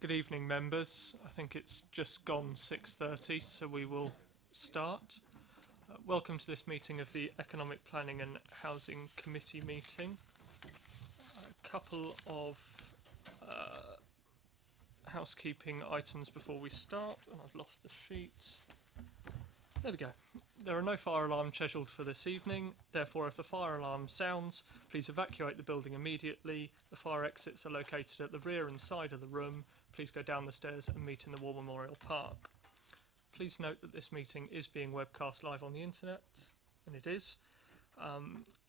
Good evening, members. I think it's just gone 6:30, so we will start. Welcome to this meeting of the Economic Planning and Housing Committee meeting. A couple of housekeeping items before we start, and I've lost the sheet. There we go. There are no fire alarms scheduled for this evening. Therefore, if the fire alarm sounds, please evacuate the building immediately. The fire exits are located at the rear and side of the room. Please go down the stairs and meet in the War Memorial Park. Please note that this meeting is being webcast live on the internet, and it is.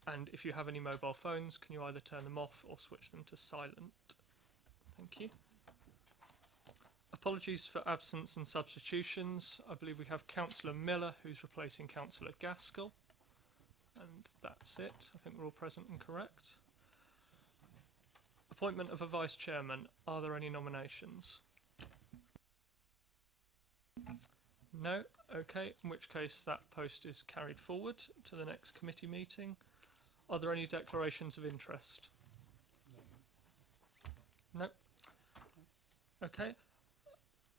And if you have any mobile phones, can you either turn them off or switch them to silent? Thank you. Apologies for absence and substitutions. I believe we have Councillor Miller, who's replacing Councillor Gaskell. And that's it. I think we're all present and correct. Appointment of a Vice Chairman. Are there any nominations? No? Okay, in which case that post is carried forward to the next committee meeting. Are there any declarations of interest? No? Okay.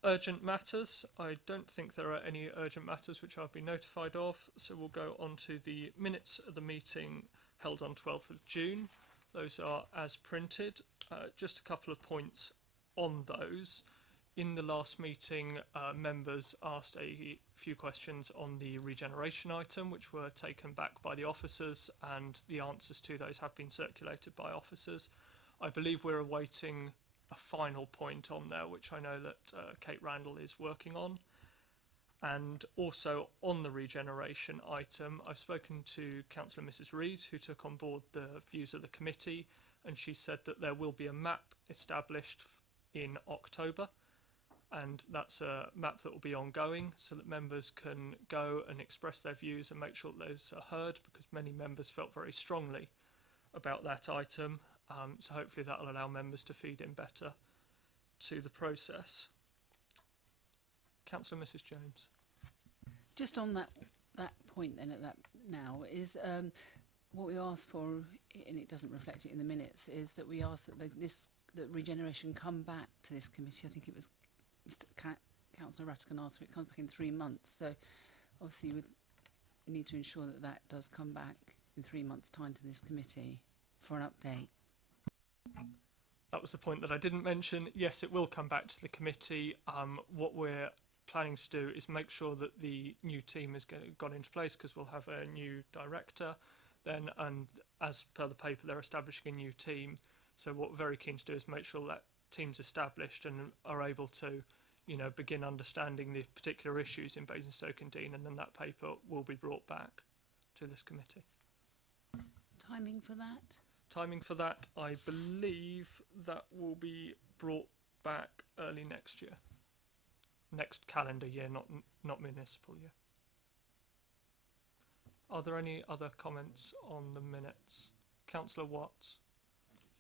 Urgent matters. I don't think there are any urgent matters which I've been notified of, so we'll go on to the minutes of the meeting held on 12th of June. Those are as printed. Just a couple of points on those. In the last meeting, members asked a few questions on the regeneration item, which were taken back by the officers, and the answers to those have been circulated by officers. I believe we're awaiting a final point on there, which I know that Kate Randall is working on. And also on the regeneration item, I've spoken to Councillor Mrs. Reid, who took on board the views of the committee, and she said that there will be a map established in October, and that's a map that will be ongoing so that members can go and express their views and make sure that those are heard, because many members felt very strongly about that item. So hopefully that will allow members to feed in better to the process. Councillor Mrs. James. Just on that point then, now is what we asked for, and it doesn't reflect it in the minutes, is that we asked that that regeneration come back to this committee. I think it was Mr. Councillor Rattigan asked for it comes back in 3 months. So obviously we need to ensure that that does come back in 3 months' time to this committee for an update. That was the point that I didn't mention. Yes, it will come back to the committee. What we're planning to do is make sure that the new team has gone into place, because we'll have a new director then, and as per the paper, they're establishing a new team. So what we're very keen to do is make sure that team's established and are able to, begin understanding the particular issues in Basingstoke and Deane, and then that paper will be brought back to this committee. Timing for that? Timing for that, I believe that will be brought back early next year. Next calendar year, not municipal year. Are there any other comments on the minutes? Councillor Watts.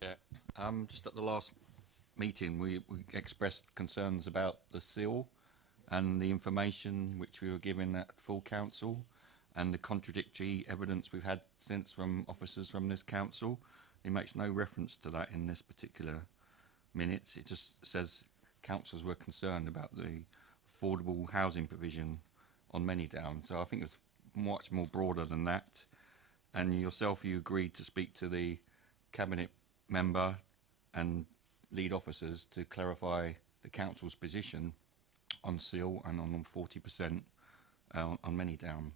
Yeah, just at the last meeting we expressed concerns about the seal and the information which we were given at full council, and the contradictory evidence we've had since from officers from this council. It makes no reference to that in this particular minutes. It just says councillors were concerned about the affordable housing provision on Manydown. So I think it's much more broader than that. And yourself, you agreed to speak to the cabinet member and lead officers to clarify the council's position on seal and on 40% on Manydown.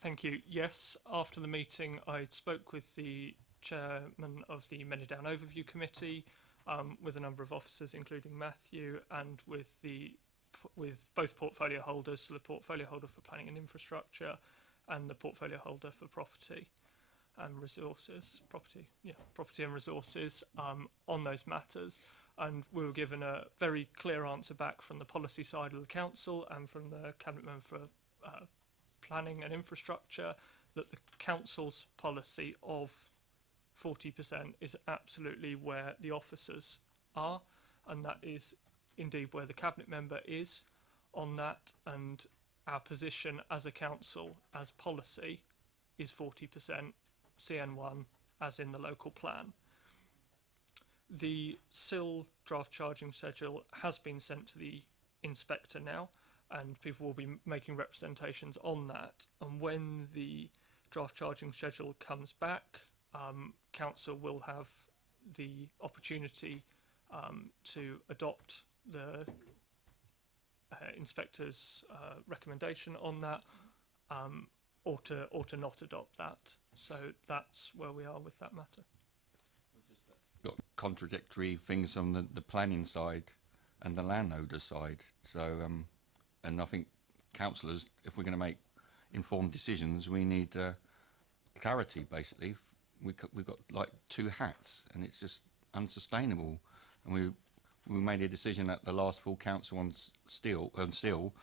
Thank you. Yes, after the meeting, I spoke with the chairman of the Manydown Overview Committee, with a number of officers, including Matthew, and with both portfolio holders, so the portfolio holder for planning and infrastructure, and the portfolio holder for property and resources, property and resources, on those matters. And we were given a very clear answer back from the policy side of the council and from the cabinet member for planning and infrastructure, that the council's policy of 40% is absolutely where the officers are, and that is indeed where the cabinet member is on that, and our position as a council, as policy, is 40% CN1 as in the local plan. The SIL draft charging schedule has been sent to the inspector now, and people will be making representations on that. And when the draft charging schedule comes back, council will have the opportunity to adopt the inspector's recommendation on that, or to not adopt that. So that's where we are with that matter. Got contradictory things on the planning side and the landowner side. So, and I think councillors, if we're going to make informed decisions, we need clarity. Basically, we've got like two hats, and it's just unsustainable. And we made a decision at the last full council on SIL,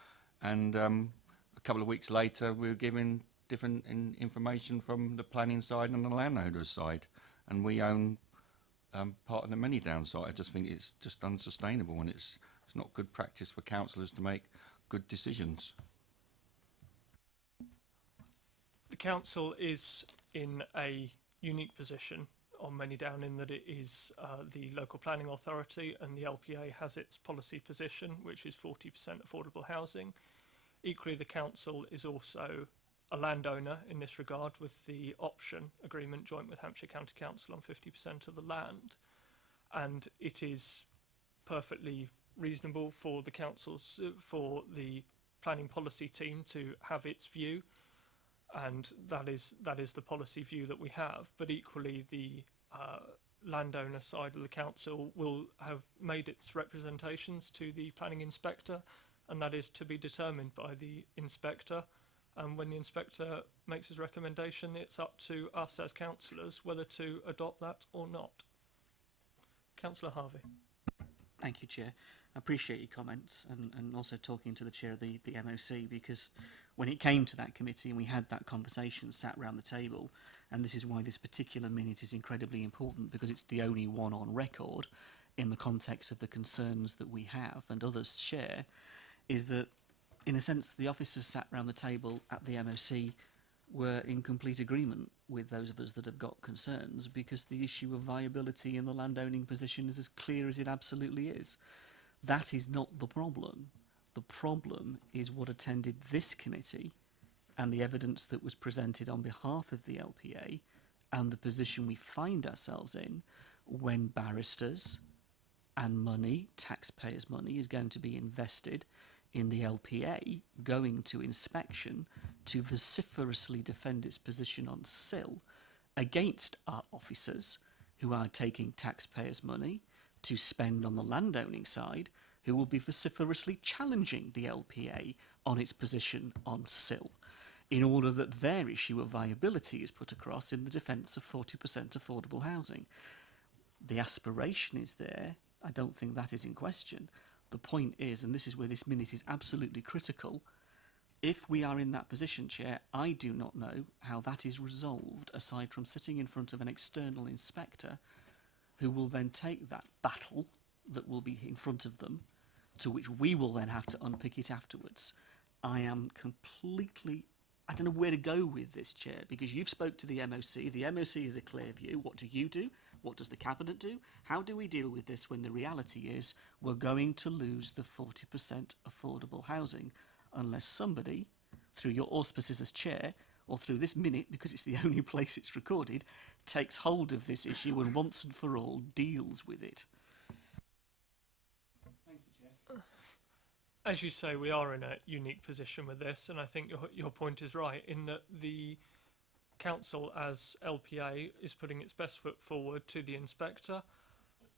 and a couple of weeks later, we were given different information from the planning side and the landowner's side, and we own part of the many downside. I just think it's just unsustainable, and it's not good practice for councillors to make good decisions. The council is in a unique position on Many Down in that it is the local planning authority, and the LPA has its policy position, which is 40% affordable housing. Equally, the council is also a landowner in this regard, with the option agreement joint with Hampshire County Council on 50% of the land, and it is perfectly reasonable for the councils, for the planning policy team to have its view, and that is the policy view that we have. But equally, the landowner side of the council will have made its representations to the planning inspector, and that is to be determined by the inspector. And when the inspector makes his recommendation, it's up to us as councillors whether to adopt that or not. Councillor Harvey. Thank you, Chair. I appreciate your comments, and also talking to the Chair of the MOC, because when it came to that committee and we had that conversation sat around the table, and this is why this particular minute is incredibly important, because it's the only one on record in the context of the concerns that we have and others share, is that in a sense the officers sat around the table at the MOC were in complete agreement with those of us that have got concerns, because the issue of viability in the landowning position is as clear as it absolutely is. That is not the problem. The problem is what attended this committee and the evidence that was presented on behalf of the LPA, and the position we find ourselves in when barristers and money, taxpayers' money, is going to be invested in the LPA going to inspection to vociferously defend its position on SIL against our officers who are taking taxpayers' money to spend on the landowning side, who will be vociferously challenging the LPA on its position on SIL, in order that their issue of viability is put across in the defence of 40% affordable housing. The aspiration is there. I don't think that is in question. The point is, and this is where this minute is absolutely critical, if we are in that position, Chair, I do not know how that is resolved, aside from sitting in front of an external inspector who will then take that battle that will be in front of them, to which we will then have to unpick it afterwards. I am completely, I don't know where to go with this, Chair, because you've spoke to the MOC. The MOC is a clear view. What do you do? What does the Cabinet do? How do we deal with this when the reality is we're going to lose the 40% affordable housing unless somebody, through your auspices as Chair, or through this minute, because it's the only place it's recorded, takes hold of this issue and once and for all deals with it? Thank you, Chair. As you say, we are in a unique position with this, and I think your point is right in that the council as LPA is putting its best foot forward to the inspector,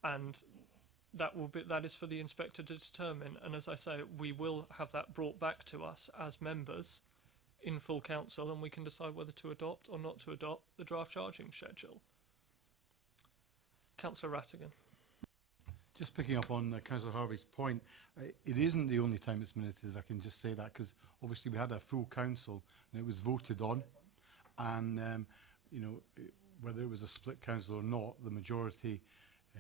and that is for the inspector to determine. And as I say, we will have that brought back to us as members in full council, and we can decide whether to adopt or not to adopt the draft charging schedule. Councillor Rattigan. Just picking up on Councillor Harvey's point, it isn't the only time it's minuted, if I can just say that, because obviously we had a full council and it was voted on, and you know, whether it was a split council or not, the majority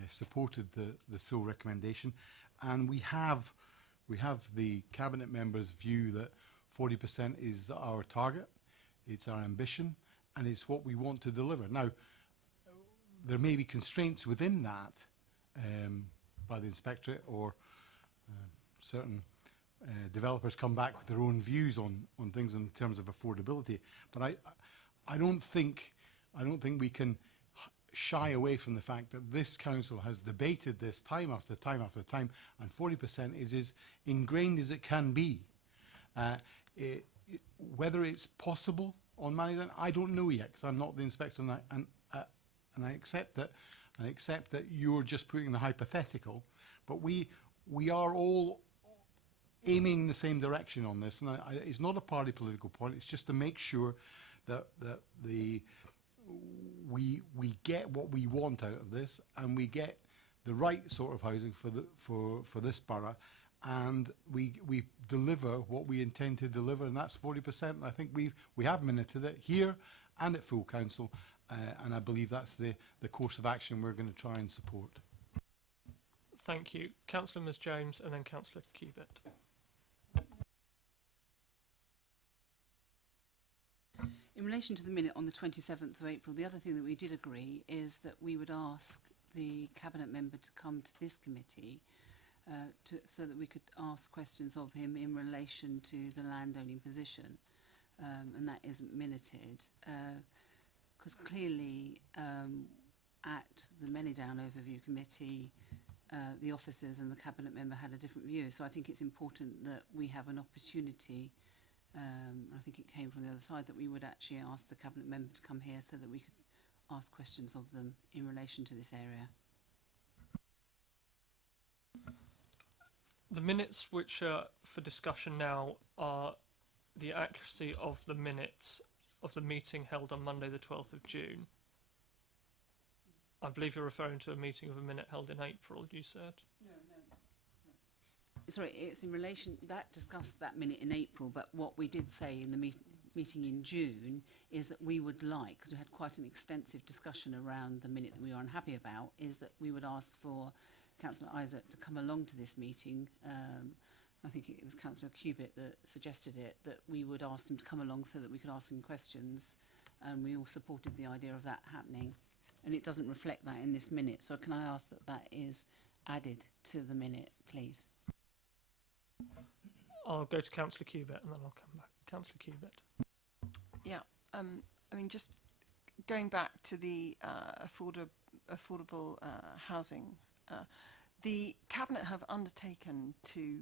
supported the SIL recommendation, and we have the Cabinet members' view that 40% is our target, it's our ambition, and it's what we want to deliver. Now, there may be constraints within that, by the inspectorate, or certain developers come back with their own views on things in terms of affordability. But I don't think we can shy away from the fact that this council has debated this time after time after time, and 40% is as ingrained as it can be. Whether it's possible on Mannydown, I don't know yet, because I'm not the inspector, and I accept that. I accept that you're just putting the hypothetical, but we are all aiming in the same direction on this, and it's not a party political point. It's just to make sure that we get what we want out of this, and we get the right sort of housing for this borough, and we deliver what we intend to deliver, and that's 40%. And I think we have minuted it here and at full council, and I believe that's the course of action we're going to try and support. Thank you. Councillor Ms James and then Councillor Cubitt. In relation to the minute on the 27th of April, the other thing that we did agree is that we would ask the Cabinet member to come to this committee so that we could ask questions of him in relation to the landowning position, and that isn't minuted. Because clearly at the Mannydown Overview Committee, the officers and the Cabinet member had a different view. So I think it's important that we have an opportunity, I think it came from the other side, that we would actually ask the Cabinet member to come here so that we could ask questions of them in relation to this area. The minutes which are for discussion now are the accuracy of the minutes of the meeting held on Monday the 12th of June. I believe you're referring to a meeting of a minute held in April, you said? No. Sorry, it's in relation, that discussed that minute in April, but what we did say in the meeting in June is that we would like, because we had quite an extensive discussion around the minute that we were unhappy about, is that we would ask for Councillor Isaac to come along to this meeting. I think it was Councillor Cubitt that suggested it, that we would ask him to come along so that we could ask him questions, and we all supported the idea of that happening. And it doesn't reflect that in this minute, so can I ask that that is added to the minute, please? I'll go to Councillor Cubitt and then I'll come back. Councillor Cubitt. Yeah, I mean, just going back to the affordable housing, the Cabinet have undertaken to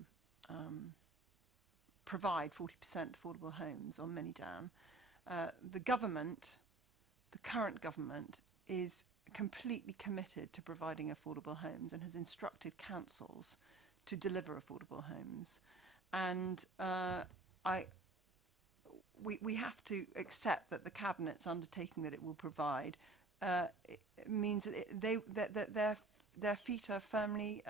provide 40% affordable homes on Mannydown. The government, the current government, is completely committed to providing affordable homes and has instructed councils to deliver affordable homes. And we have to accept that the Cabinet's undertaking that it will provide it means that their feet are firmly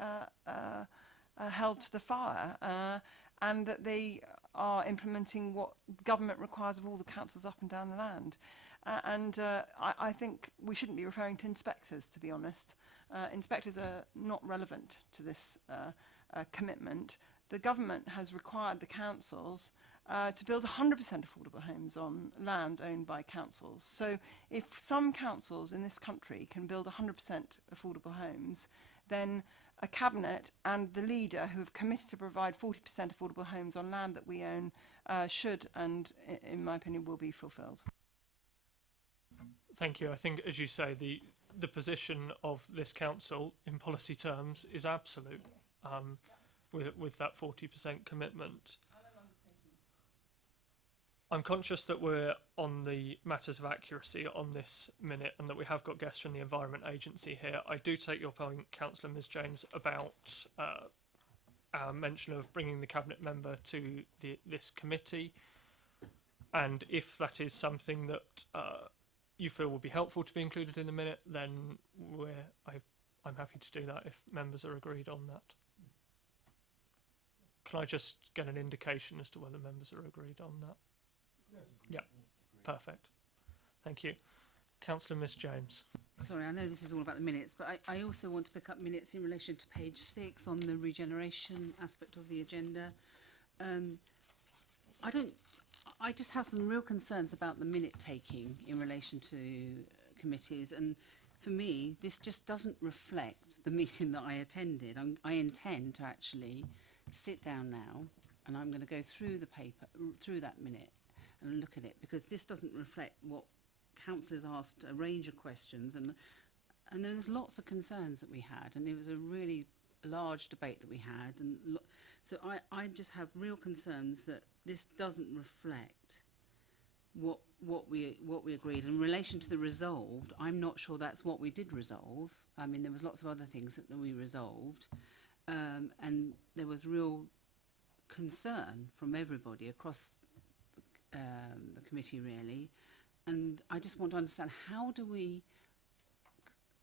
held to the fire, and that they are implementing what government requires of all the councils up and down the land. I think we shouldn't be referring to inspectors, to be honest. Inspectors are not relevant to this commitment. The government has required the councils to build 100% affordable homes on land owned by councils. So if some councils in this country can build 100% affordable homes, then a Cabinet and the leader who have committed to provide 40% affordable homes on land that we own should, and in my opinion, will be fulfilled. Thank you. I think, as you say, the position of this council in policy terms is absolute with that 40% commitment. I'm conscious that we're on the matters of accuracy on this minute and that we have got guests from the Environment Agency here. I do take your point, Councillor Ms James, about our mention of bringing the Cabinet member to this committee, and if that is something that you feel would be helpful to be included in the minute, then I'm happy to do that if members are agreed on that. Can I just get an indication as to whether members are agreed on that? Yes. Yeah, perfect. Thank you. Councillor Miss James. Sorry, I know this is all about the minutes, but I also want to pick up minutes in relation to page 6 on the regeneration aspect of the agenda. I just have some real concerns about the minute taking in relation to committees, and for me, this just doesn't reflect the meeting that I attended. I intend to actually sit down now, and I'm going to go through the paper, through that minute, and look at it, because this doesn't reflect what councillors asked, a range of questions, and there's lots of concerns that we had, and it was a really large debate that we had, and so I just have real concerns that this doesn't reflect what we agreed. In relation to the resolved, I'm not sure that's what we did resolve. I mean, there was lots of other things that we resolved, and there was real concern from everybody across the committee, really. And I just want to understand, how do we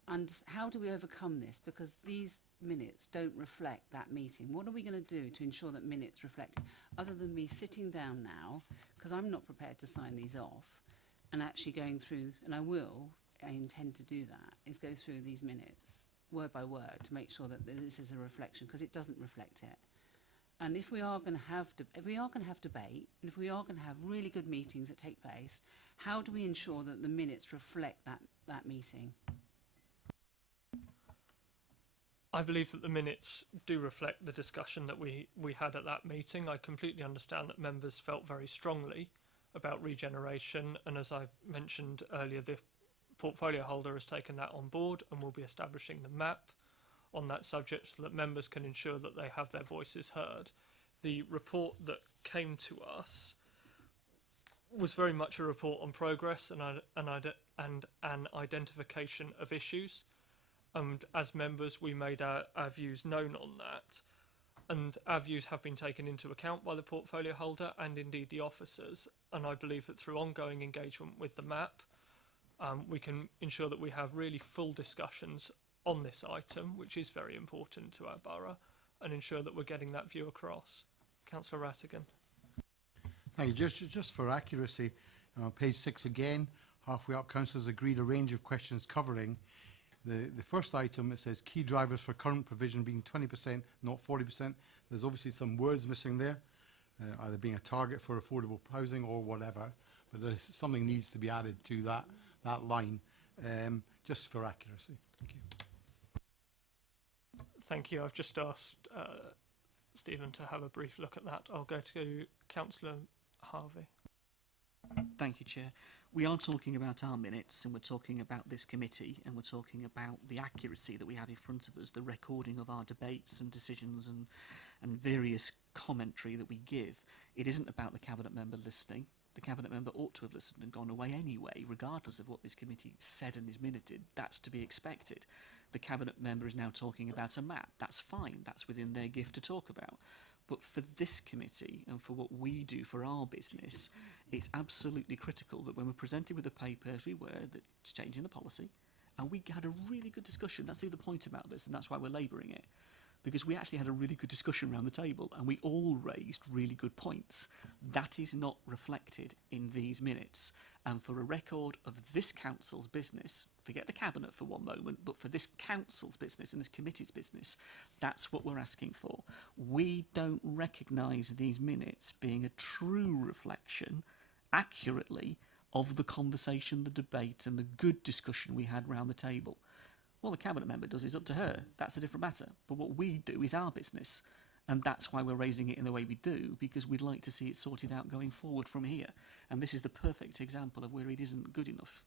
overcome this? Because these minutes don't reflect that meeting. What are we going to do to ensure that minutes reflect it? Other than me sitting down now, because I'm not prepared to sign these off, and actually going through, and I intend to do that, is go through these minutes word by word to make sure that this is a reflection, because it doesn't reflect it. And if we are going to have debate, and if we are going to have really good meetings that take place, how do we ensure that the minutes reflect that meeting? I believe that the minutes do reflect the discussion that we had at that meeting. I completely understand that members felt very strongly about regeneration, and as I mentioned earlier, the portfolio holder has taken that on board and will be establishing the map on that subject so that members can ensure that they have their voices heard. The report that came to us was very much a report on progress and an identification of issues. And as members, we made our views known on that. And our views have been taken into account by the portfolio holder and indeed the officers. And I believe that through ongoing engagement with the map, we can ensure that we have really full discussions on this item, which is very important to our borough, and ensure that we're getting that view across. Councillor Rattigan. Thank you. Just for accuracy, page 6 again, halfway up, councillors agreed a range of questions covering the first item. It says key drivers for current provision being 20%, not 40%. There's obviously some words missing there, either being a target for affordable housing or whatever, but something needs to be added to that line, just for accuracy. Thank you. Thank you. I've just asked Stephen to have a brief look at that. I'll go to Councillor Harvey. Thank you, Chair. We are talking about our minutes, and we're talking about this committee, and we're talking about the accuracy that we have in front of us, the recording of our debates and decisions and various commentary that we give. It isn't about the Cabinet member listening. The Cabinet member ought to have listened and gone away anyway, regardless of what this committee said and is minuted. That's to be expected. The Cabinet member is now talking about a map. That's fine. That's within their gift to talk about. But for this committee and for what we do for our business, it's absolutely critical that when we're presented with a paper, as we were, that's changing the policy, and we had a really good discussion. That's the other point about this, and that's why we're labouring it. Because we actually had a really good discussion around the table, and we all raised really good points. That is not reflected in these minutes. And for a record of this council's business, forget the Cabinet for one moment, but for this council's business and this committee's business, that's what we're asking for. We don't recognise these minutes being a true reflection, accurately, of the conversation, the debate, and the good discussion we had round the table. Well, the Cabinet member does is up to her. That's a different matter. But what we do is our business. And that's why we're raising it in the way we do, because we'd like to see it sorted out going forward from here. And this is the perfect example of where it isn't good enough.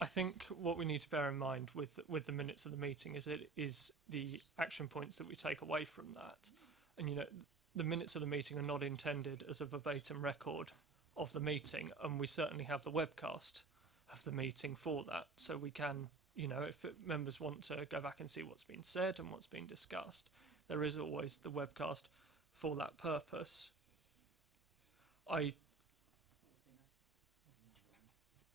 I think what we need to bear in mind with the minutes of the meeting is the action points that we take away from that. And, you know, the minutes of the meeting are not intended as a verbatim record of the meeting, and we certainly have the webcast of the meeting for that, so we can, you know, if members want to go back and see what's been said and what's been discussed, there is always the webcast for that purpose.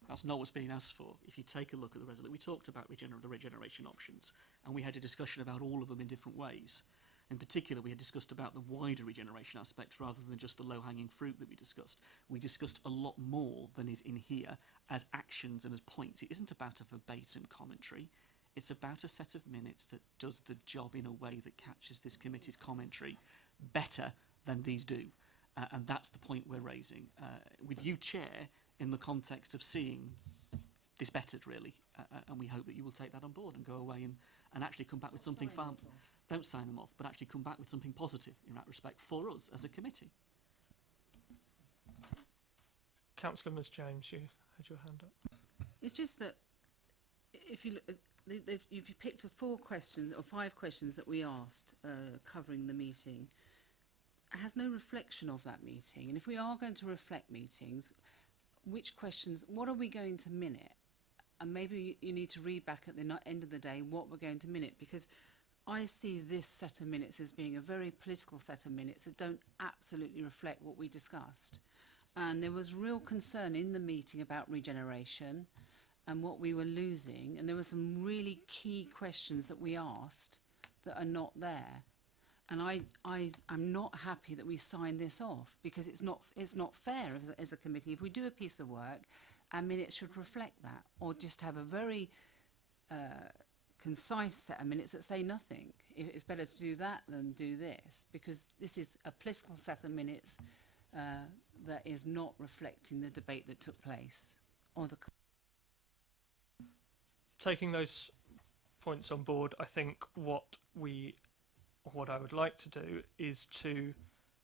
That's not what's being asked for. If you take a look at the resolution, we talked about the regeneration options, and we had a discussion about all of them in different ways. In particular, we had discussed about the wider regeneration aspect rather than just the low-hanging fruit that we discussed. We discussed a lot more than is in here as actions and as points. It isn't about a verbatim commentary. It's about a set of minutes that does the job in a way that captures this committee's commentary better than these do. And that's the point we're raising. With you, Chair, in the context of seeing this bettered, really. And we hope that you will take that on board and go away and actually come back with something far. Don't sign them off, but actually come back with something positive in that respect for us as a committee. Councillor Ms James, you had your hand up. It's just that if you look, if you picked 4 questions or 5 questions that we asked covering the meeting, it has no reflection of that meeting. And if we are going to reflect meetings, which questions, what are we going to minute? And maybe you need to read back at the end of the day what we're going to minute, because I see this set of minutes as being a very political set of minutes that don't absolutely reflect what we discussed. And there was real concern in the meeting about regeneration and what we were losing. And there were some really key questions that we asked that are not there. And I'm not happy that we signed this off, because it's not fair as a committee. If we do a piece of work, our minutes should reflect that, or just have a very concise set of minutes that say nothing. It's better to do that than do this, because this is a political set of minutes that is not reflecting the debate that took place. Or the Taking those points on board, I think what I would like to do is to,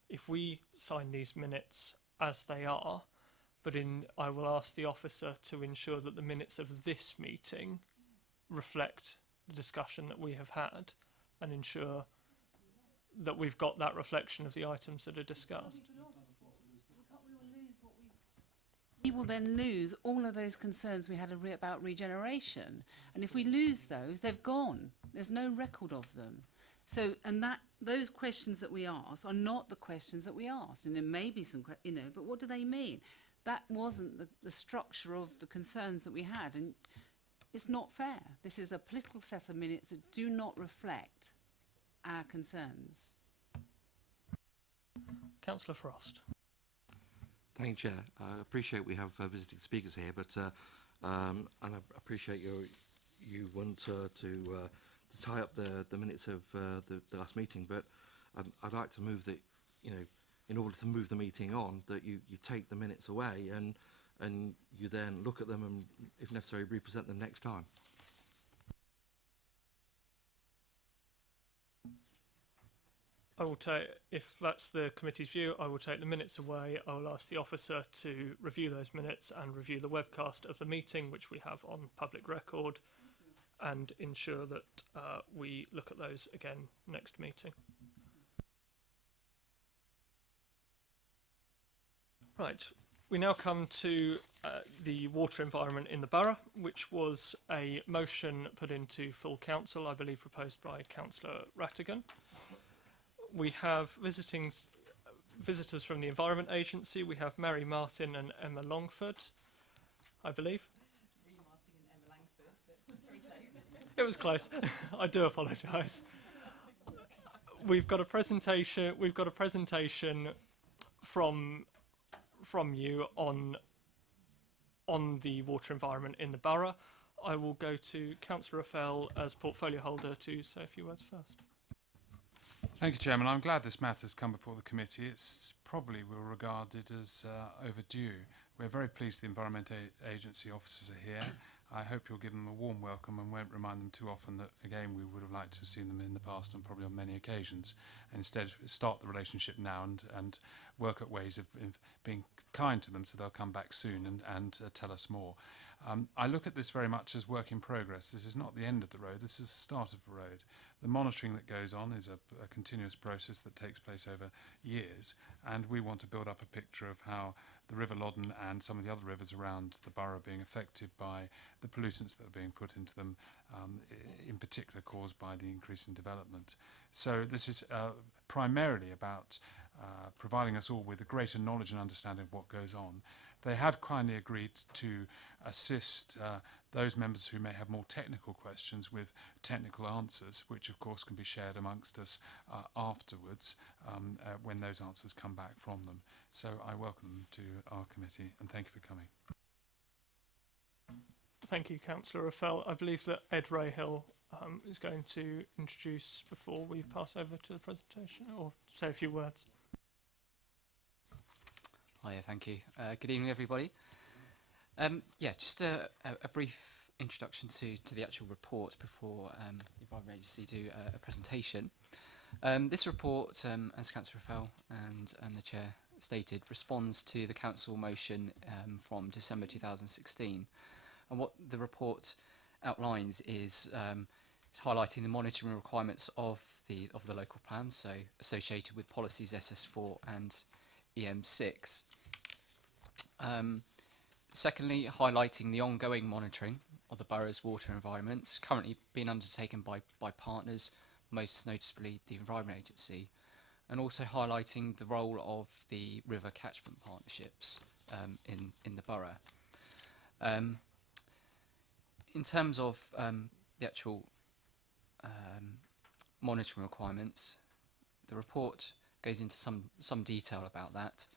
if we sign these minutes as they are, but I will ask the officer to ensure that the minutes of this meeting reflect the discussion that we have had, and ensure that we've got that reflection of the items that are discussed. We will then lose all of those concerns we had about regeneration. And if we lose those, they've gone. There's no record of them. So, and those questions that we asked are not the questions that we asked. And there may be some, but what do they mean? That wasn't the structure of the concerns that we had. And it's not fair. This is a political set of minutes that do not reflect our concerns. Councillor Frost. Thank you, Chair. I appreciate we have visiting speakers here, but and I appreciate you want to tie up the minutes of the last meeting, but I'd like to move that, in order to move the meeting on, that you take the minutes away and you then look at them and, if necessary, represent them next time. I will take, if that's the committee's view, I will take the minutes away. I will ask the officer to review those minutes and review the webcast of the meeting, which we have on public record, and ensure that we look at those again next meeting. Right, we now come to the water environment in the borough, which was a motion put into full council, I believe proposed by Councillor Rattigan. We have visitors from the Environment Agency. We have Mary Martin and Emma Longford, I believe. It was close. I do apologise. We've got a presentation. We've got a presentation from you on the water environment in the borough. I will go to Councillor Raffel as portfolio holder to say a few words first. Thank you, Chairman. I'm glad this matter has come before the committee. It's probably will regarded as overdue. We're very pleased the Environment Agency officers are here. I hope you'll give them a warm welcome and won't remind them too often that, again, we would have liked to have seen them in the past and probably on many occasions. And instead, start the relationship now and work at ways of being kind to them so they'll come back soon and tell us more. I look at this very much as work in progress. This is not the end of the road, this is the start of the road. The monitoring that goes on is a continuous process that takes place over years, and we want to build up a picture of how the River Loddon and some of the other rivers around the borough are being affected by the pollutants that are being put into them, in particular caused by the increase in development. So this is primarily about providing us all with a greater knowledge and understanding of what goes on. They have kindly agreed to assist those members who may have more technical questions with technical answers, which of course can be shared amongst us afterwards when those answers come back from them. So I welcome them to our committee and thank you for coming. Thank you, Councillor Raffel. I believe that Ed Rahill is going to introduce before we pass over to the presentation, or say a few words. Hiya, thank you. Good evening, everybody. Yeah, just a brief introduction to the actual report before the Environment Agency do a presentation. This report, as Councillor Raffel and the Chair stated, responds to the Council motion from December 2016. And what the report outlines is it's highlighting the monitoring requirements of the local plan, so associated with policies SS4 and EM6. Secondly, highlighting the ongoing monitoring of the borough's water environments currently being undertaken by partners, most noticeably the Environment Agency, and also highlighting the role of the river catchment partnerships in the borough. In terms of the actual monitoring requirements, the report goes into some detail about that,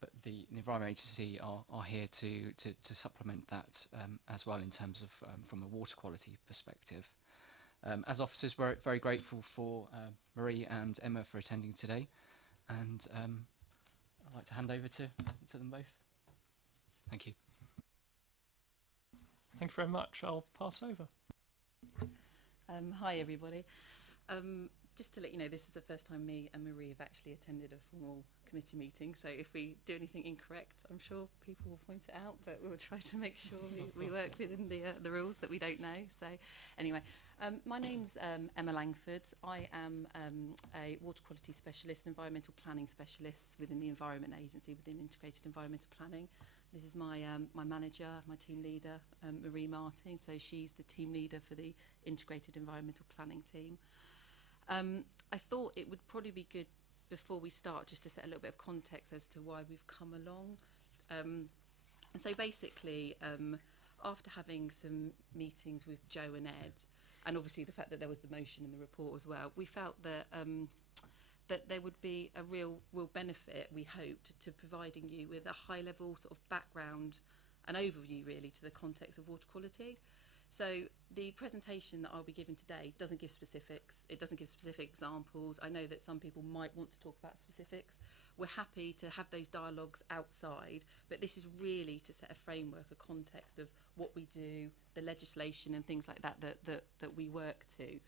but the Environment Agency are here to supplement that as well in terms of from a water quality perspective. As officers, we're very grateful for Marie and Emma for attending today, and I'd like to hand over to them both. Thank you. Thank you very much. I'll pass over. Hi everybody. Just to let you know, this is the first time me and Marie have actually attended a formal committee meeting, so if we do anything incorrect, I'm sure people will point it out, but we'll try to make sure we work within the rules that we don't know. So anyway, my name's Emma Langford. I am a water quality specialist, environmental planning specialist within the Environment Agency, within Integrated Environmental Planning. This is my manager, my team leader, Marie Martin, so she's the team leader for the Integrated Environmental Planning team. I thought it would probably be good before we start just to set a little bit of context as to why we've come along. And so basically, after having some meetings with Joe and Ed, and obviously the fact that there was the motion in the report as well, we felt that that there would be a real benefit, we hoped, to providing you with a high level sort of background and overview really to the context of water quality. So the presentation that I'll be giving today doesn't give specifics, it doesn't give specific examples. I know that some people might want to talk about specifics. We're happy to have those dialogues outside, but this is really to set a framework, a context of what we do, the legislation and things like that that we work to.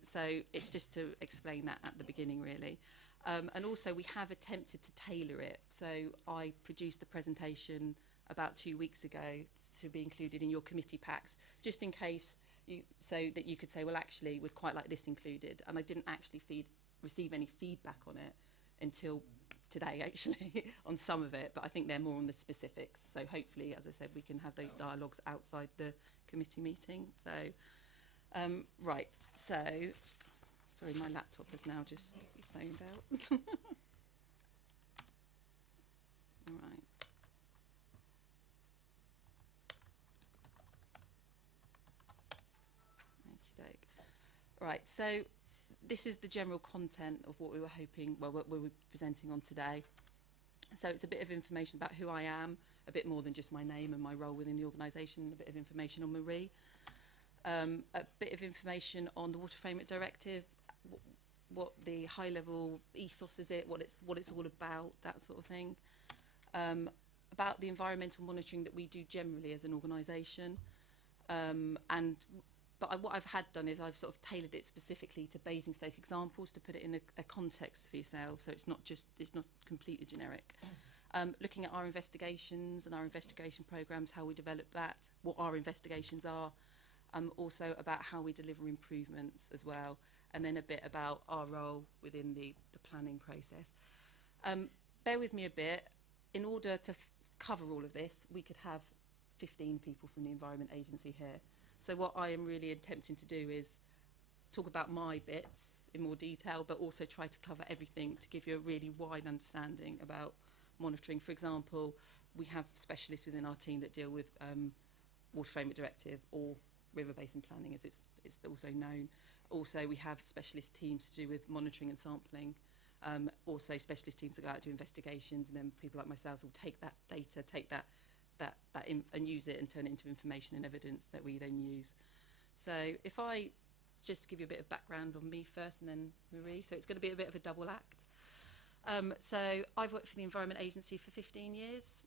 So it's just to explain that at the beginning really. And also we have attempted to tailor it. So I produced the presentation about 2 weeks ago to be included in your committee packs, just in case so that you could say, well, actually, we'd quite like this included. And I didn't actually receive any feedback on it until today, actually, on some of it. But I think they're more on the specifics. So hopefully, as I said, we can have those dialogues outside the committee meeting. So, right. So, sorry, my laptop has now just zoned out. All right. Right, so this is the general content of what we were hoping, well, what we were presenting on today. So it's a bit of information about who I am, a bit more than just my name and my role within the organisation, a bit of information on Marie, a bit of information on the Water Framework Directive, what the high-level ethos is, what it's all about, that sort of thing, about the environmental monitoring that we do generally as an organisation, But what I've done is I've sort of tailored it specifically to Basingstoke examples to put it in a context for yourself, so it's not completely generic. Looking at our investigations and our investigation programmes, how we develop that, what our investigations are, also about how we deliver improvements as well, and then a bit about our role within the planning process. Bear with me a bit. In order to cover all of this, we could have 15 people from the Environment Agency here. So what I am really attempting to do is talk about my bits in more detail, but also try to cover everything to give you a really wide understanding about monitoring. For example, we have specialists within our team that deal with Water Framework Directive or river basin planning, as it's also known. Also, we have specialist teams to do with monitoring and sampling. Also, specialist teams that go out to investigations, and then people like myself will take that data, and use it and turn it into information and evidence that we then use. So if I just give you a bit of background on me first and then Marie, so it's going to be a bit of a double act. So I've worked for the Environment Agency for 15 years.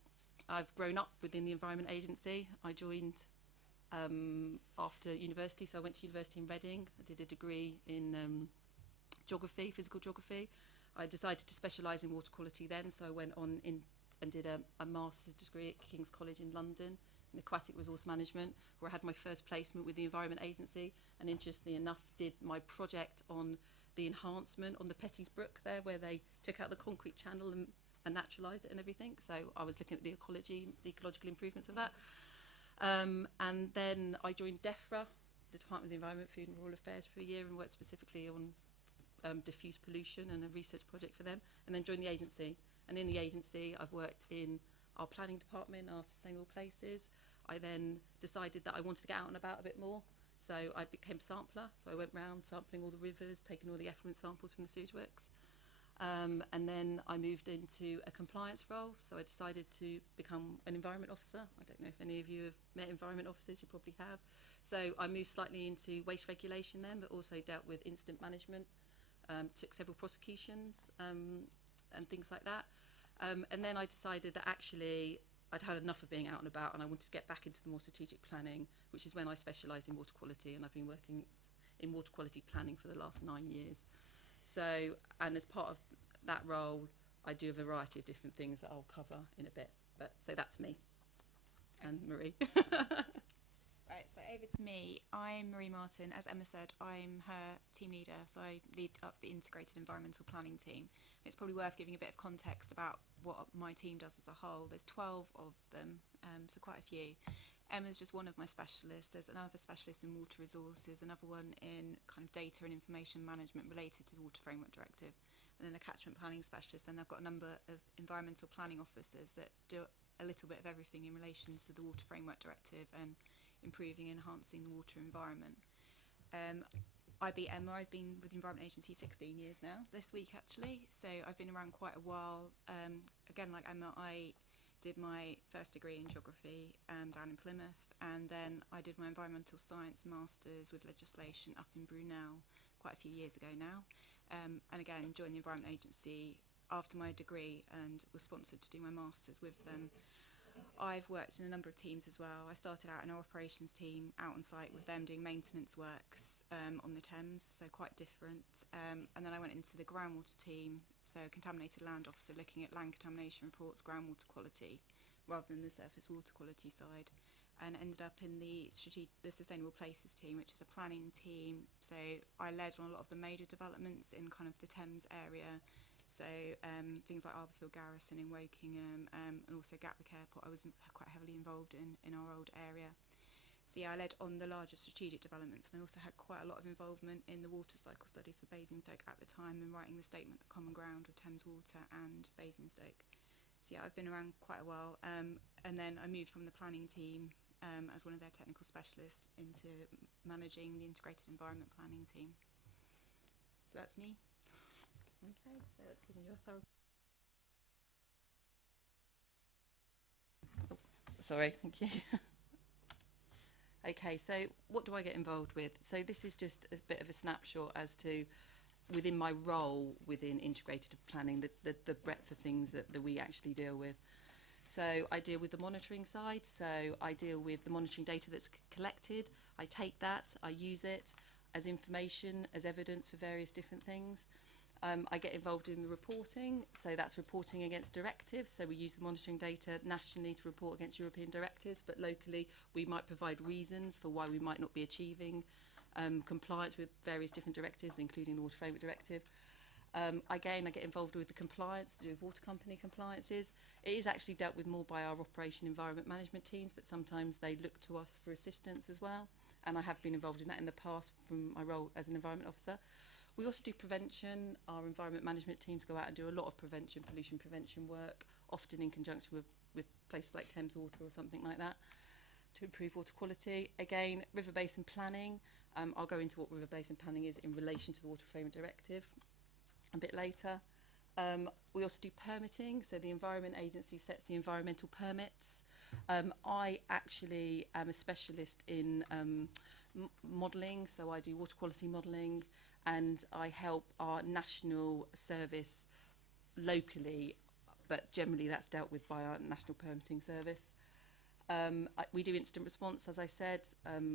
I've grown up within the Environment Agency. I joined after university, so I went to university in Reading. I did a degree in geography, physical geography. I decided to specialise in water quality then, so I went on in and did a master's degree at King's College in London in aquatic resource management, where I had my first placement with the Environment Agency, and interestingly enough did my project on the enhancement on the Petties Brook there, where they took out the concrete channel and naturalised it and everything. So I was looking at the ecological improvements of that. And then I joined DEFRA, the Department of the Environment, Food and Rural Affairs, for a year and worked specifically on diffuse pollution and a research project for them, and then joined the agency. And in the agency, I've worked in our planning department, our sustainable places. I then decided that I wanted to get out and about a bit more, so I became a sampler. So I went round sampling all the rivers, taking all the effluent samples from the sewage works. And then I moved into a compliance role, so I decided to become an environment officer. I don't know if any of you have met environment officers, you probably have. So I moved slightly into waste regulation then, but also dealt with incident management, took several prosecutions and things like that. And then I decided that actually I'd had enough of being out and about, and I wanted to get back into the more strategic planning, which is when I specialised in water quality, and I've been working in water quality planning for the last 9 years. So, and as part of that role, I do a variety of different things that I'll cover in a bit. But so that's me and Marie. Right, so over to me. I'm Marie Martin. As Emma said, I'm her team leader, so I lead up the integrated environmental planning team. It's probably worth giving a bit of context about what my team does as a whole. There's 12 of them, so quite a few. Emma's just one of my specialists. There's another specialist in water resources, another one in kind of data and information management related to the Water Framework Directive, and then a catchment planning specialist. And I've got a number of environmental planning officers that do a little bit of everything in relation to the Water Framework Directive and improving and enhancing the water environment. I beat Emma. I've been with the Environment Agency 16 years now, this week actually, so I've been around quite a while. Again, like Emma, I did my first degree in geography down in Plymouth, and then I did my environmental science masters with legislation up in Brunel quite a few years ago now, and again joined the Environment Agency after my degree and was sponsored to do my masters with them. I've worked in a number of teams as well. I started out in our operations team out on site with them doing maintenance works on the Thames, so quite different. And then I went into the groundwater team, so contaminated land officer, looking at land contamination reports, groundwater quality, rather than the surface water quality side. And ended up in the sustainable places team, which is a planning team. So I led on a lot of the major developments in kind of the Thames area. So things like Arborfield Garrison in Wokingham, and also Gatwick Airport I was quite heavily involved in our old area. So yeah, I led on the larger strategic developments, and I also had quite a lot of involvement in the water cycle study for Basingstoke at the time, and writing the statement of common ground with Thames Water and Basingstoke. So yeah, I've been around quite a while, and then I moved from the planning team as one of their technical specialists into managing the integrated environment planning team. So that's me. Okay, so let's give you a thorough. Oh, sorry, thank you. Okay, so what do I get involved with? So this is just a bit of a snapshot as to within my role within integrated planning, the breadth of things that we actually deal with. So I deal with the monitoring side, so I deal with the monitoring data that's collected. I take that, I use it as information, as evidence for various different things. I get involved in the reporting, so that's reporting against directives. So we use the monitoring data nationally to report against European directives, but locally we might provide reasons for why we might not be achieving compliance with various different directives, including the Water Framework Directive. Again, I get involved with the compliance, to do with water company compliances. It is actually dealt with more by our operation environment management teams, but sometimes they look to us for assistance as well. And I have been involved in that in the past from my role as an environment officer. We also do prevention. Our environment management teams go out and do a lot of prevention, pollution prevention work, often in conjunction with places like Thames Water or something like that, to improve water quality. Again, river basin planning. I'll go into what river basin planning is in relation to the Water Framework Directive a bit later. We also do permitting. So the Environment Agency sets the environmental permits. I actually am a specialist in modelling, so I do water quality modelling, and I help our national service locally but generally that's dealt with by our National Permitting Service. We do incident response, as I said.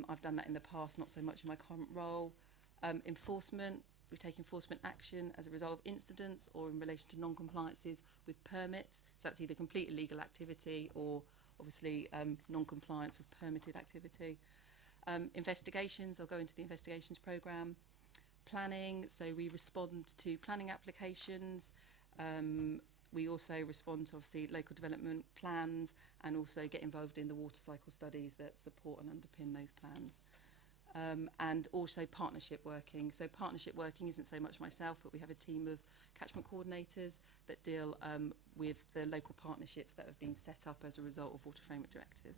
I've done that in the past, not so much in my current role. Enforcement, we take enforcement action as a result of incidents or in relation to non-compliances with permits. So that's either complete illegal activity or obviously non-compliance with permitted activity. Investigations, I'll go into the investigations programme. Planning, so we respond to planning applications. We also respond to obviously local development plans and also get involved in the water cycle studies that support and underpin those plans. And also partnership working. So partnership working isn't so much myself, but we have a team of catchment coordinators that deal with the local partnerships that have been set up as a result of Water Framework Directive.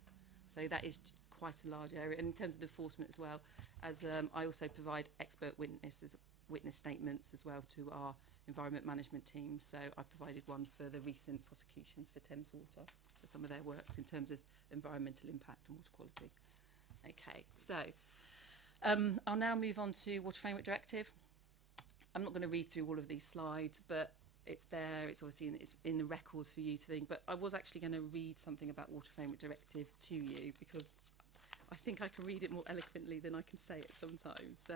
So that is quite a large area. And in terms of enforcement as well, as I also provide expert witness statements as well to our environment management team. So I provided one for the recent prosecutions for Thames Water for some of their works in terms of environmental impact and water quality. Okay, so I'll now move on to Water Framework Directive. I'm not going to read through all of these slides, but it's there. It's obviously it's in the records for you to think. But I was actually going to read something about Water Framework Directive to you because I think I can read it more eloquently than I can say it sometimes. So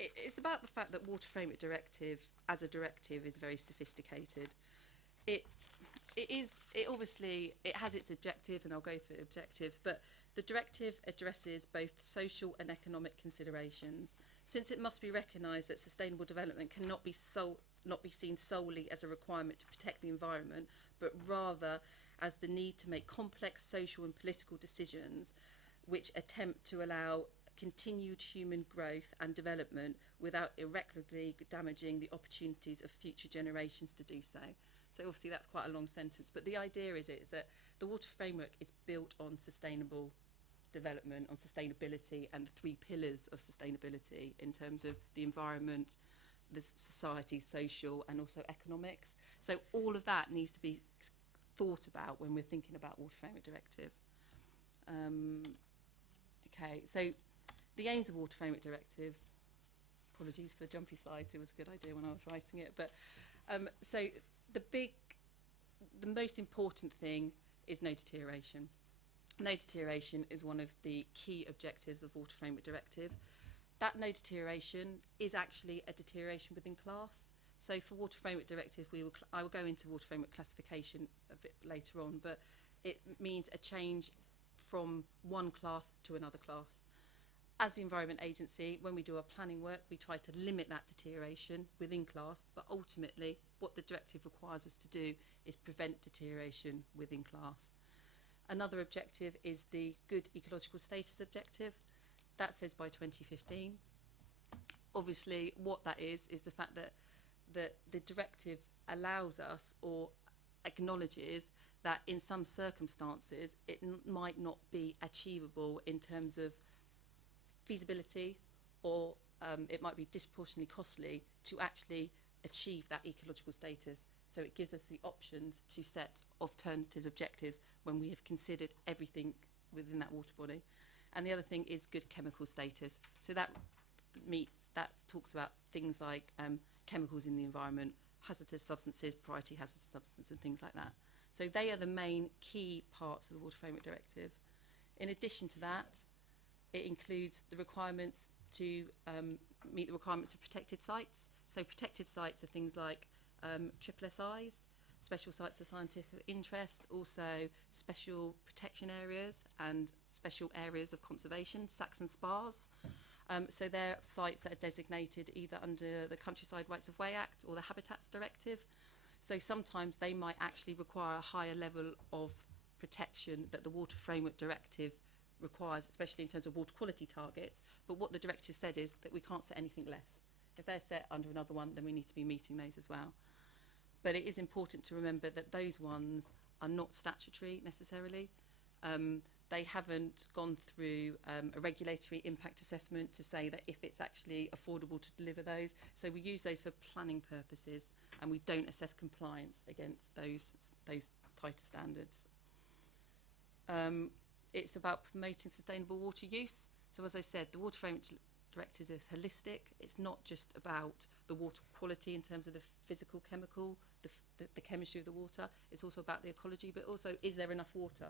it's about the fact that Water Framework Directive, as a directive, is very sophisticated. It obviously has its objective, and I'll go through objectives, but the directive addresses both social and economic considerations, since it must be recognised that sustainable development cannot be seen solely as a requirement to protect the environment, but rather as the need to make complex social and political decisions which attempt to allow continued human growth and development without irreparably damaging the opportunities of future generations to do so. So obviously that's quite a long sentence, but the idea is that the water framework is built on sustainable development, on sustainability, and the three pillars of sustainability in terms of the environment, the society, social, and also economics. So all of that needs to be thought about when we're thinking about Water Framework Directive. Okay, so the aims of Water Framework Directives, apologies for the jumpy slides, it was a good idea when I was writing it, but so the most important thing is no deterioration. No deterioration is one of the key objectives of Water Framework Directive. That no deterioration is actually a deterioration within class. So for Water Framework Directive, I will go into Water Framework classification a bit later on, but it means a change from one class to another class. As the Environment Agency, when we do our planning work, we try to limit that deterioration within class, but ultimately what the directive requires us to do is prevent deterioration within class. Another objective is the good ecological status objective. That says by 2015. Obviously, what that is the fact that the directive allows us or acknowledges that in some circumstances it might not be achievable in terms of feasibility, or it might be disproportionately costly to actually achieve that ecological status. So it gives us the options to set alternative objectives when we have considered everything within that water body. And the other thing is good chemical status. So that talks about things like chemicals in the environment, hazardous substances, priority hazardous substances, and things like that. So they are the main key parts of the Water Framework Directive. In addition to that, it includes the requirements to meet the requirements of protected sites. So protected sites are things like triple SIs, special sites of scientific interest, also special protection areas and special areas of conservation, SACs and SPAs. So they're sites that are designated either under the Countryside Rights of Way Act or the Habitats Directive. So sometimes they might actually require a higher level of protection that the Water Framework Directive requires, especially in terms of water quality targets. But what the directive said is that we can't set anything less. If they're set under another one, then we need to be meeting those as well. But it is important to remember that those ones are not statutory necessarily. They haven't gone through a regulatory impact assessment to say that if it's actually affordable to deliver those. So we use those for planning purposes, and we don't assess compliance against those tighter standards. It's about promoting sustainable water use. So as I said, the Water Framework Directive is holistic. It's not just about the water quality in terms of the physical, chemical, the the chemistry of the water. It's also about the ecology, but also, is there enough water?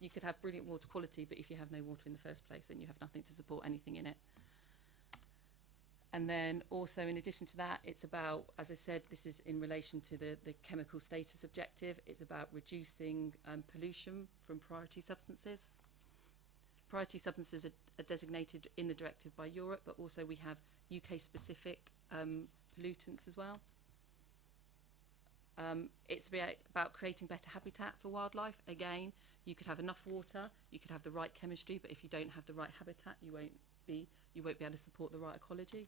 You could have brilliant water quality, but if you have no water in the first place, then you have nothing to support anything in it. And then also, in addition to that, it's about, as I said, this is in relation to the chemical status objective. It's about reducing pollution from priority substances. Priority substances are designated in the directive by Europe, but also we have UK-specific pollutants as well. It's about creating better habitat for wildlife. Again, you could have enough water, you could have the right chemistry, but if you don't have the right habitat, you won't be able to support the right ecology.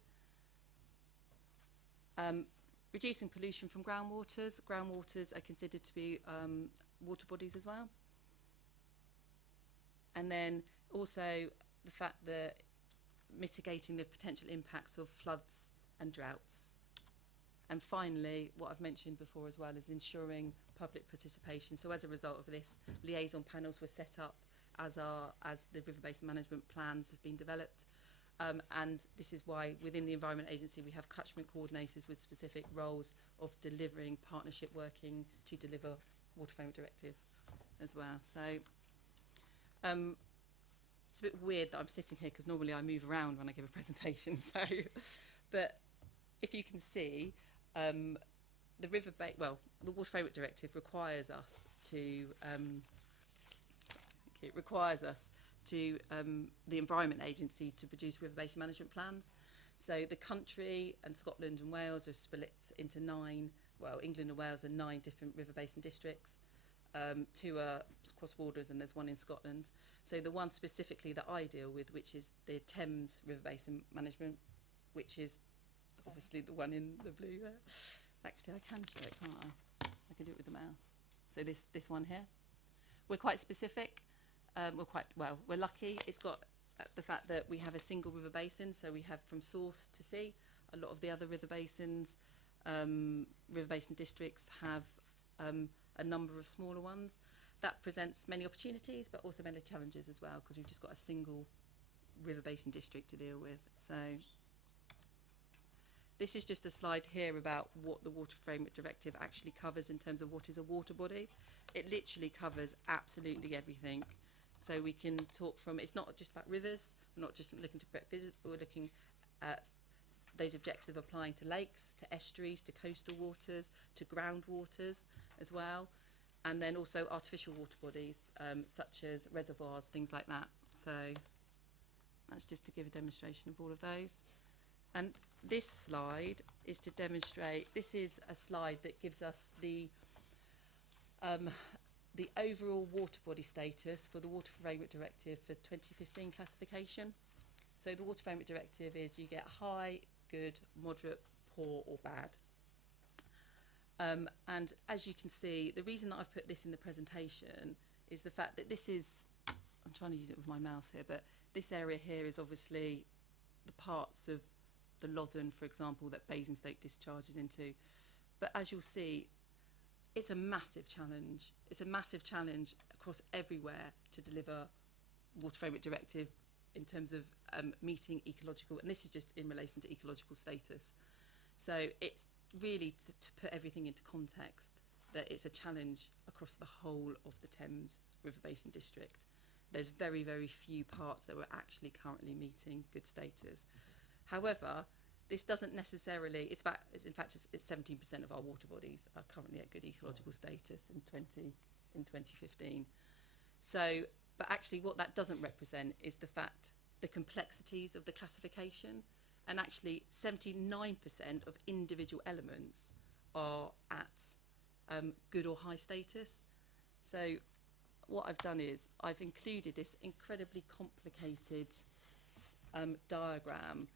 Reducing pollution from groundwaters. Groundwaters are considered to be water bodies as well. And then also the fact that mitigating the potential impacts of floods and droughts. And finally, what I've mentioned before as well is ensuring public participation. So as a result of this, liaison panels were set up as the river basin management plans have been developed. And this is why within the Environment Agency we have catchment coordinators with specific roles of delivering partnership working to deliver Water Framework Directive as well. So it's a bit weird that I'm sitting here because normally I move around when I give a presentation. So, but if you can see, the Water Framework Directive requires us to the Environment Agency to produce river basin management plans. So the country and Scotland and Wales are split into 9, well, England and Wales are 9 different river basin districts. 2 are cross borders and there's 1 in Scotland. So the one specifically that I deal with, which is the Thames River Basin Management, which is obviously the one in the blue there. Actually, I can show it, can't I? I can do it with the mouse. So this one here. We're quite specific. We're lucky. It's got the fact that we have a single river basin, so we have from source to sea. A lot of the other river basins, river basin districts have a number of smaller ones. That presents many opportunities, but also many challenges as well, because we've just got a single river basin district to deal with. So this is just a slide here about what the Water Framework Directive actually covers in terms of what is a water body. It literally covers absolutely everything. So we can talk from, it's not just about rivers, we're not just looking to visit, we're looking at those objectives applying to lakes, to estuaries, to coastal waters, to groundwaters as well. And then also artificial water bodies, such as reservoirs, things like that. So that's just to give a demonstration of all of those. And this slide is to demonstrate, this is a slide that gives us the overall water body status for the Water Framework Directive for 2015 classification. So the Water Framework Directive is you get high, good, moderate, poor or bad. And as you can see, the reason that I've put this in the presentation is the fact that this is, I'm trying to use it with my mouse here, but this area here is obviously the parts of the Loddon, for example, that Basingstoke discharges into. But as you'll see, it's a massive challenge. It's a massive challenge across everywhere to deliver Water Framework Directive in terms of meeting ecological, and this is just in relation to ecological status. So it's really to put everything into context that it's a challenge across the whole of the Thames River Basin District. There's very, very few parts that we're actually currently meeting good status. However, this doesn't necessarily, it's 17% of our water bodies are currently at good ecological status in 2015. So, but actually what that doesn't represent is the complexities of the classification, and actually 79% of individual elements are at good or high status. So what I've done is I've included this incredibly complicated diagram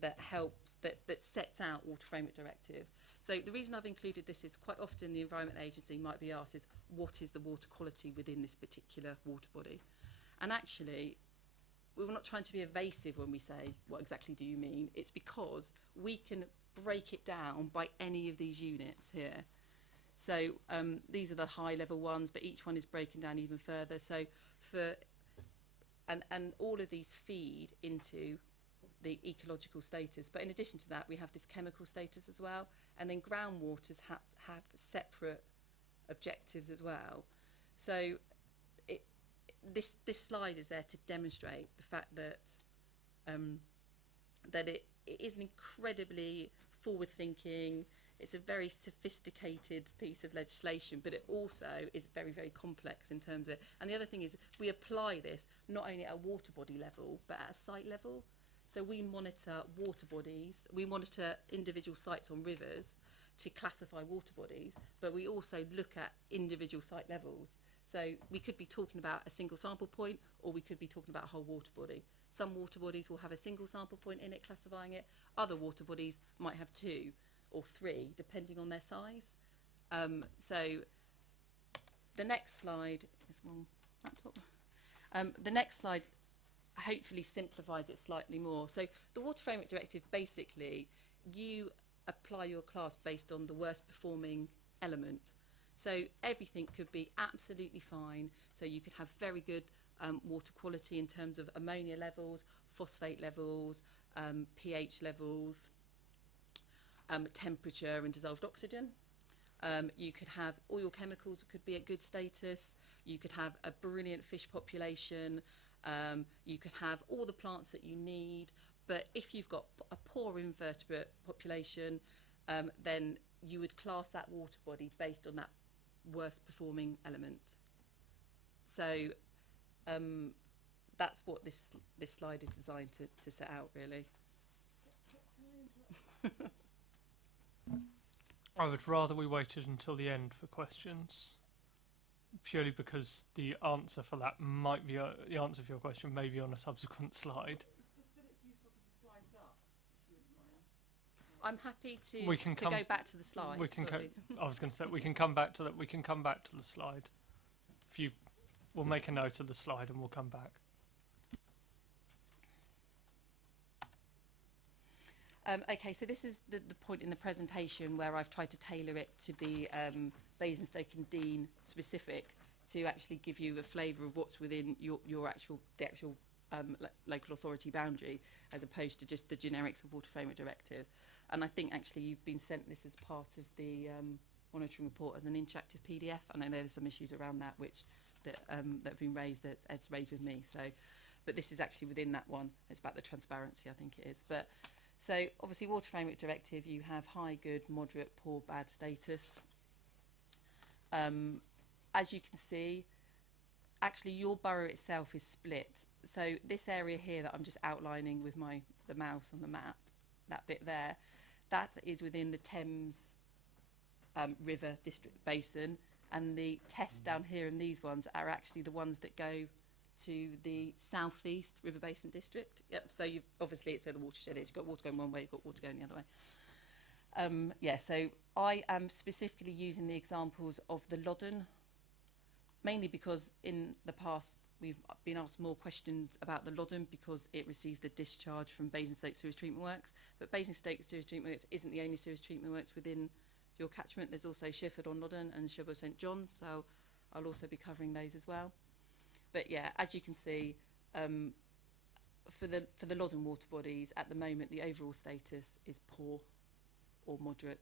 that helps, that sets out Water Framework Directive. So the reason I've included this is quite often the Environment Agency might be asked is, what is the water quality within this particular water body? And actually, we're not trying to be evasive when we say, what exactly do you mean? It's because we can break it down by any of these units here. So these are the high level ones, but each one is broken down even further. So and all of these feed into the ecological status. But in addition to that, we have this chemical status as well. And then groundwaters have separate objectives as well. So this slide is there to demonstrate the fact that that it is an incredibly forward-thinking, it's a very sophisticated piece of legislation, but it also is very, very complex in terms of, and the other thing is we apply this not only at a water body level, but at a site level. So we monitor water bodies, we monitor individual sites on rivers to classify water bodies, but we also look at individual site levels. So we could be talking about a single sample point, or we could be talking about a whole water body. Some water bodies will have a single sample point in it classifying it. Other water bodies might have 2 or 3, depending on their size. So the next slide is one laptop. The next slide hopefully simplifies it slightly more. So the Water Framework Directive, basically, you apply your class based on the worst performing element. So everything could be absolutely fine. So you could have very good water quality in terms of ammonia levels, phosphate levels, pH levels, temperature and dissolved oxygen. You could have all your chemicals could be at good status. You could have a brilliant fish population. You could have all the plants that you need. But if you've got a poor invertebrate population, then you would class that water body based on that worst performing element. So that's what this slide is designed to set out, really. I would rather we waited until the end for questions, purely because the answer for that might be the answer for your question may be on a subsequent slide. Just that it's useful because the slide's up, if you wouldn't mind. I'm happy to, We can go back to the slide. We can. sorry. I was going to say we can come back to that. We can come back to the slide. If you, we'll make a note of the slide and we'll come back. Okay, so this is the point in the presentation where I've tried to tailor it to be Basingstoke and Dean specific, to actually give you a flavour of what's within the actual local authority boundary, as opposed to just the generics of Water Framework Directive. And I think actually you've been sent this as part of the monitoring report as an interactive PDF, and I know there's some issues around that that have been raised, that Ed's raised with me. So, but this is actually within that one. It's about the transparency, I think it is. But so obviously Water Framework Directive, you have high, good, moderate, poor, bad status. As you can see, actually your borough itself is split. So this area here that I'm just outlining with the mouse on the map, that bit there, that is within the Thames River District Basin, and the tests down here and these ones are actually the ones that go to the southeast River Basin District. Yep. So you've obviously it's where the watershed is. You've got water going one way, you've got water going the other way. Yeah. So I am specifically using the examples of the Loddon, mainly because in the past we've been asked more questions about the Loddon because it receives the discharge from Basingstoke Sewage Treatment Works. But Basingstoke Sewage Treatment Works isn't the only sewage treatment works within your catchment. There's also Shefford-on-Loddon and Sheffield St John, so I'll also be covering those as well. But yeah, as you can see, for the Loddon water bodies, at the moment the overall status is poor or moderate.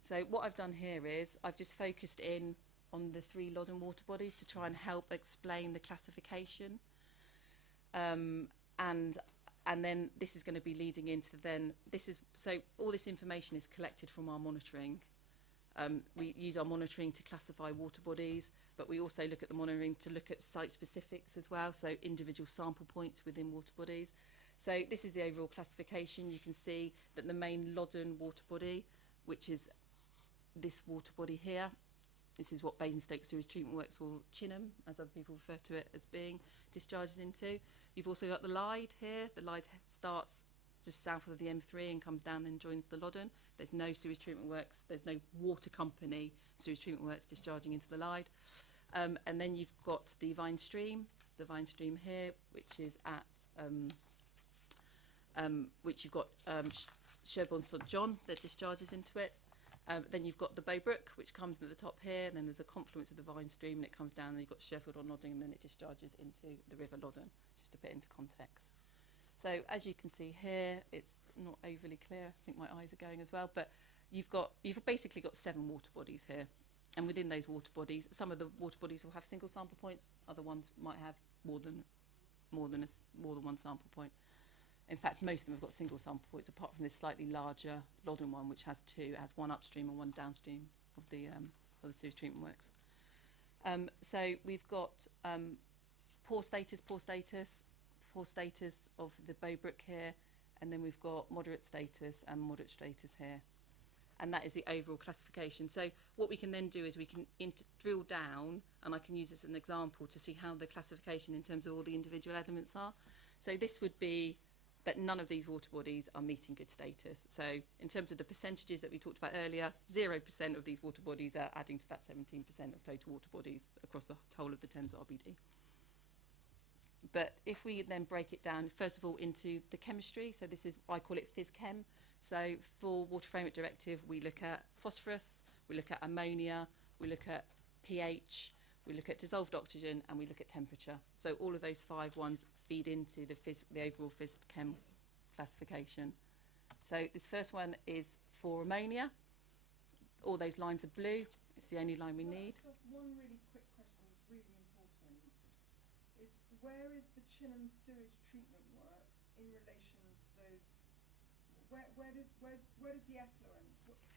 So what I've done here is I've just focused in on the 3 Loddon water bodies to try and help explain the classification. And then this is going to be leading into so all this information is collected from our monitoring. We use our monitoring to classify water bodies, but we also look at the monitoring to look at site specifics as well, so individual sample points within water bodies. So this is the overall classification. You can see that the main Loddon water body, which is this water body here, this is what Basingstoke Sewage Treatment Works, or Chinham, as other people refer to it as being, discharges into. You've also got the Lyde here. The Lyde starts just south of the M3 and comes down and joins the Loddon. There's no sewage treatment works, there's no water company sewage treatment works discharging into the Lyde. And then you've got the Vine Stream here, which is at, which you've got Sherborne St John that discharges into it. Then you've got the Bow Brook, which comes at the top here, and then there's a confluence of the Vine Stream, and it comes down, and you've got Sheffield on Loddon, and then it discharges into the River Loddon, just to put it into context. So as you can see here, it's not overly clear. I think my eyes are going as well, but you've basically got 7 water bodies here. And within those water bodies, some of the water bodies will have single sample points, other ones might have more than one sample point. In fact, most of them have got single sample points, apart from this slightly larger Loddon one, which has 2. It has 1 upstream and 1 downstream of the sewage treatment works. So we've got poor status of the Bow Brook here, and then we've got moderate status and moderate status here. And that is the overall classification. So what we can then do is we can drill down, and I can use this as an example to see how the classification in terms of all the individual elements are. So this would be that none of these water bodies are meeting good status. So in terms of the percentages that we talked about earlier, 0% of these water bodies are adding to that 17% of total water bodies across the whole of the Thames RBD. But if we then break it down, first of all, into the chemistry, so this is, I call it phys-chem. So for Water Framework Directive, we look at phosphorus, we look at ammonia, we look at pH, we look at dissolved oxygen, and we look at temperature. So all of those 5 ones feed into the overall phys-chem classification. So this first one is for ammonia. All those lines are blue. It's the only line we need. So one really quick question that's really important is, where is the Chinham sewage treatment works in relation to those? Where does the effluent?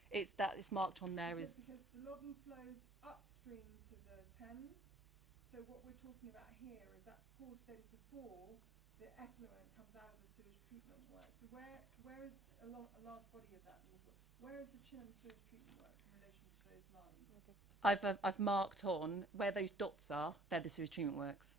It's marked on there because as the Loddon flows upstream to the Thames. So what we're talking about here is that's poor status before the effluent comes out of the sewage treatment work. So where is a large body of that water? Where is the Chinham sewage treatment work in relation to those lines? I've marked on where those dots are. They're the sewage treatment works.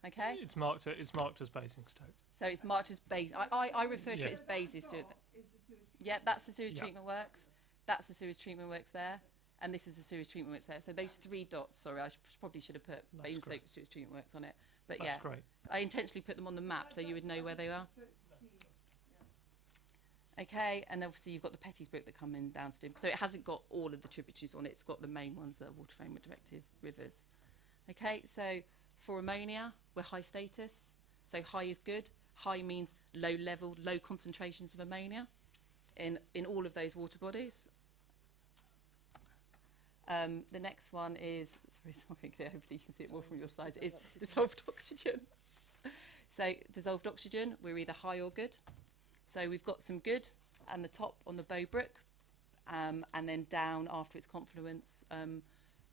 Okay. It's marked as Basingstoke. So it's marked as base. I refer to Yeah. it as bases to it. Is the sewage Yeah, that's the sewage Yeah. treatment works. That's the sewage treatment works there. And this is the sewage treatment works there. So those 3 dots, sorry, I probably should have put That's Basingstoke great. sewage treatment works on it. But That's yeah, great. I intentionally put them on the map so you would know where they are. So it's key. Okay, and obviously you've got the Pettysbrook that come in downstream. So it hasn't got all of the tributaries on it. It's got the main ones that are Water Framework Directive rivers. Okay, so for ammonia, we're high status. So high is good. High means low level, low concentrations of ammonia in all of those water bodies. The next one is, sorry, clear, hopefully you can see it more from your slides, is dissolved oxygen. So dissolved oxygen, we're either high or good. So we've got some good and the top on the Bow Brook, and then down after its confluence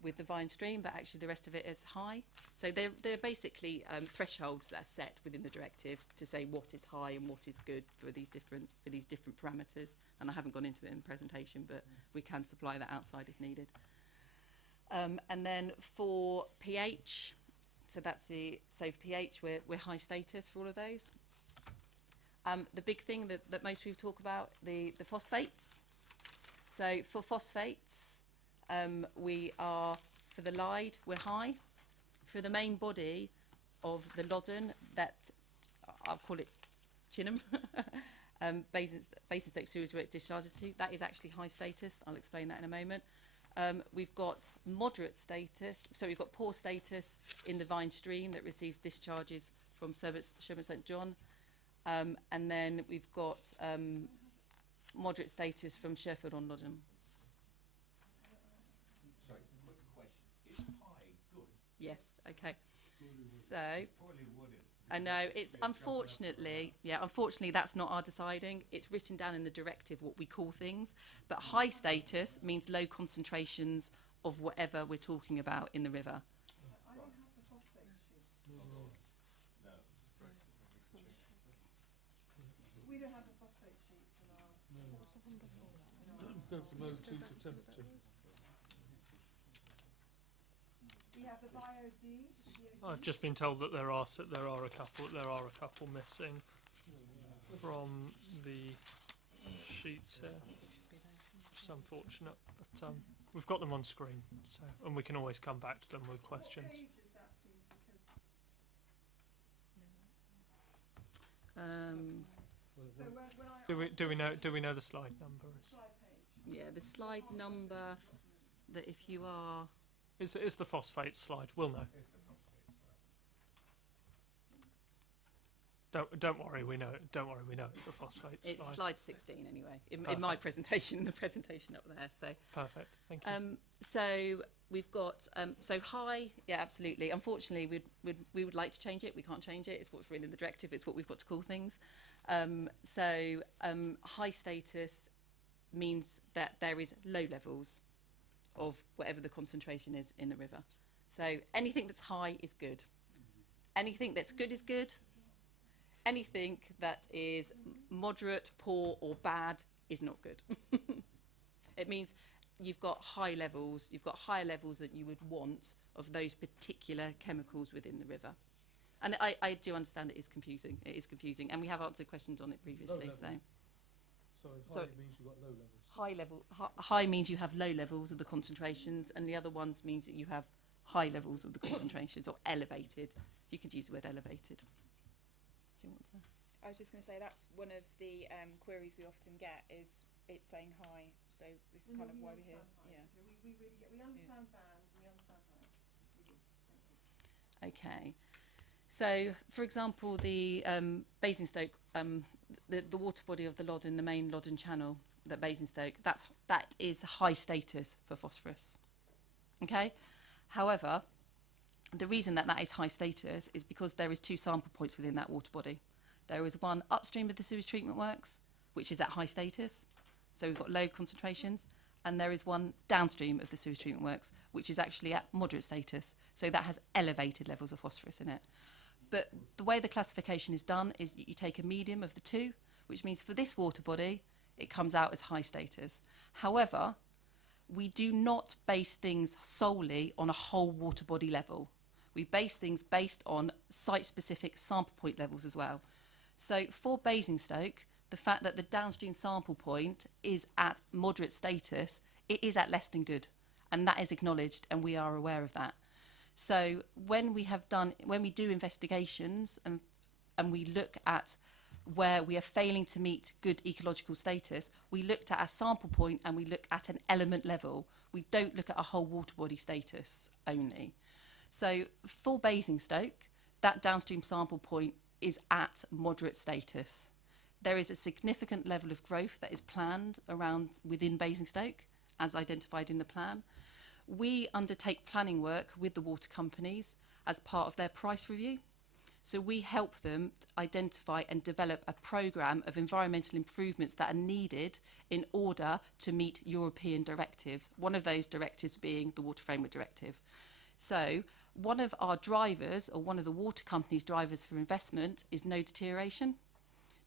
with the Vine Stream, but actually the rest of it is high. So they're basically thresholds that are set within the directive to say what is high and what is good for these different parameters. And I haven't gone into it in the presentation, but we can supply that outside if needed. And then for pH, so for pH, we're high status for all of those. The big thing that most people talk about, the phosphates. So for phosphates, we are, for the Lyde, we're high. For the main body of the Loddon, that I'll call it Chinham, Basingstoke sewage works discharges to, that is actually high status. I'll explain that in a moment. We've got moderate status, so we've got poor status in the Vine Stream that receives discharges from Sherburn St John. And then we've got moderate status from Sheffield on Loddon. Sorry, quick question. Is high good? Yes, okay. So, I know, it's unfortunately that's not our deciding. It's written down in the directive what we call things. But high status means low concentrations of whatever we're talking about in the river. I don't have the phosphate sheet. We don't have the phosphate sheets in our... Go from those 2 to temperature. We have the BioD. I've just been told that there are a couple missing from the sheets here. It's unfortunate, but we've got them on screen, so and we can always come back to them with questions. What page is that, please? Because so when I Do we know the slide number? slide page. Yeah, the slide number that if you are... Is the phosphate slide? We'll know. Don't worry, we know. Don't worry, we know it's the phosphate It's slide. slide 16 anyway, in my Perfect. presentation, the presentation up there. So, Perfect. Thank you. so we've got so high. Yeah, absolutely. Unfortunately, we would like to change it. We can't change it. It's what's written in the directive. It's what we've got to call things. High status means that there is low levels of whatever the concentration is in the river. So anything that's high is good. Anything that's good is good. Anything that is moderate, poor or bad is not good. It means you've got high levels, you've got higher levels that you would want of those particular chemicals within the river. And I do understand it is confusing. It is confusing. And we have answered questions on it previously. So high means you've got low levels. High means you have low levels of the concentrations, and the other ones means that you have high levels of the concentrations, or elevated. You could use the word elevated. Do you want to? I was just going to say that's one of the queries we often get is it's saying high, so this is kind of why we're here. Yeah. We understand bands, we understand high. Okay. So, for example, the Basingstoke, the water body of the Loddon, the main Loddon channel, that Basingstoke, that is high status for phosphorus. Okay. However, the reason that is high status is because there is 2 sample points within that water body. There is one upstream of the sewage treatment works, which is at high status, so we've got low concentrations, and there is one downstream of the sewage treatment works, which is actually at moderate status, so that has elevated levels of phosphorus in it. But the way the classification is done is you take a medium of the 2, which means for this water body, it comes out as high status. However, we do not base things solely on a whole water body level. We base things based on site-specific sample point levels as well. So for Basingstoke, the fact that the downstream sample point is at moderate status, it is at less than good. And that is acknowledged, and we are aware of that. So when we do investigations and we look at where we are failing to meet good ecological status, we looked at a sample point and we look at an element level. We don't look at a whole water body status only. So for Basingstoke, that downstream sample point is at moderate status. There is a significant level of growth that is planned within Basingstoke, as identified in the plan. We undertake planning work with the water companies as part of their price review. So we help them identify and develop a programme of environmental improvements that are needed in order to meet European directives, one of those directives being the Water Framework Directive. So one of our drivers, or one of the water companies' drivers for investment, is no deterioration.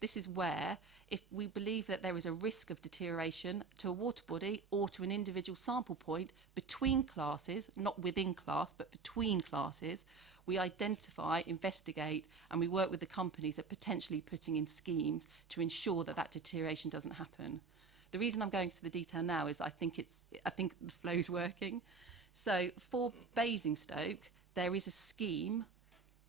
This is where, if we believe that there is a risk of deterioration to a water body or to an individual sample point between classes, not within class, but between classes, we identify, investigate, and we work with the companies at potentially putting in schemes to ensure that that deterioration doesn't happen. The reason I'm going through the detail now is I think the flow's working. So for Basingstoke, there is a scheme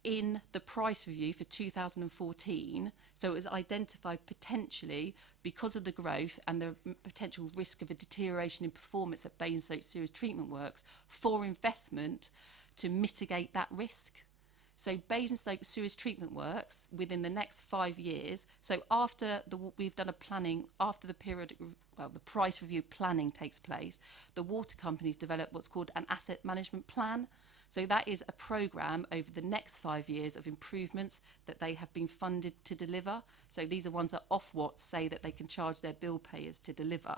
in the price review for 2014, so it was identified potentially because of the growth and the potential risk of a deterioration in performance at Basingstoke sewage treatment works for investment to mitigate that risk. So Basingstoke sewage treatment works within the next 5 years, so after we've done a planning, after the period, well, the price review planning takes place, the water companies develop what's called an asset management plan. So that is a programme over the next 5 years of improvements that they have been funded to deliver. So these are ones that Ofwat say that they can charge their bill payers to deliver.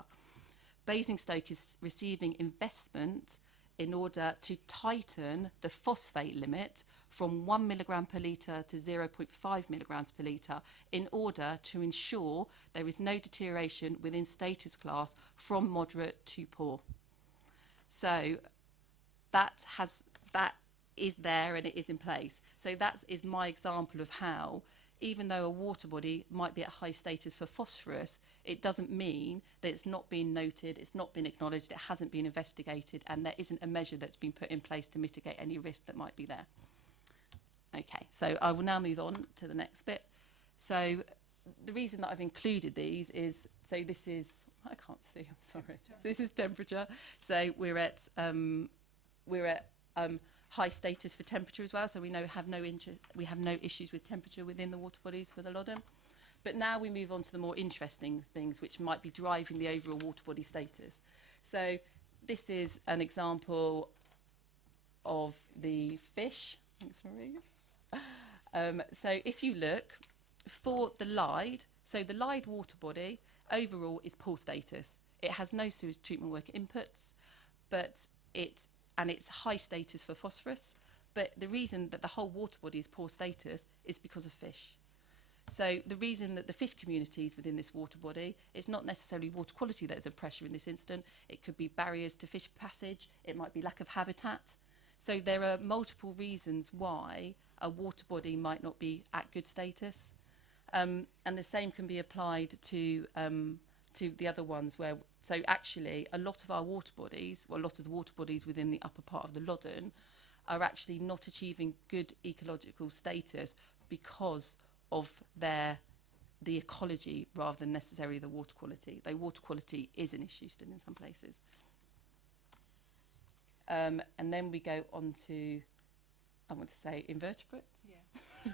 Basingstoke is receiving investment in order to tighten the phosphate limit from 1 milligram per litre to 0.5 milligrams per litre in order to ensure there is no deterioration within status class from moderate to poor. So that is there and it is in place. So that is my example of how, even though a water body might be at high status for phosphorus, it doesn't mean that it's not been noted, it's not been acknowledged, it hasn't been investigated, and there isn't a measure that's been put in place to mitigate any risk that might be there. Okay, so I will now move on to the next bit. So the reason that I've included these is, so this is, I can't see. I'm sorry. This is temperature. So we're at high status for temperature as well. So we have no issues with temperature within the water bodies for the Loddon. But now we move on to the more interesting things, which might be driving the overall water body status. So this is an example of the fish. Thanks, Marie. So if you look for the Lyde, so the Lyde water body overall is poor status. It has no sewage treatment work inputs, but it's high status for phosphorus. But the reason that the whole water body is poor status is because of fish. So the reason that the fish communities within this water body, it's not necessarily water quality that is a pressure in this instant. It could be barriers to fish passage. It might be lack of habitat. So there are multiple reasons why a water body might not be at good status. And the same can be applied to the other ones where, so actually a lot of our water bodies, well, a lot of the water bodies within the upper part of the Loddon are actually not achieving good ecological status because of the ecology rather than necessarily the water quality. Though water quality is an issue still in some places. And then we go on to, I want to say, invertebrates. Yeah.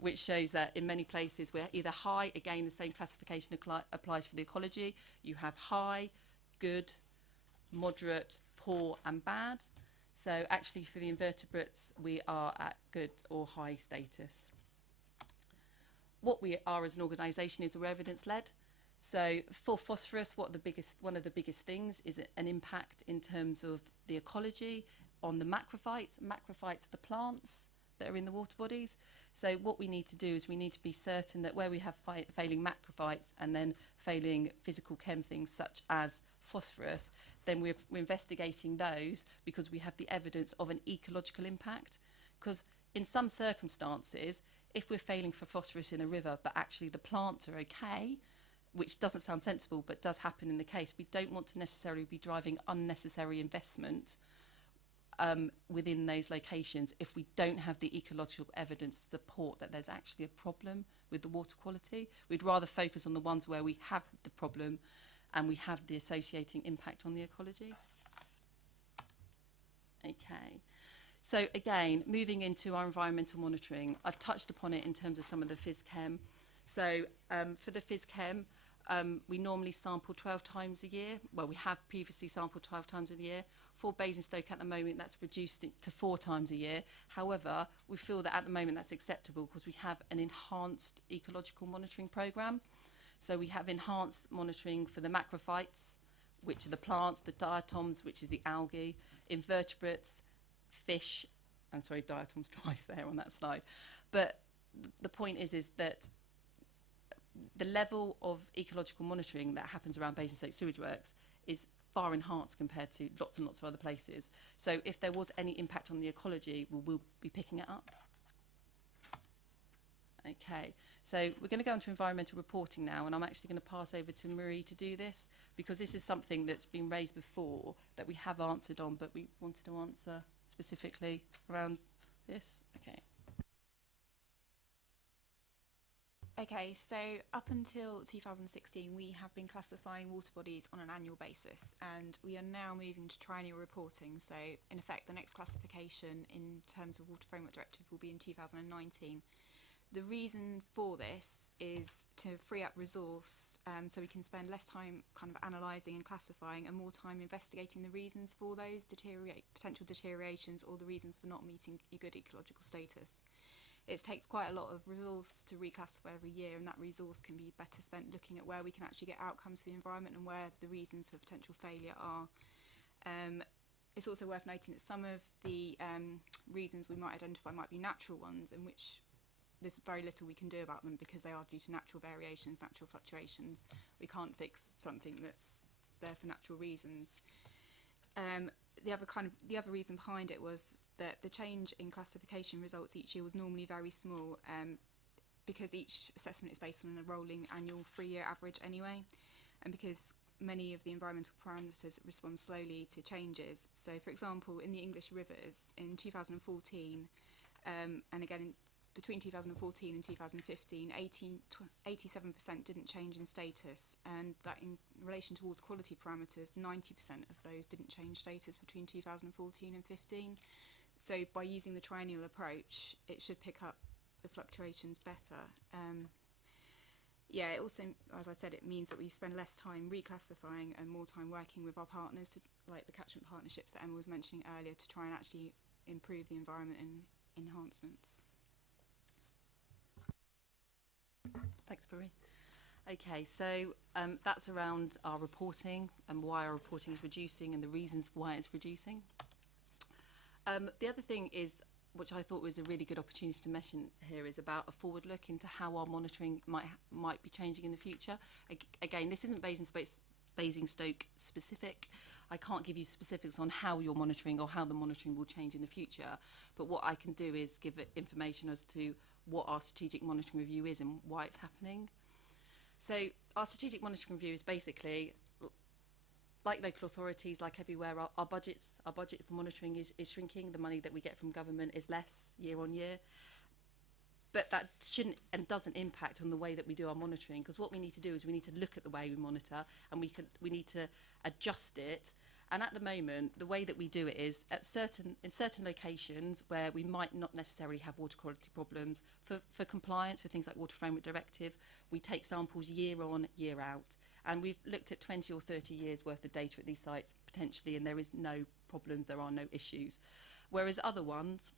Which shows that in many places we're either high, again the same classification applies for the ecology. You have high, good, moderate, poor and bad. So actually for the invertebrates we are at good or high status. What we are as an organisation is we're evidence-led. So for phosphorus, one of the biggest things is an impact in terms of the ecology on the macrophytes. Macrophytes are the plants that are in the water bodies. So what we need to do is we need to be certain that where we have failing macrophytes and then failing physical chem things such as phosphorus, then we're investigating those because we have the evidence of an ecological impact. Because in some circumstances, if we're failing for phosphorus in a river, but actually the plants are okay, which doesn't sound sensible, but does happen in the case, we don't want to necessarily be driving unnecessary investment within those locations if we don't have the ecological evidence to support that there's actually a problem with the water quality. We'd rather focus on the ones where we have the problem and we have the associating impact on the ecology. Okay. So again, moving into our environmental monitoring, I've touched upon it in terms of some of the phys-chem. So for the phys-chem, we normally sample 12 times a year. Well, we have previously sampled 12 times a year. For Basingstoke at the moment, that's reduced to 4 times a year. However, we feel that at the moment that's acceptable because we have an enhanced ecological monitoring programme. So we have enhanced monitoring for the macrophytes, which are the plants, the diatoms, which is the algae, invertebrates, fish. I'm sorry, diatoms twice there on that slide. But the point is that the level of ecological monitoring that happens around Basingstoke sewage works is far enhanced compared to lots and lots of other places. So if there was any impact on the ecology, we'll be picking it up. Okay, so we're going to go on to environmental reporting now, and I'm actually going to pass over to Marie to do this because this is something that's been raised before that we have answered on, but we wanted to answer specifically around this. Okay. Okay, so up until 2016, we have been classifying water bodies on an annual basis, and we are now moving to triennial reporting. So, in effect, the next classification in terms of Water Framework Directive will be in 2019. The reason for this is to free up resource so we can spend less time kind of analysing and classifying and more time investigating the reasons for those potential deteriorations or the reasons for not meeting a good ecological status. It takes quite a lot of resource to reclassify every year, and that resource can be better spent looking at where we can actually get outcomes for the environment and where the reasons for potential failure are. It's also worth noting that some of the reasons we might identify might be natural ones, in which there's very little we can do about them because they are due to natural variations, natural fluctuations. We can't fix something that's there for natural reasons. The other reason behind it was that the change in classification results each year was normally very small because each assessment is based on a rolling annual 3-year average anyway, and because many of the environmental parameters respond slowly to changes. So, for example, in the English rivers in 2014, and again between 2014 and 2015, 87% didn't change in status, and that in relation to water quality parameters, 90% of those didn't change status between 2014 and 15. So by using the triennial approach, it should pick up the fluctuations better. Yeah, it also, as I said, it means that we spend less time reclassifying and more time working with our partners, to, like the catchment partnerships that Emma was mentioning earlier, to try and actually improve the environment and enhancements. Thanks, Marie. Okay, so that's around our reporting and why our reporting is reducing and the reasons why it's reducing. The other thing is, which I thought was a really good opportunity to mention here, is about a forward look into how our monitoring might be changing in the future. Again, this isn't Basingstoke specific. I can't give you specifics on how you're monitoring or how the monitoring will change in the future, but what I can do is give it information as to what our strategic monitoring review is and why it's happening. So our strategic monitoring review is basically, like local authorities, like everywhere, our budget for monitoring is shrinking. The money that we get from government is less year on year. But that shouldn't and doesn't impact on the way that we do our monitoring, because what we need to do is we need to look at the way we monitor, and we need to adjust it. And at the moment, the way that we do it is in certain locations where we might not necessarily have water quality problems, for compliance with things like Water Framework Directive, we take samples year on, year out. And we've looked at 20 or 30 years worth of data at these sites potentially, and there is no problems, there are no issues. Whereas other ones,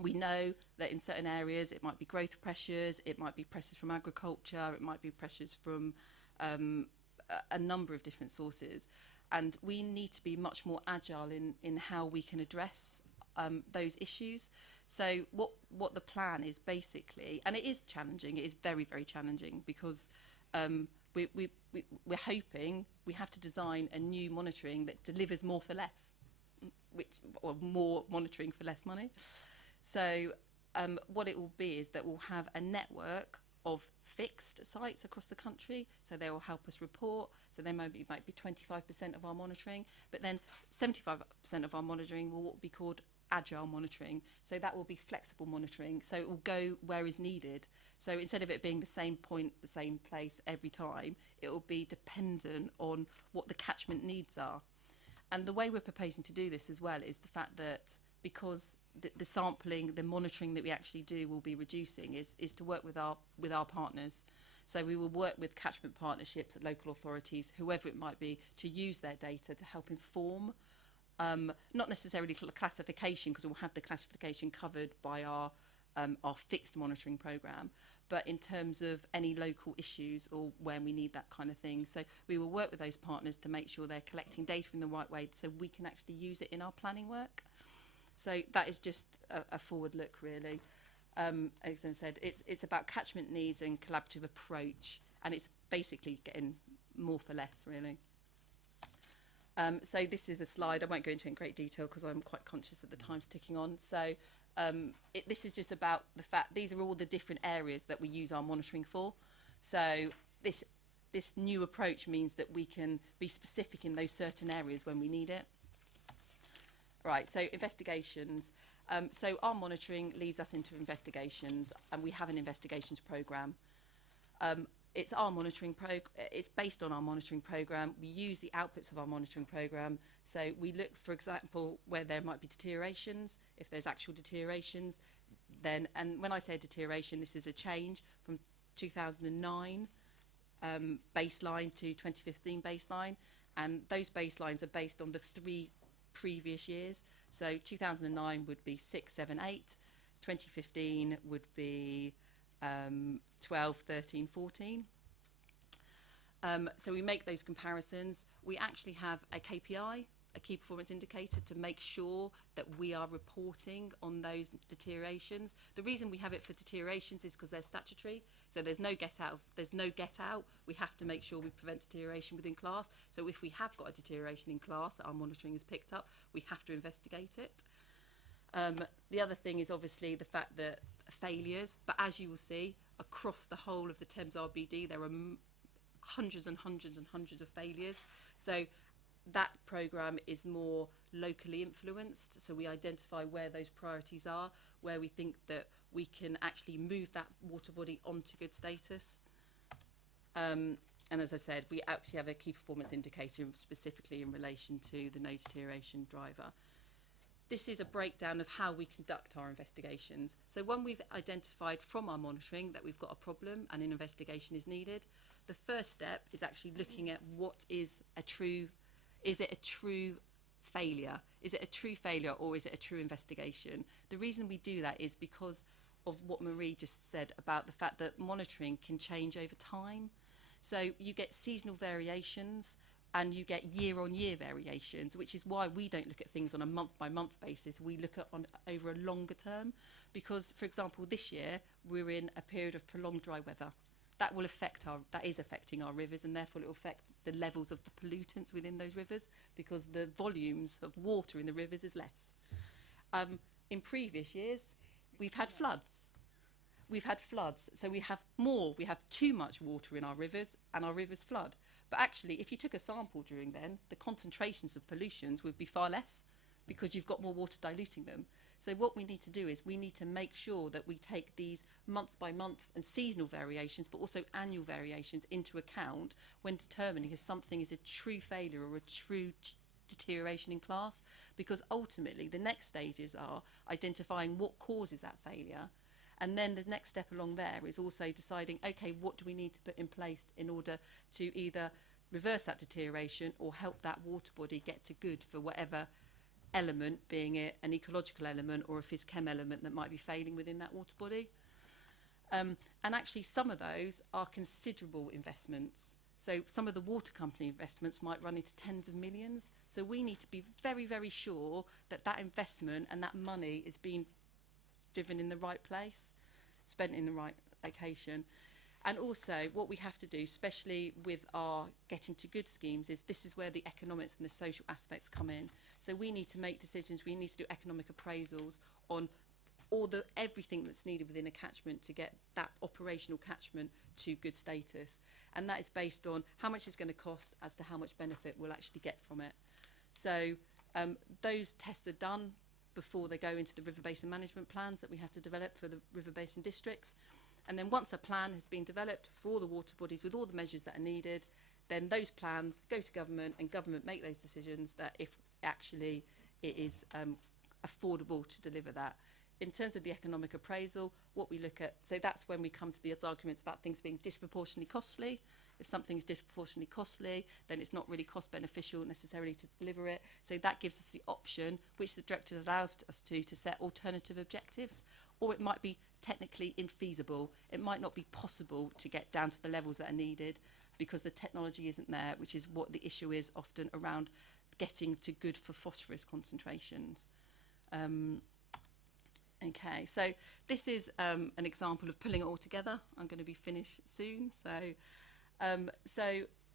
we know that in certain areas it might be growth pressures, it might be pressures from agriculture, it might be pressures from a number of different sources. And we need to be much more agile in how we can address those issues. So what the plan is basically, and it is challenging, it is very, very challenging, because we're hoping we have to design a new monitoring that delivers more for less, or more monitoring for less money. So what it will be is that we'll have a network of fixed sites across the country, so they will help us report. So they might be 25% of our monitoring, but then 75% of our monitoring will what will be called agile monitoring. So that will be flexible monitoring, so it will go where is needed. So instead of it being the same point, the same place every time, it will be dependent on what the catchment needs are. And the way we're proposing to do this as well is the fact that, because the sampling, the monitoring that we actually do will be reducing, is to work with our partners. So we will work with catchment partnerships at local authorities, whoever it might be, to use their data to help inform, not necessarily classification, because we'll have the classification covered by our fixed monitoring programme, but in terms of any local issues or when we need that kind of thing. So we will work with those partners to make sure they're collecting data in the right way, so we can actually use it in our planning work. So that is just a forward look, really. As I said, it's about catchment needs and collaborative approach, and it's basically getting more for less, really. So this is a slide. I won't go into it in great detail because I'm quite conscious that the time's ticking on. So this is just about the fact these are all the different areas that we use our monitoring for. So this new approach means that we can be specific in those certain areas when we need it. Right, so investigations. So our monitoring leads us into investigations, and we have an investigations programme. It's our monitoring it's based on our monitoring programme. We use the outputs of our monitoring programme. So we look, for example, where there might be deteriorations. If there's actual deteriorations, then, and when I say deterioration, this is a change from 2009 baseline to 2015 baseline, and those baselines are based on the 3 previous years. So 2009 would be 6, 7, 8. 2015 would be 12, 13, 14. So we make those comparisons. We actually have a KPI, a key performance indicator, to make sure that we are reporting on those deteriorations. The reason we have it for deteriorations is because they're statutory. So there's no get out. We have to make sure we prevent deterioration within class. So if we have got a deterioration in class that our monitoring has picked up, we have to investigate it. The other thing is obviously the fact that failures, but as you will see, across the whole of the Thames RBD, there are hundreds and hundreds and hundreds of failures. So that programme is more locally influenced, so we identify where those priorities are, where we think that we can actually move that water body onto good status. And as I said, we actually have a key performance indicator specifically in relation to the no deterioration driver. This is a breakdown of how we conduct our investigations. So when we've identified from our monitoring that we've got a problem and an investigation is needed, the first step is actually looking at what is a true, is it a true failure? Is it a true failure or is it a true investigation? The reason we do that is because of what Marie just said about the fact that monitoring can change over time. So you get seasonal variations and you get year-on-year variations, which is why we don't look at things on a month-by-month basis. We look at on over a longer term, because, for example, this year we're in a period of prolonged dry weather. That will affect that is affecting our rivers, and therefore it will affect the levels of the pollutants within those rivers, because the volumes of water in the rivers is less. In previous years, we've had floods. We've had floods, so we have too much water in our rivers, and our rivers flood. But actually, if you took a sample during then, the concentrations of pollutions would be far less, because you've got more water diluting them. So what we need to do is we need to make sure that we take these month by month and seasonal variations, but also annual variations into account when determining if something is a true failure or a true deterioration in class, because ultimately the next stages are identifying what causes that failure. And then the next step along there is also deciding, okay, what do we need to put in place in order to either reverse that deterioration or help that water body get to good for whatever element, being it an ecological element or a phys-chem element that might be failing within that water body. And actually some of those are considerable investments. So some of the water company investments might run into tens of millions. So we need to be very, very sure that that investment and that money is being driven in the right place, spent in the right location. And also what we have to do, especially with our getting to good schemes, is this is where the economics and the social aspects come in. So we need to make decisions, we need to do economic appraisals on everything that's needed within a catchment to get that operational catchment to good status. And that is based on how much it's going to cost as to how much benefit we'll actually get from it. So those tests are done before they go into the river basin management plans that we have to develop for the river basin districts. And then once a plan has been developed for all the water bodies with all the measures that are needed, then those plans go to government and government make those decisions that if actually it is affordable to deliver that. In terms of the economic appraisal, what we look at, so that's when we come to these arguments about things being disproportionately costly. If something is disproportionately costly, then it's not really cost beneficial necessarily to deliver it. So that gives us the option, which the director allows us to set alternative objectives, or it might be technically infeasible. It might not be possible to get down to the levels that are needed because the technology isn't there, which is what the issue is often around getting to good for phosphorus concentrations. Okay, so this is an example of pulling it all together. I'm going to be finished soon, so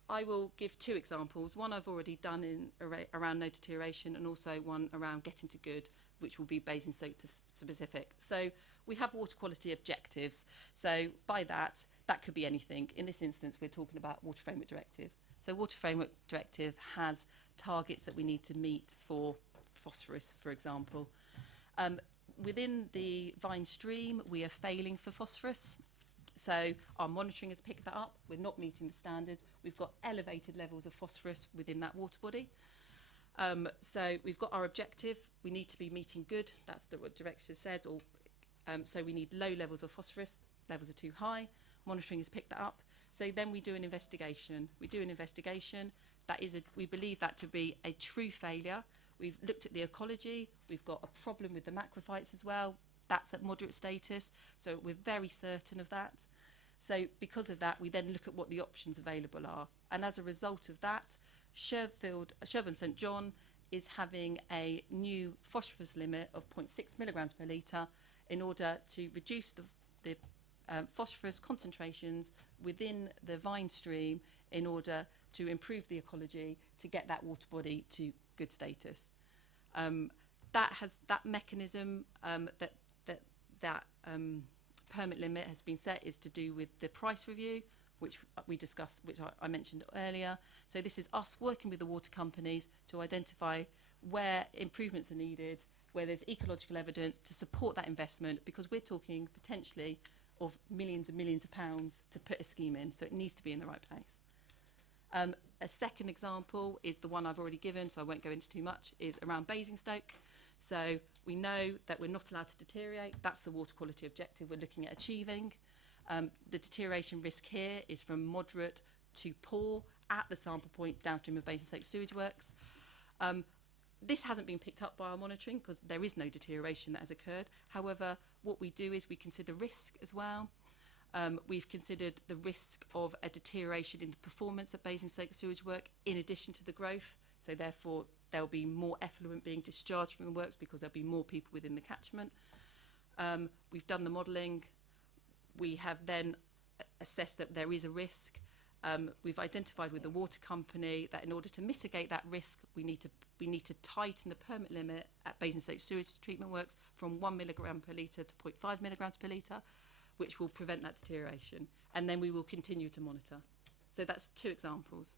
I will give two examples. One I've already done in around no deterioration, and also one around getting to good, which will be Basingstoke specific. So we have water quality objectives. So by that could be anything. In this instance, we're talking about Water Framework Directive. So Water Framework Directive has targets that we need to meet for phosphorus, for example. Within the Vine stream, we are failing for phosphorus. So our monitoring has picked that up. We're not meeting the standards. We've got elevated levels of phosphorus within that water body. So we've got our objective. We need to be meeting good. That's what the director said. So we need low levels of phosphorus. Levels are too high. Monitoring has picked that up. So then we do an investigation. We believe that to be a true failure. We've looked at the ecology. We've got a problem with the macrophytes as well. That's at moderate status. So we're very certain of that. So because of that, we then look at what the options available are. And as a result of that, Sherburn St John is having a new phosphorus limit of 0.6 milligrams per litre in order to reduce the phosphorus concentrations within the Vine stream in order to improve the ecology to get that water body to good status. That mechanism that permit limit has been set is to do with the price review, which we discussed, which I mentioned earlier. So this is us working with the water companies to identify where improvements are needed, where there's ecological evidence to support that investment, because we're talking potentially of millions and millions of pounds to put a scheme in, so it needs to be in the right place. A second example is the one I've already given, so I won't go into too much, is around Basingstoke. So we know that we're not allowed to deteriorate. That's the water quality objective we're looking at achieving. The deterioration risk here is from moderate to poor at the sample point downstream of Basingstoke sewage works. This hasn't been picked up by our monitoring because there is no deterioration that has occurred. However, what we do is we consider risk as well. We've considered the risk of a deterioration in the performance of Basingstoke sewage work in addition to the growth. So therefore, there'll be more effluent being discharged from the works because there'll be more people within the catchment. We've done the modelling. We have then assessed that there is a risk. We've identified with the water company that in order to mitigate that risk, we need to tighten the permit limit at Basingstoke sewage treatment works from 1 milligram per litre to 0.5 milligrams per litre, which will prevent that deterioration. And then we will continue to monitor. So that's two examples.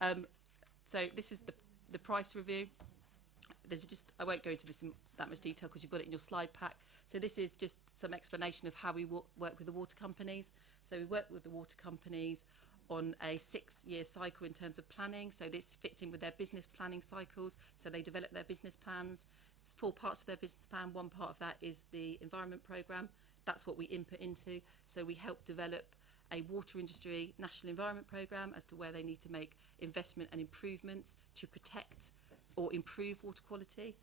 So this is the price review. I won't go into this in that much detail because you've got it in your slide pack. So this is just some explanation of how we work with the water companies. So we work with the water companies on a 6-year cycle in terms of planning. So this fits in with their business planning cycles. So they develop their business plans. It's 4 parts of their business plan. One part of that is the environment programme. That's what we input into. So we help develop a water industry national environment programme as to where they need to make investment and improvements to protect or improve water quality.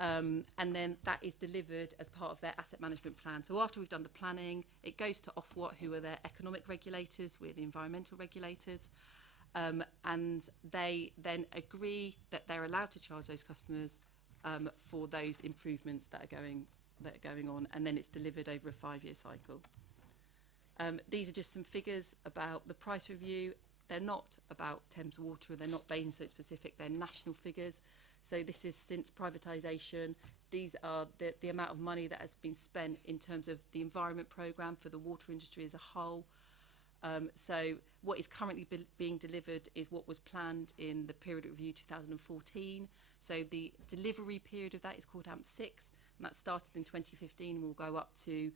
And then that is delivered as part of their asset management plan. So after we've done the planning, it goes to Ofwat, who are their economic regulators, we're the environmental regulators, and they then agree that they're allowed to charge those customers for those improvements that are going on, and then it's delivered over a 5-year cycle. These are just some figures about the price review. They're not about Thames Water, they're not Basingstoke specific, they're national figures. So this is since privatisation. These are the amount of money that has been spent in terms of the environment programme for the water industry as a whole. So what is currently being delivered is what was planned in the period review 2014. So the delivery period of that is called AMP6, and that started in 2015 and will go up to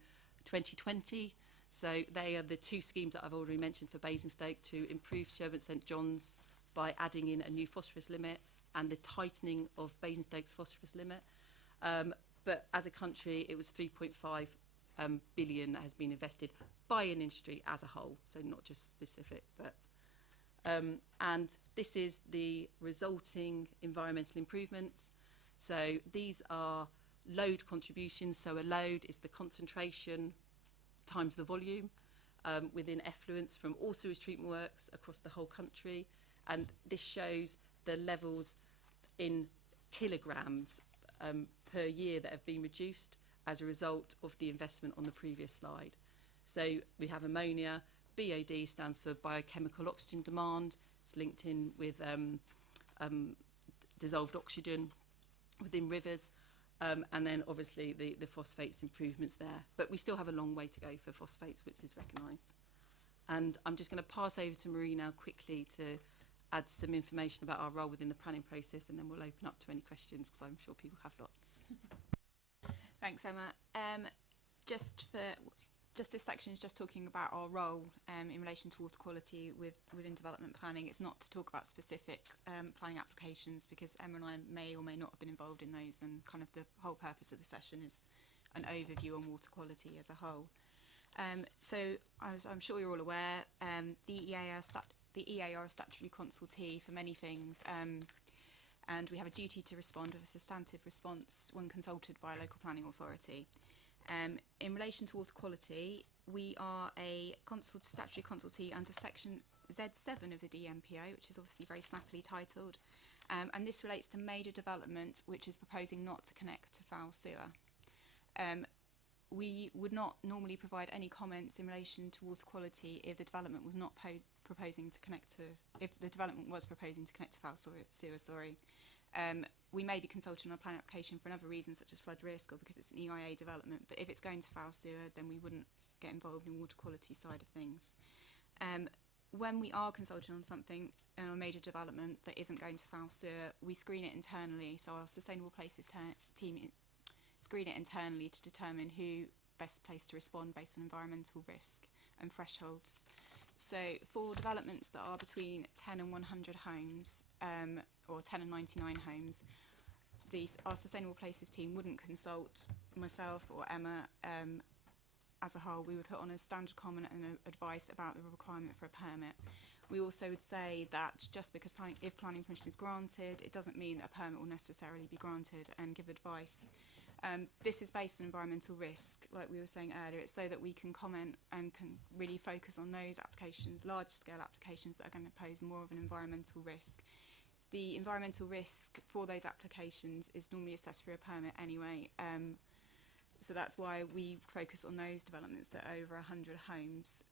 2020. So they are the 2 schemes that I've already mentioned for Basingstoke to improve Sherburn St John's by adding in a new phosphorus limit and the tightening of Basingstoke's phosphorus limit. But as a country, it was 3.5 billion that has been invested by an industry as a whole, so not just specific. But and this is the resulting environmental improvements. So these are load contributions. So a load is the concentration times the volume within effluents from all sewage treatment works across the whole country. And this shows the levels in kilograms per year that have been reduced as a result of the investment on the previous slide. So we have ammonia. BOD stands for biochemical oxygen demand. It's linked in with dissolved oxygen within rivers. And then obviously the phosphates improvements there. But we still have a long way to go for phosphates, which is recognised. And I'm just going to pass over to Marie now quickly to add some information about our role within the planning process, and then we'll open up to any questions because I'm sure people have lots. Thanks, Emma. Just this section is just talking about our role in relation to water quality within development planning. It's not to talk about specific planning applications because Emma and I may or may not have been involved in those, and kind of the whole purpose of the session is an overview on water quality as a whole. So as I'm sure you're all aware, the EA are a statutory consultee for many things, and we have a duty to respond with a substantive response when consulted by a local planning authority. In relation to water quality, we are a statutory consultee under section Z7 of the DMPO, which is obviously very snappily titled, and this relates to major development which is proposing not to connect to foul sewer. We would not normally provide any comments in relation to water quality if the development was not proposing to connect to foul sewer. we may be consulting on a planning application for another reason, such as flood risk or because it's an EIA development, but if it's going to foul sewer, then we wouldn't get involved in water quality side of things. When we are consulting on something, on a major development that isn't going to foul sewer, we screen it internally. So our Sustainable Places team screen it internally to determine who best placed to respond based on environmental risk and thresholds. So for developments that are between 10 and 100 homes, or 10 and 99 homes, our Sustainable Places team wouldn't consult myself or Emma as a whole. We would put on a standard comment and advice about the requirement for a permit. We also would say that just because if planning permission is granted, it doesn't mean that a permit will necessarily be granted, and give advice. This is based on environmental risk, like we were saying earlier. It's so that we can comment and can really focus on those applications, large-scale applications that are going to pose more of an environmental risk. The environmental risk for those applications is normally assessed through a permit anyway, so that's why we focus on those developments that are over 100 homes.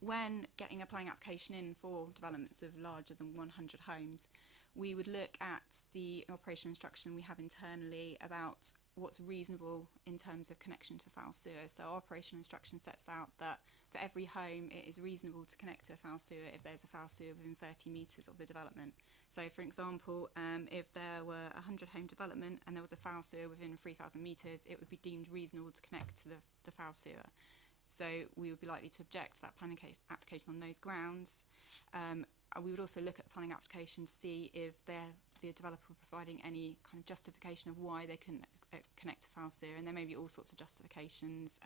When getting a planning application in for developments of larger than 100 homes, we would look at the operational instruction we have internally about what's reasonable in terms of connection to foul sewer. So our operational instruction sets out that for every home it is reasonable to connect to a foul sewer if there's a foul sewer within 30 metres of the development. So for example, if there were a 100 home development and there was a foul sewer within 3,000 metres, it would be deemed reasonable to connect to the foul sewer. So we would be likely to object to that planning application on those grounds. We would also look at the planning application to see if the developer providing any kind of justification of why they can connect to foul sewer, and there may be all sorts of justifications,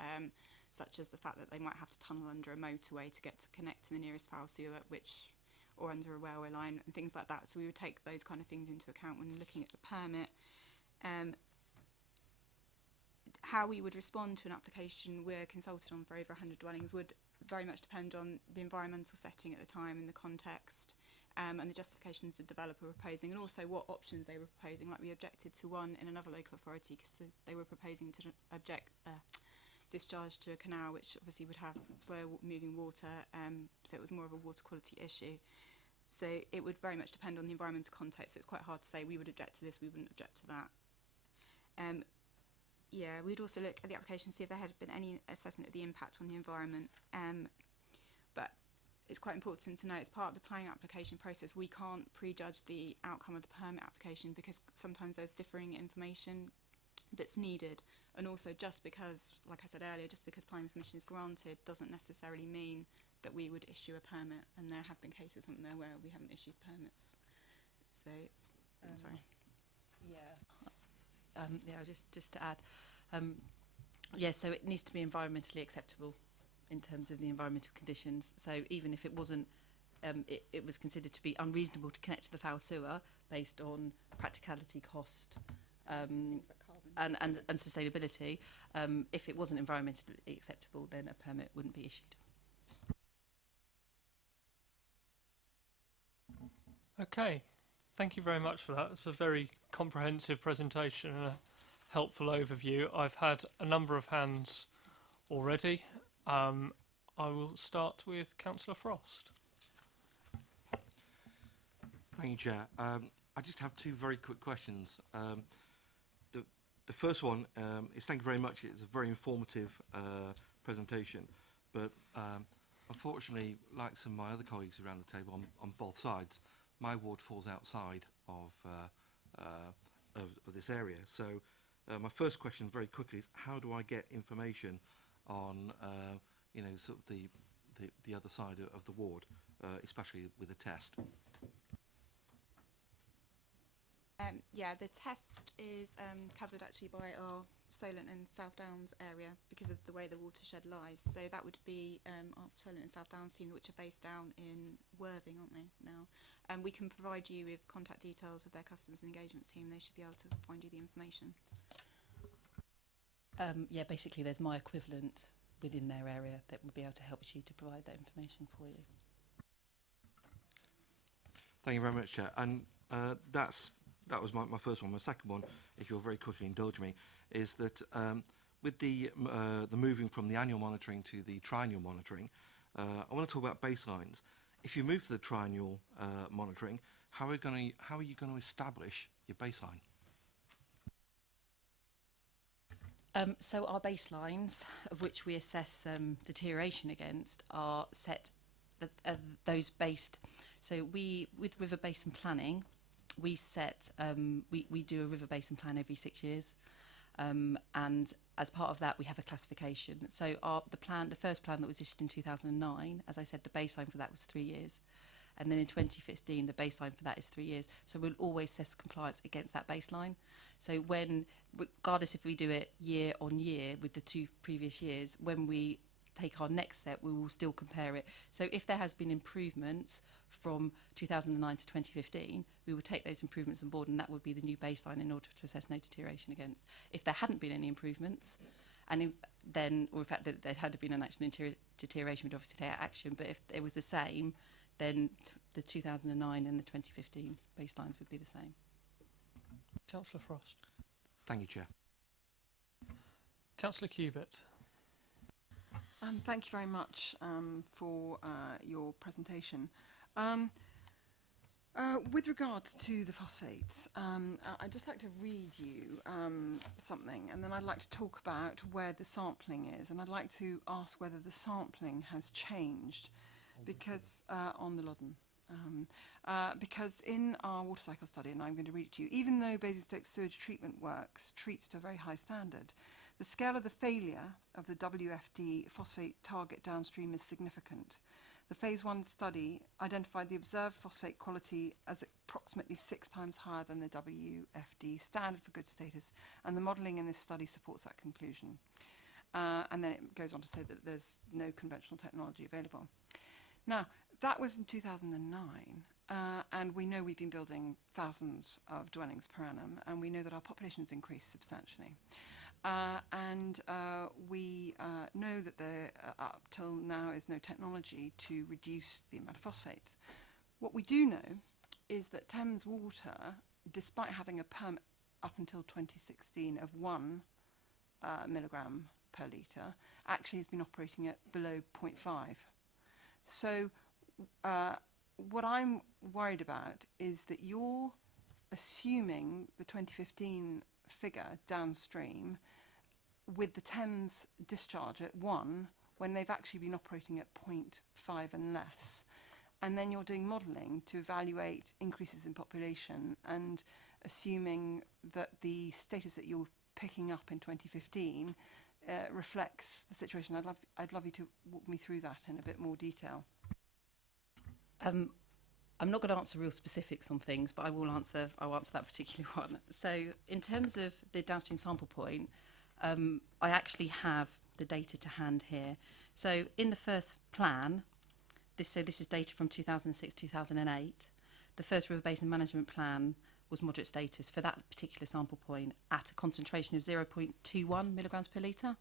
such as the fact that they might have to tunnel under a motorway to connect to the nearest foul sewer, or under a railway line and things like that. So we would take those kind of things into account when looking at the permit. How we would respond to an application we're consulted on for over 100 dwellings would very much depend on the environmental setting at the time and the context, and the justifications the developer were proposing, and also what options they were proposing. Like we objected to one in another local authority because they were proposing to discharge to a canal, which obviously would have slower moving water, so it was more of a water quality issue. So it would very much depend on the environmental context. So it's quite hard to say we would object to this, we wouldn't object to that. Yeah, we'd also look at the application to see if there had been any assessment of the impact on the environment. But it's quite important to know, as part of the planning application process, we can't prejudge the outcome of the permit application because sometimes there's differing information that's needed. And also just because, like I said earlier, just because planning permission is granted doesn't necessarily mean that we would issue a permit. And there have been cases, haven't there, where we haven't issued permits. So, I'm sorry. Yeah, just to add, so it needs to be environmentally acceptable in terms of the environmental conditions. So even if it wasn't, it was considered to be unreasonable to connect to the foul sewer based on practicality, cost, and sustainability. If it wasn't environmentally acceptable, then a permit wouldn't be issued. Okay, thank you very much for that. It's a very comprehensive presentation and a helpful overview. I've had a number of hands already. I will start with Councillor Frost. Thank you, Chair. I just have two very quick questions. The first one is thank you very much. It's a very informative presentation, but unfortunately, like some of my other colleagues around the table on both sides, my ward falls outside of this area. So my first question very quickly is how do I get information on sort of the other side of the ward, especially with a test? The test is covered actually by our Solent and South Downs area because of the way the watershed lies. So that would be our Solent and South Downs team, which are based down in Worthing, aren't they, now? We can provide you with contact details of their customers and engagements team. They should be able to find you the information. Basically there's my equivalent within their area that would be able to help you to provide that information for you. Thank you very much, Chair. And that was my first one. My second one, if you'll very quickly indulge me, is that with the moving from the annual monitoring to the triennial monitoring, I want to talk about baselines. If you move to the triennial monitoring, how are you going to establish your baseline? So our baselines, of which we assess deterioration against, are set those based. So we, with river basin planning, we set we do a river basin plan every 6 years, and as part of that we have a classification. So the first plan that was issued in 2009, as I said, the baseline for that was 3 years. And then in 2015, the baseline for that is 3 years. So we'll always assess compliance against that baseline. So when, regardless if we do it year on year with the 2 previous years, when we take our next step, we will still compare it. So if there has been improvements from 2009 to 2015, we will take those improvements on board, and that would be the new baseline in order to assess no deterioration against. If there hadn't been any improvements, and in fact that there had been an actual deterioration, we'd obviously take action. But if it was the same, then the 2009 and the 2015 baselines would be the same. Councillor Frost. Thank you, Chair. Councillor Cubitt. Thank you very much for your presentation. With regards to the phosphates, I'd just like to read you something, and then I'd like to talk about where the sampling is, and I'd like to ask whether the sampling has changed, because on the Loddon. Because in our water cycle study, and I'm going to read it to you, even though Basingstoke sewage treatment works treats to a very high standard, the scale of the failure of the WFD phosphate target downstream is significant. The Phase 1 study identified the observed phosphate quality as approximately 6 times higher than the WFD standard for good status, and the modelling in this study supports that conclusion. And then it goes on to say that there's no conventional technology available. Now, that was in 2009, and we know we've been building thousands of dwellings per annum, and we know that our population has increased substantially. And we know that there, up till now, is no technology to reduce the amount of phosphates. What we do know is that Thames Water, despite having a permit up until 2016 of 1 milligram per litre, actually has been operating at below 0.5. So what I'm worried about is that you're assuming the 2015 figure downstream with the Thames discharge at 1 when they've actually been operating at 0.5 and less. And then you're doing modelling to evaluate increases in population and assuming that the status that you're picking up in 2015 reflects the situation. I'd love you to walk me through that in a bit more detail. I'm not going to answer real specifics on things, but I'll answer that particular one. So in terms of the downstream sample point, I actually have the data to hand here. So in the first plan, this is data from 2006-2008. The first river basin management plan was moderate status for that particular sample point at a concentration of 0.21 milligrams per litre.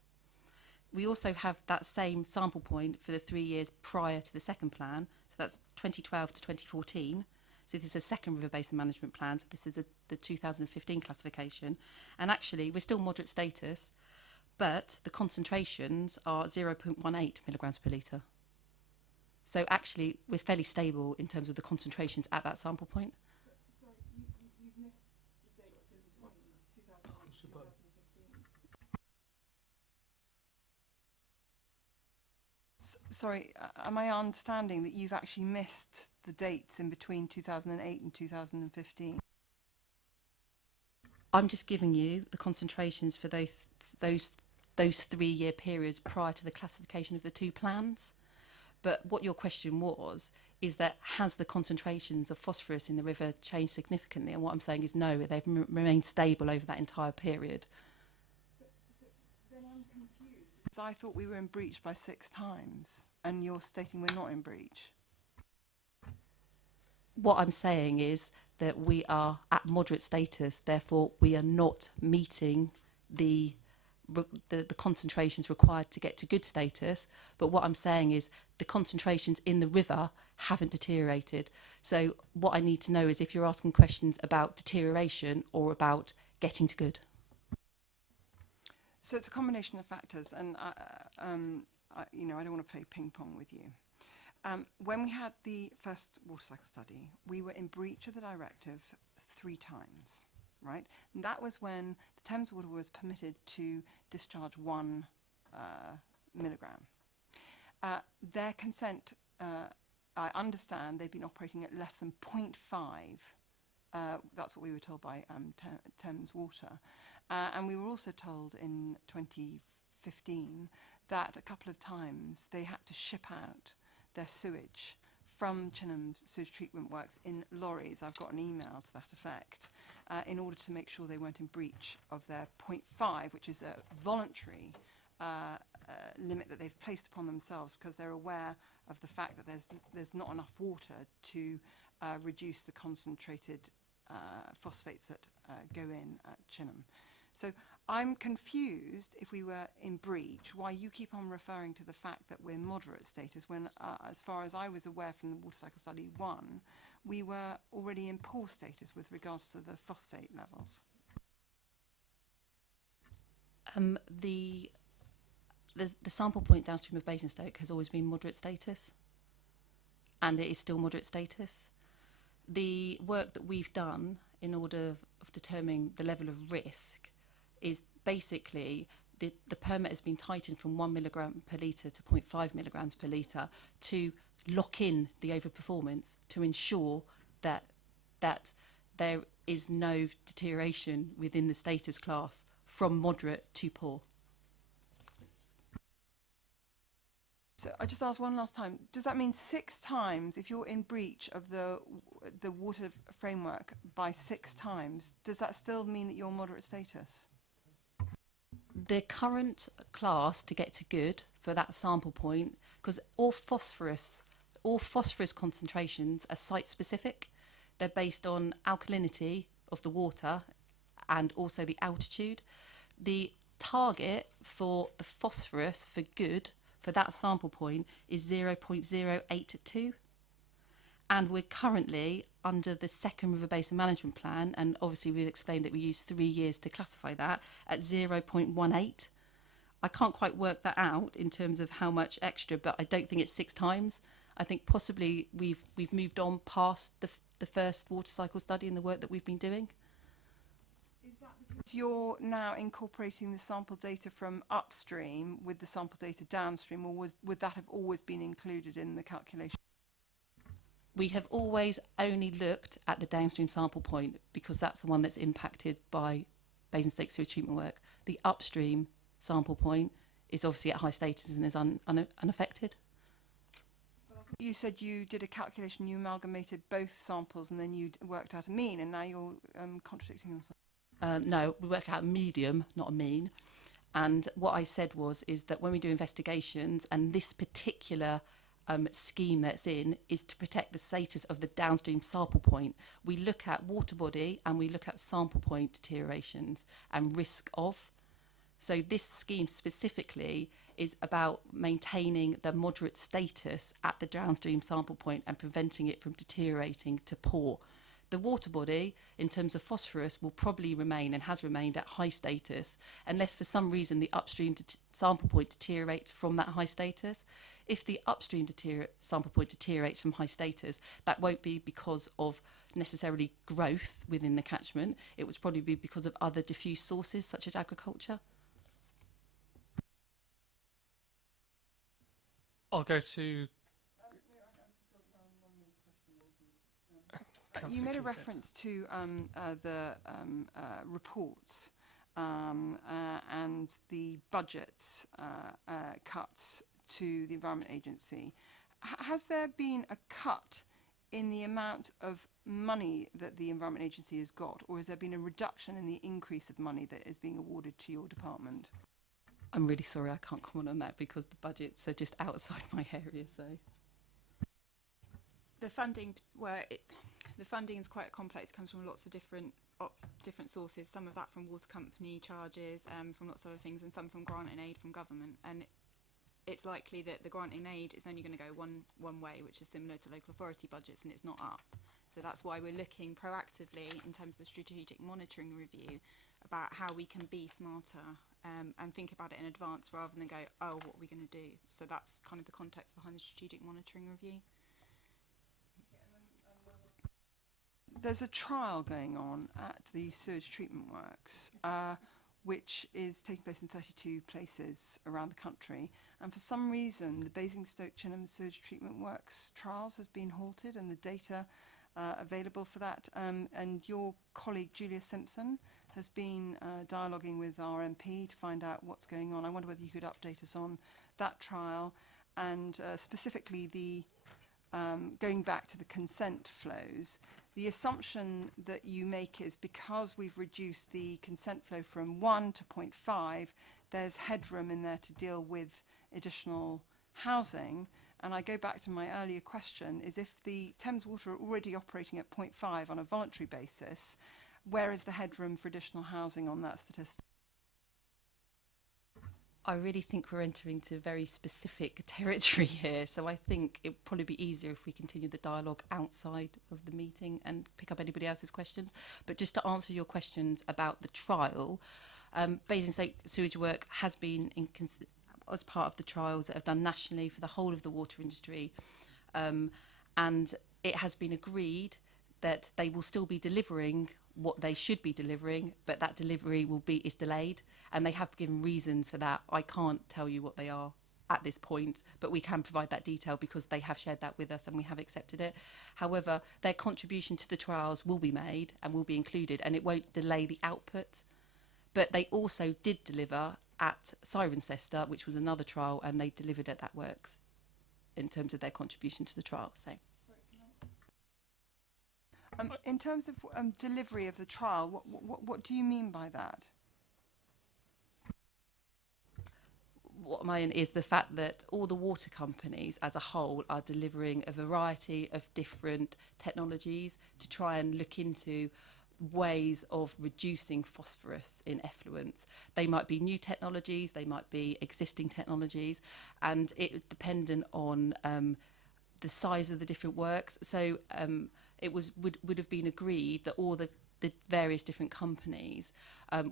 We also have that same sample point for the 3 years prior to the second plan, so that's 2012 to 2014. So this is a second river basin management plan, so this is the 2015 classification. And actually, we're still moderate status, but the concentrations are 0.18 milligrams per litre. So actually, we're fairly stable in terms of the concentrations at that sample point. Sorry, you've missed the dates in between 2008 and 2015. Sorry, am I understanding that you've actually missed the dates in between 2008 and 2015? I'm just giving you the concentrations for those 3 year periods prior to the classification of the 2 plans. But what your question was is that has the concentrations of phosphorus in the river changed significantly? And what I'm saying is no, they've remained stable over that entire period. So then I'm confused. Because I thought we were in breach by 6 times, and you're stating we're not in breach. What I'm saying is that we are at moderate status, therefore we are not meeting the concentrations required to get to good status. But what I'm saying is the concentrations in the river haven't deteriorated. So what I need to know is if you're asking questions about deterioration or about getting to good. So it's a combination of factors, and I don't want to play ping pong with you. When we had the first water cycle study, we were in breach of the directive 3 times. right? And that was when the Thames Water was permitted to discharge 1 milligram. Their consent, I understand they've been operating at less than 0.5. That's what we were told by Thames Water. And we were also told in 2015 that a couple of times they had to ship out their sewage from Chinham Sewage Treatment Works in lorries. I've got an email to that effect, in order to make sure they weren't in breach of their 0.5, which is a voluntary limit that they've placed upon themselves because they're aware of the fact that there's not enough water to reduce the concentrated phosphates that go in at Chinham. So I'm confused, if we were in breach, why you keep on referring to the fact that we're moderate status when, as far as I was aware from the Water Cycle Study 1, we were already in poor status with regards to the phosphate levels. The sample point downstream of Basingstoke has always been moderate status, and it is still moderate status. The work that we've done in order of determining the level of risk is basically the permit has been tightened from 1 milligram per litre to 0.5 milligrams per litre to lock in the overperformance to ensure that there is no deterioration within the status class from moderate to poor. So I just asked one last time, does that mean 6 times, if you're in breach of the water framework by 6 times, does that still mean that you're moderate status? The current class to get to good for that sample point, because all phosphorus concentrations are site specific. They're based on alkalinity of the water and also the altitude. The target for the phosphorus for good for that sample point is 0.082. And we're currently under the second river basin management plan, and obviously we've explained that we use 3 years to classify that, at 0.18. I can't quite work that out in terms of how much extra, but I don't think it's 6 times. I think possibly we've moved on past the first water cycle study and the work that we've been doing. Is that because you're now incorporating the sample data from upstream with the sample data downstream, or would that have always been included in the calculation? We have always only looked at the downstream sample point because that's the one that's impacted by Basingstoke sewage treatment work. The upstream sample point is obviously at high status and is unaffected. You said you did a calculation, you amalgamated both samples and then you worked out a mean, and now you're contradicting yourself. No, we worked out a medium, not a mean. And what I said is that when we do investigations, and this particular scheme that's in is to protect the status of the downstream sample point, we look at water body and we look at sample point deteriorations and risk of. So this scheme specifically is about maintaining the moderate status at the downstream sample point and preventing it from deteriorating to poor. The water body, in terms of phosphorus, will probably remain and has remained at high status unless for some reason the upstream sample point deteriorates from that high status. If the upstream sample point deteriorates from high status, that won't be because of necessarily growth within the catchment. It would probably be because of other diffuse sources such as agriculture. I'll go to... You made a reference to the reports and the budgets cuts to the Environment Agency. Has there been a cut in the amount of money that the Environment Agency has got, or has there been a reduction in the increase of money that is being awarded to your department? I'm really sorry, I can't comment on that because the budgets are just outside my area. So the funding, the funding is quite complex. It comes from lots of different sources. Some of that from water company charges, from lots of other things, and some from grant and aid from government. And it's likely that the grant and aid is only going to go one way, which is similar to local authority budgets, and it's not up. So that's why we're looking proactively in terms of the strategic monitoring review about how we can be smarter and think about it in advance rather than go, oh, what are we going to do? So that's kind of the context behind the strategic monitoring review. there's a trial going on at the sewage treatment works, which is taking place in 32 places around the country. And for some reason, the Basingstoke-Chinham sewage treatment works trials has been halted, and the data available for that. And your colleague, Julia Simpson, has been dialoguing with our MP to find out what's going on. I wonder whether you could update us on that trial, and specifically the going back to the consent flows. The assumption that you make is because we've reduced the consent flow from 1 to 0.5, there's headroom in there to deal with additional housing. And I go back to my earlier question, is if the Thames Water are already operating at 0.5 on a voluntary basis, where is the headroom for additional housing on that statistic? I really think we're entering into very specific territory here, so I think it would probably be easier if we continue the dialogue outside of the meeting and pick up anybody else's questions. But just to answer your questions about the trial, Basingstoke Sewage Work has been as part of the trials that have done nationally for the whole of the water industry, and it has been agreed that they will still be delivering what they should be delivering, but that delivery is delayed, and they have given reasons for that. I can't tell you what they are at this point, but we can provide that detail because they have shared that with us and we have accepted it. However, their contribution to the trials will be made and will be included, and it won't delay the output. But they also did deliver at Cirencester, which was another trial, and they delivered at that works in terms of their contribution to the trial. So. In terms of delivery of the trial, what do you mean by that? What I mean is the fact that all the water companies as a whole are delivering a variety of different technologies to try and look into ways of reducing phosphorus in effluents. They might be new technologies, they might be existing technologies, and it dependent on the size of the different works. So it would have been agreed that all the various different companies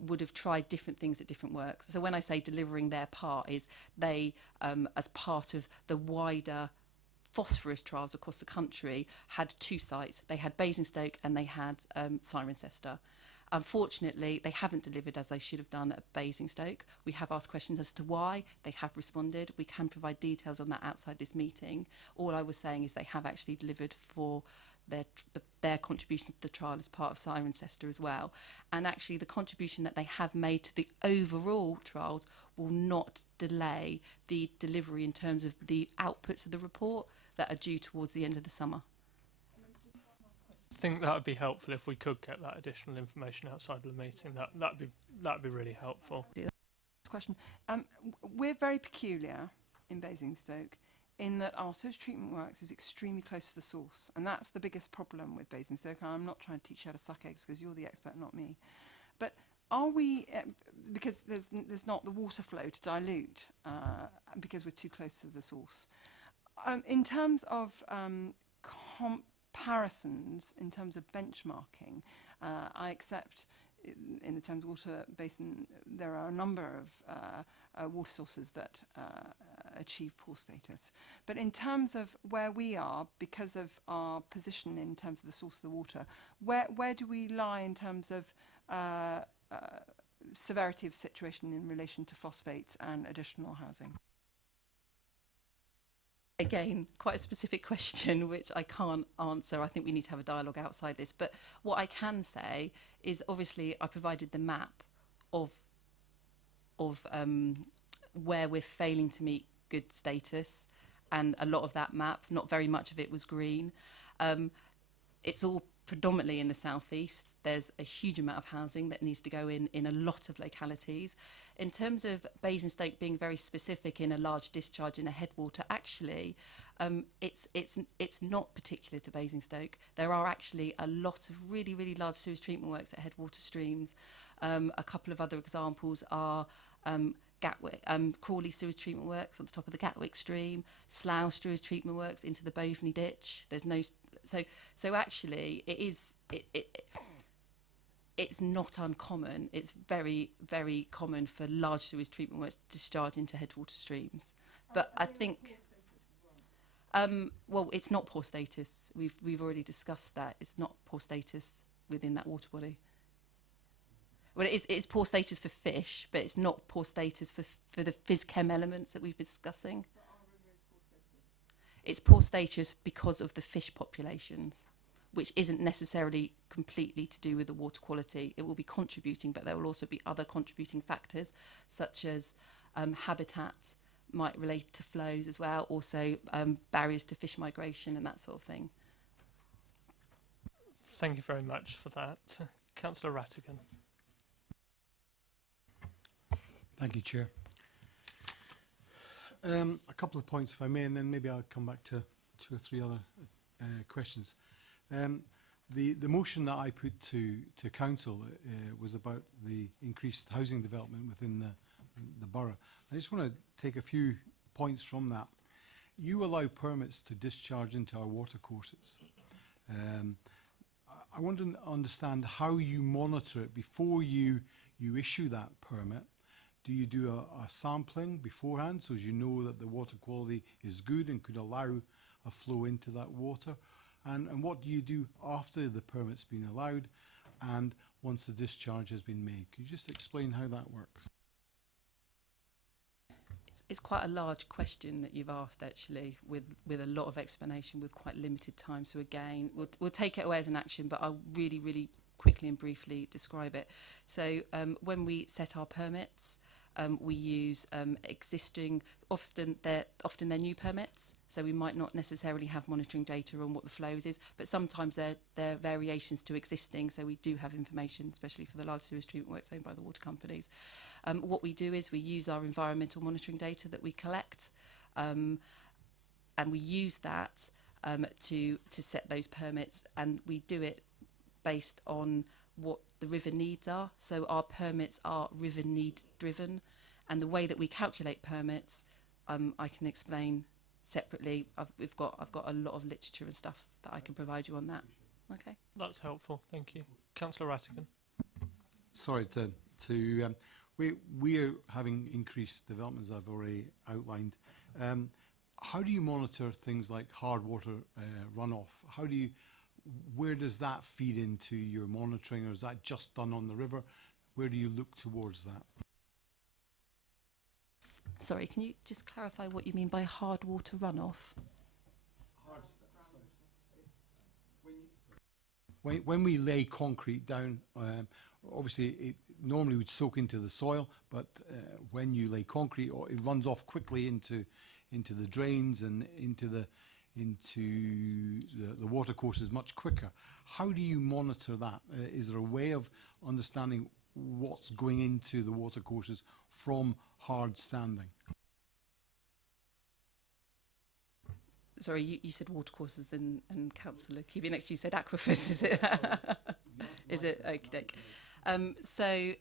would have tried different things at different works. So when I say delivering their part, is they, as part of the wider phosphorus trials across the country, had two sites. They had Basingstoke and they had Cirencester. Unfortunately, they haven't delivered as they should have done at Basingstoke. We have asked questions as to why. They have responded. We can provide details on that outside this meeting. All I was saying is they have actually delivered for their contribution to the trial as part of Cirencester as well. And actually the contribution that they have made to the overall trials will not delay the delivery in terms of the outputs of the report that are due towards the end of the summer. I think that would be helpful if we could get that additional information outside of the meeting. That'd be really helpful. Question. We're very peculiar in Basingstoke in that our sewage treatment works is extremely close to the source, and that's the biggest problem with Basingstoke. I'm not trying to teach you how to suck eggs because you're the expert, not me. But are we, because there's not the water flow to dilute because we're too close to the source. In terms of comparisons, in terms of benchmarking, I accept in the Thames Water Basin there are a number of water sources that achieve poor status. But in terms of where we are, because of our position in terms of the source of the water, where do we lie in terms of severity of situation in relation to phosphates and additional housing? Again, quite a specific question, which I can't answer. I think we need to have a dialogue outside this. But what I can say is, obviously, I provided the map of where we're failing to meet good status, and a lot of that map, not very much of it was green. It's all predominantly in the southeast. There's a huge amount of housing that needs to go in a lot of localities. In terms of Basingstoke being very specific in a large discharge in a headwater, actually, it's not particular to Basingstoke. There are actually a lot of really, really large sewage treatment works at headwater streams. A couple of other examples are Gatwick, Crawley sewage treatment works on the top of the Gatwick stream, Slough sewage treatment works into the Boveney ditch. There's no, so actually it's not uncommon. It's very, very common for large sewage treatment works to discharge into headwater streams. But I think Well, it's not poor status. We've already discussed that. It's not poor status within that water body. Well, it's poor status for fish, but it's not poor status for the phys-chem elements that we've been discussing. It's poor status because of the fish populations, which isn't necessarily completely to do with the water quality. It will be contributing, but there will also be other contributing factors, such as habitat might relate to flows as well, also barriers to fish migration and that sort of thing. Thank you very much for that. Councillor Rattigan. Thank you, Chair. A couple of points, if I may, and then maybe I'll come back to 2 or 3 other questions. The motion that I put to council was about the increased housing development within the borough. I just want to take a few points from that. You allow permits to discharge into our water courses. I want to understand how you monitor it before you issue that permit. Do you do a sampling beforehand so as you know that the water quality is good and could allow a flow into that water? And what do you do after the permit's been allowed and once the discharge has been made? Could you just explain how that works? It's quite a large question that you've asked, actually, with a lot of explanation with quite limited time. So again, we'll take it away as an action, but I'll really quickly and briefly describe it. So when we set our permits, we use existing, often they're new permits, so we might not necessarily have monitoring data on what the flows is, but sometimes they're variations to existing, so we do have information, especially for the large sewage treatment works owned by the water companies. What we do is we use our environmental monitoring data that we collect, and we use that to set those permits, and we do it based on what the river needs are. So our permits are river need driven, and the way that we calculate permits, I can explain separately. I've got a lot of literature and stuff that I can provide you on that. Okay. That's helpful. Thank you. Councillor Rattigan. Sorry we are having increased developments I've already outlined. How do you monitor things like hard water runoff? Where does that feed into your monitoring, or is that just done on the river? Where do you look towards that? Sorry, can you just clarify what you mean by hard water runoff? When we lay concrete down, obviously it normally would soak into the soil, but when you lay concrete, it runs off quickly into the drains and into the water courses much quicker. How do you monitor that? Is there a way of understanding what's going into the water courses from hard standing? Sorry, you said water courses and Councillor Keeby next you said aquifers, is it? Is it? Okay. So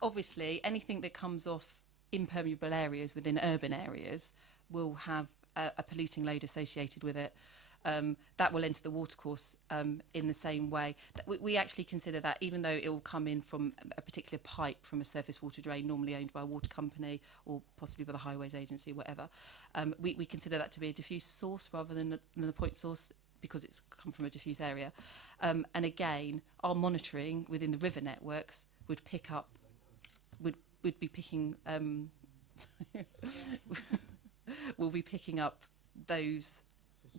obviously anything that comes off impermeable areas within urban areas will have a polluting load associated with it. That will enter the watercourse in the same way. We actually consider that, even though it will come in from a particular pipe from a surface water drain normally owned by a water company or possibly by the Highways Agency or whatever, we consider that to be a diffuse source rather than a point source because it's come from a diffuse area. And again, our monitoring within the river networks would be picking we'll be picking up those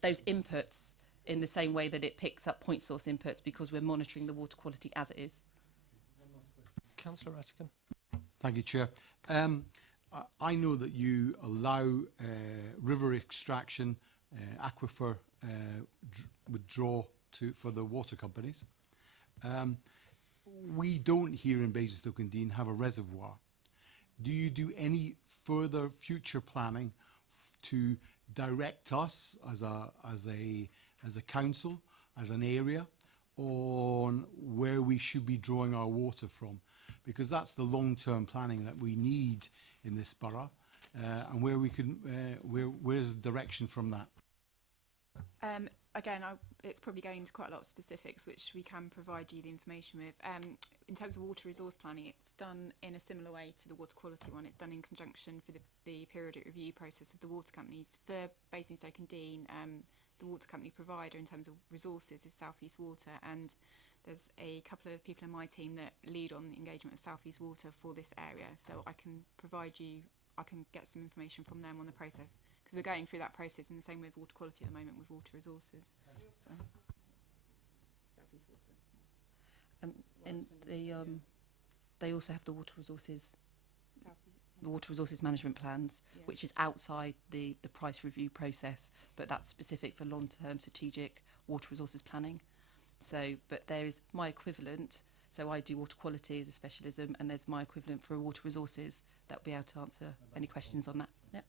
inputs in the same way that it picks up point source inputs because we're monitoring the water quality as it is. Councillor Rattigan. Thank you, Chair. I know that you allow river extraction, aquifer withdraw for the water companies. We don't here in Basingstoke and Dean have a reservoir. Do you do any further future planning to direct us as a council, as an area, on where we should be drawing our water from? Because that's the long-term planning that we need in this borough, and where we can, where's the direction from that? again, it's probably going into quite a lot of specifics, which we can provide you the information with. In terms of water resource planning, it's done in a similar way to the water quality one. It's done in conjunction for the periodic review process of the water companies. For Basingstoke and Dean, the water company provider in terms of resources is South East Water, and there's a couple of people in my team that lead on the engagement of South East Water for this area, so I can get some information from them on the process, because we're going through that process in the same way with water quality at the moment with water resources. So. And they also have the water resources management plans, which is outside the price review process, but that's specific for long-term strategic water resources planning. So, but there is my equivalent. So I do water quality as a specialism, and there's my equivalent for water resources that will be able to answer any questions on that. Yep.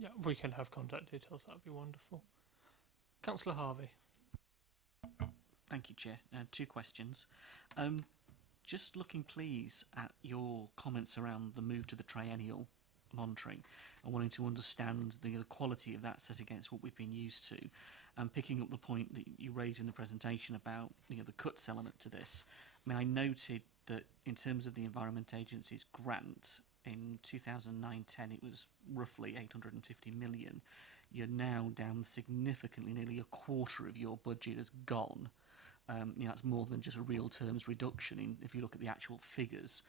Yeah, if we can have contact details, that would be wonderful. Councillor Harvey. Thank you, Chair. Two questions. Just looking, please, at your comments around the move to the triennial monitoring and wanting to understand the quality of that set against what we've been used to, and picking up the point that you raised in the presentation about the cuts element to this. I mean, I noted that in terms of the Environment Agency's grant in 2009-10, it was roughly 850 million. You're now down significantly, nearly a quarter of your budget has gone. That's more than just a real terms reduction if you look at the actual figures.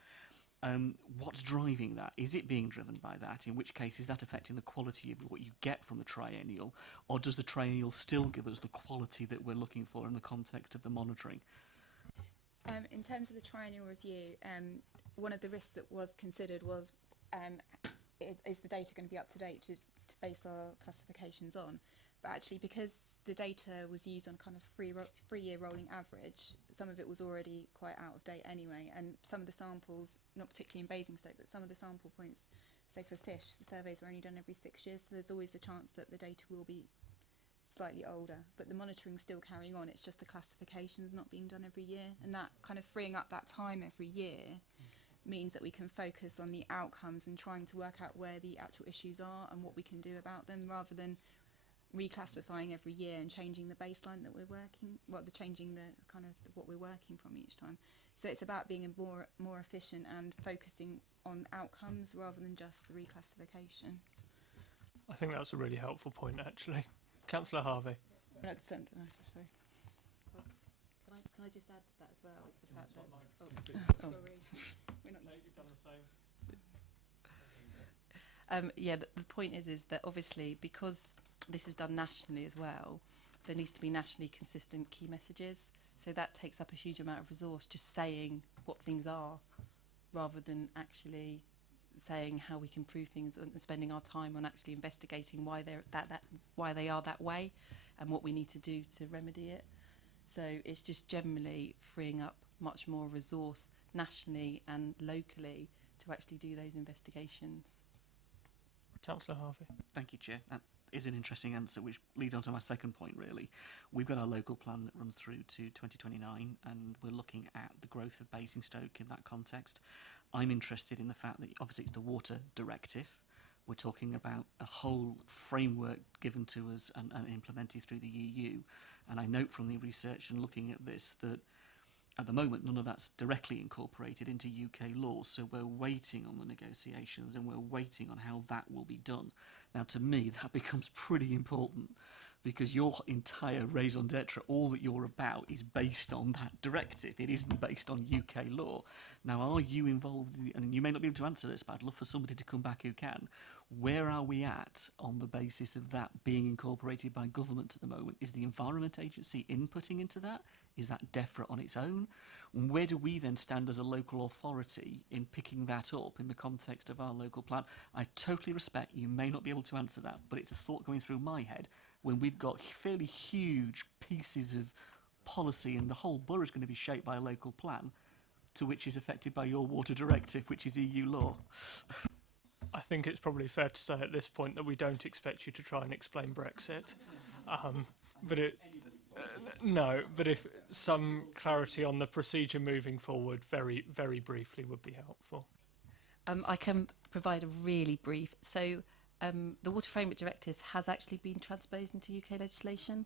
What's driving that? Is it being driven by that? In which case, is that affecting the quality of what you get from the triennial? Or does the triennial still give us the quality that we're looking for in the context of the monitoring? In terms of the triennial review, one of the risks that was considered was, is the data going to be up to date to base our classifications on? But actually, because the data was used on kind of three-year rolling average, some of it was already quite out of date anyway. And some of the samples, not particularly in Basingstoke, but some of the sample points, say for fish, the surveys were only done every 6 years, so there's always the chance that the data will be slightly older. But the monitoring's still carrying on, it's just the classification's not being done every year. And that kind of freeing up that time every year means that we can focus on the outcomes and trying to work out where the actual issues are and what we can do about them, rather than reclassifying every year and changing the baseline that we're working, changing the kind of what we're working from each time. So it's about being more efficient and focusing on outcomes rather than just the reclassification. I think that's a really helpful point, actually. Councillor Harvey. Sorry. Can I just add to that as well? It's the fact that sorry, we're not used to the point is that obviously, because this is done nationally as well, there needs to be nationally consistent key messages. So that takes up a huge amount of resource, just saying what things are, rather than actually saying how we can improve things and spending our time on actually investigating why they're why they are that way and what we need to do to remedy it. So it's just generally freeing up much more resource nationally and locally to actually do those investigations. Councillor Harvey. Thank you, Chair. That is an interesting answer, which leads on to my second point, really. We've got our local plan that runs through to 2029, and we're looking at the growth of Basingstoke in that context. I'm interested in the fact that obviously it's the water directive. We're talking about a whole framework given to us and implemented through the EU. And I note from the research and looking at this that at the moment, none of that's directly incorporated into UK law, so we're waiting on the negotiations and we're waiting on how that will be done. Now, to me, that becomes pretty important, because your entire raison d'etre, all that you're about, is based on that directive. It isn't based on UK law. Now, are you involved, and you may not be able to answer this, but I'd love for somebody to come back who can. Where are we at on the basis of that being incorporated by government at the moment? Is the Environment Agency inputting into that? Is that DEFRA on its own? Where do we then stand as a local authority in picking that up in the context of our local plan? I totally respect you may not be able to answer that, but it's a thought going through my head when we've got fairly huge pieces of policy and the whole borough is going to be shaped by a local plan, to which is affected by your water directive, which is EU law. I think it's probably fair to say at this point that we don't expect you to try and explain Brexit. But if some clarity on the procedure moving forward very, very briefly would be helpful. I can provide a really brief. So the Water Framework Directive has actually been transposed into UK legislation.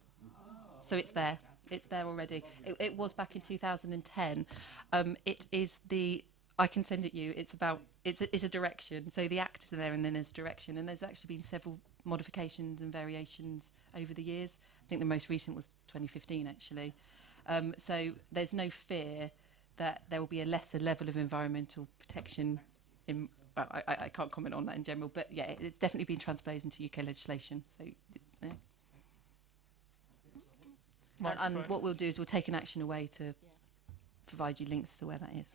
So it's there. It's there already. It was back in 2010. It is the. I can send it you. It's about. It's a direction. So the act is there, and then there's direction. And there's actually been several modifications and variations over the years. I think the most recent was 2015, actually. So there's no fear that there will be a lesser level of environmental protection. I can't comment on that in general, but yeah, it's definitely been transposed into UK legislation. So. Yeah. And what we'll do is we'll take an action away to provide you links to where that is.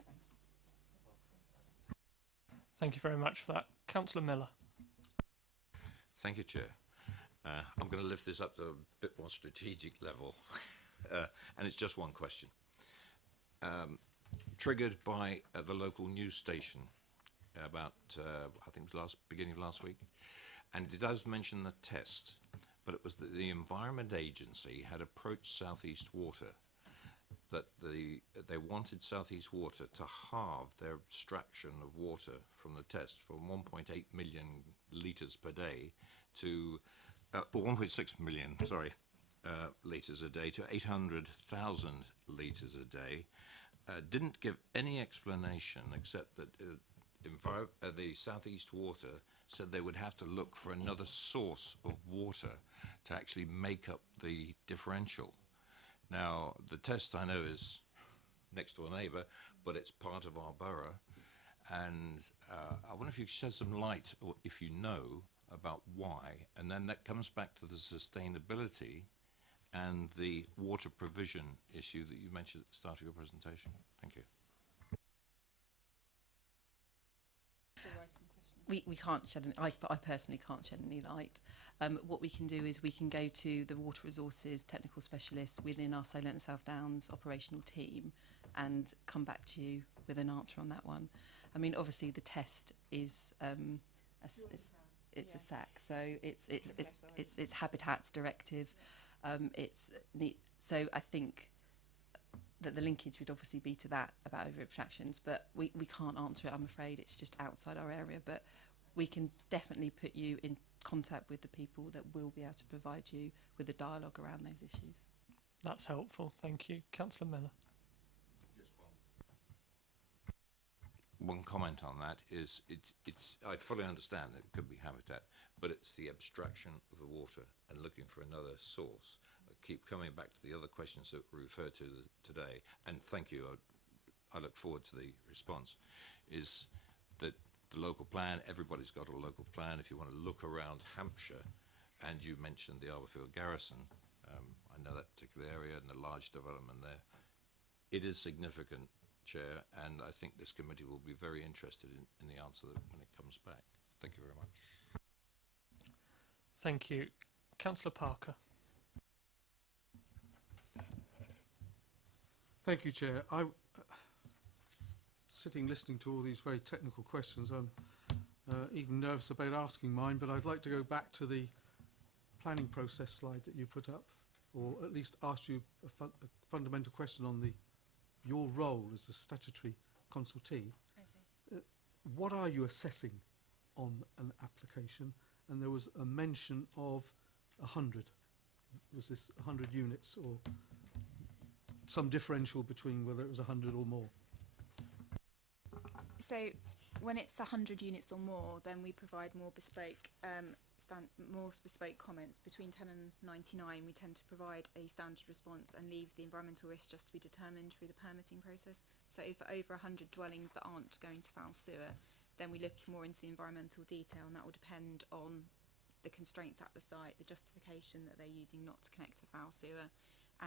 Thank you very much for that. Councillor Miller. Thank you, Chair. I'm going to lift this up to a bit more strategic level, and it's just one question. Triggered by the local news station about, I think it was beginning of last week, and it does mention the test, but it was that the Environment Agency had approached South East Water that they wanted South East Water to halve their extraction of water from the test from 1.8 million litres per day to, or 1.6 million, sorry, litres a day to 800,000 litres a day. Didn't give any explanation except that the South East Water said they would have to look for another source of water to actually make up the differential. Now, the test I know is next to a neighbour, but it's part of our borough. And I wonder if you could shed some light, or if you know, about why. And then that comes back to the sustainability and the water provision issue that you mentioned at the start of your presentation. Thank you. We can't shed any, I personally can't shed any light. What we can do is we can go to the water resources technical specialists within our Solent and South Downs operational team and come back to you with an answer on that one. I mean, obviously the test is it's a SAC, so it's Habitats Directive. It's neat. So I think that the linkage would obviously be to that about over abstractions, but we can't answer it, I'm afraid. It's just outside our area, but we can definitely put you in contact with the people that will be able to provide you with a dialogue around those issues. That's helpful. Thank you. Councillor Miller. Just one comment on that is it's I fully understand that it could be habitat, but it's the abstraction of the water and looking for another source. I keep coming back to the other questions that were referred to today, and thank you. I look forward to the response. Is that the local plan? Everybody's got a local plan. If you want to look around Hampshire, and you mentioned the Arborfield Garrison, I know that particular area and the large development there. It is significant, Chair, and I think this committee will be very interested in the answer when it comes back. Thank you very much. Thank you. Councillor Parker. Thank you, Chair. Sitting listening to all these very technical questions, I'm even nervous about asking mine, but I'd like to go back to the planning process slide that you put up, or at least ask you a fundamental question on your role as a statutory consultee. Okay. What are you assessing on an application? And there was a mention of 100. Was this 100 units or some differential between whether it was 100 or more? So when it's 100 units or more, then we provide more bespoke comments. Between 10 and 99, we tend to provide a standard response and leave the environmental risk just to be determined through the permitting process. So if over 100 dwellings that aren't going to foul sewer, then we look more into the environmental detail, and that will depend on the constraints at the site, the justification that they're using not to connect to foul sewer,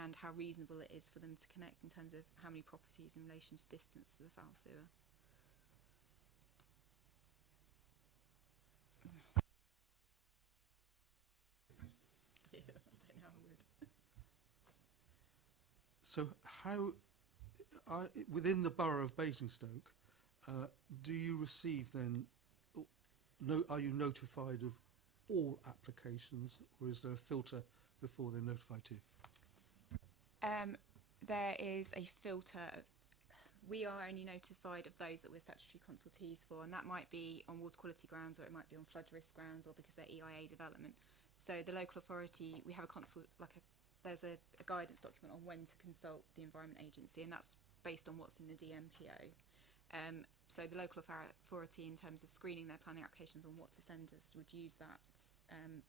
and how reasonable it is for them to connect in terms of how many properties in relation to distance to the foul sewer. Yeah, I don't know how I would. So how, within the borough of Basingstoke, do you receive then, are you notified of all applications, or is there a filter before they're notified to you? There is a filter. We are only notified of those that we're statutory consultees for, and that might be on water quality grounds, or it might be on flood risk grounds, or because they're EIA development. So the local authority, we have a there's a guidance document on when to consult the Environment Agency, and that's based on what's in the DMPO. So the local authority, in terms of screening their planning applications on what to send us, would use that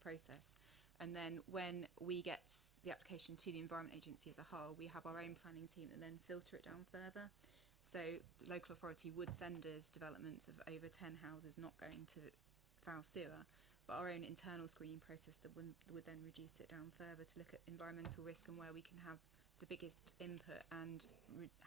process. And then when we get the application to the Environment Agency as a whole, we have our own planning team that then filter it down further. So the local authority would send us developments of over 10 houses not going to foul sewer, but our own internal screening process that would then reduce it down further to look at environmental risk and where we can have the biggest input and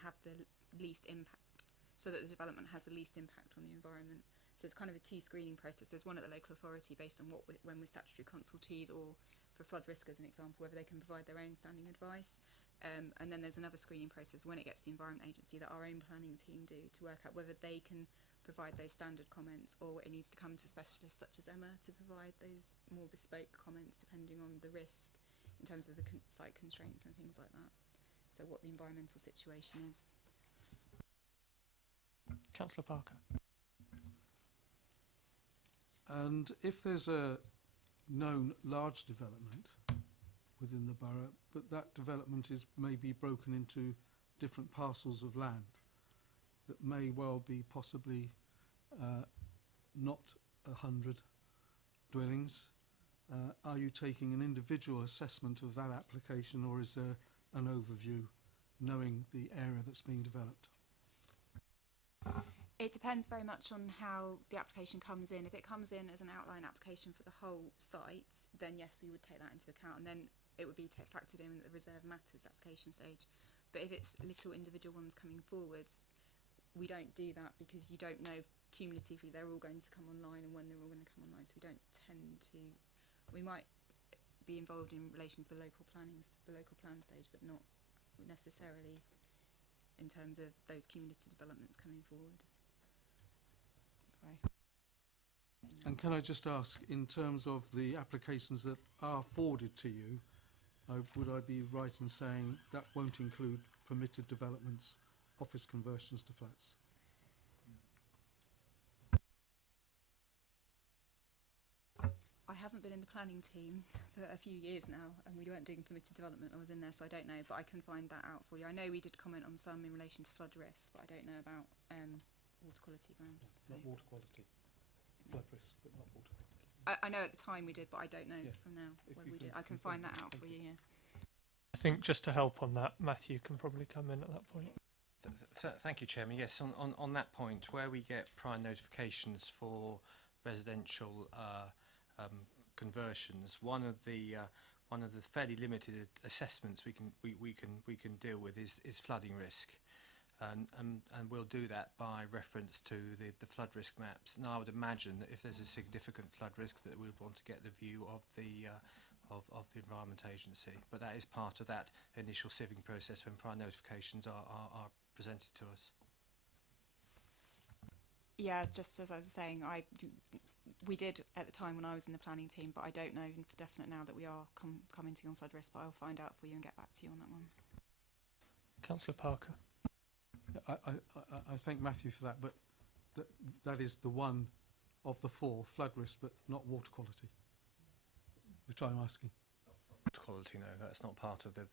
have the least impact, so that the development has the least impact on the environment. So it's kind of a two screening process. There's one at the local authority based on when we're statutory consultees, or for flood risk as an example, whether they can provide their own standing advice. And then there's another screening process when it gets to the Environment Agency that our own planning team do to work out whether they can provide those standard comments, or it needs to come to specialists such as Emma to provide those more bespoke comments depending on the risk in terms of the site constraints and things like that. So what the environmental situation is. Councillor Parker. And if there's a known large development within the borough, but that development is maybe broken into different parcels of land that may well be possibly not 100 dwellings, are you taking an individual assessment of that application, or is there an overview knowing the area that's being developed? It depends very much on how the application comes in. If it comes in as an outline application for the whole site, then yes, we would take that into account, and then it would be factored in at the reserve matters application stage. But if it's little individual ones coming forwards, we don't do that because you don't know cumulatively they're all going to come online and when they're all going to come online. So we don't tend to. We might be involved in relation to the local plan stage, but not necessarily in terms of those cumulative developments coming forward. And can I just ask, in terms of the applications that are forwarded to you, would I be right in saying that won't include permitted developments, office conversions to flats? I haven't been in the planning team for a few years now, and we weren't doing permitted development. I was in there, so I don't know, but I can find that out for you. I know we did comment on some in relation to flood risk, but I don't know about water quality grounds. So. Not water quality. Flood risk, but not water quality. I know at the time we did, but I don't know from now whether we did. I can find that out for you, yeah. I think just to help on that, Matthew can probably come in at that point. Thank you, Chairman. Yes, on that point, where we get prior notifications for residential conversions, one of the fairly limited assessments we can deal with is flooding risk, and we'll do that by reference to the flood risk maps. Now, I would imagine that if there's a significant flood risk, that we'd want to get the view of the Environment Agency, but that is part of that initial sieving process when prior notifications are presented to us. Yeah, just as I was saying, we did at the time when I was in the planning team, but I don't know for definite now that we are commenting on flood risk, but I'll find out for you and get back to you on that one. Councillor Parker. I thank Matthew for that, but that is the one of the four, flood risk, but not water quality, which I'm asking. Water quality, no, that's not part of the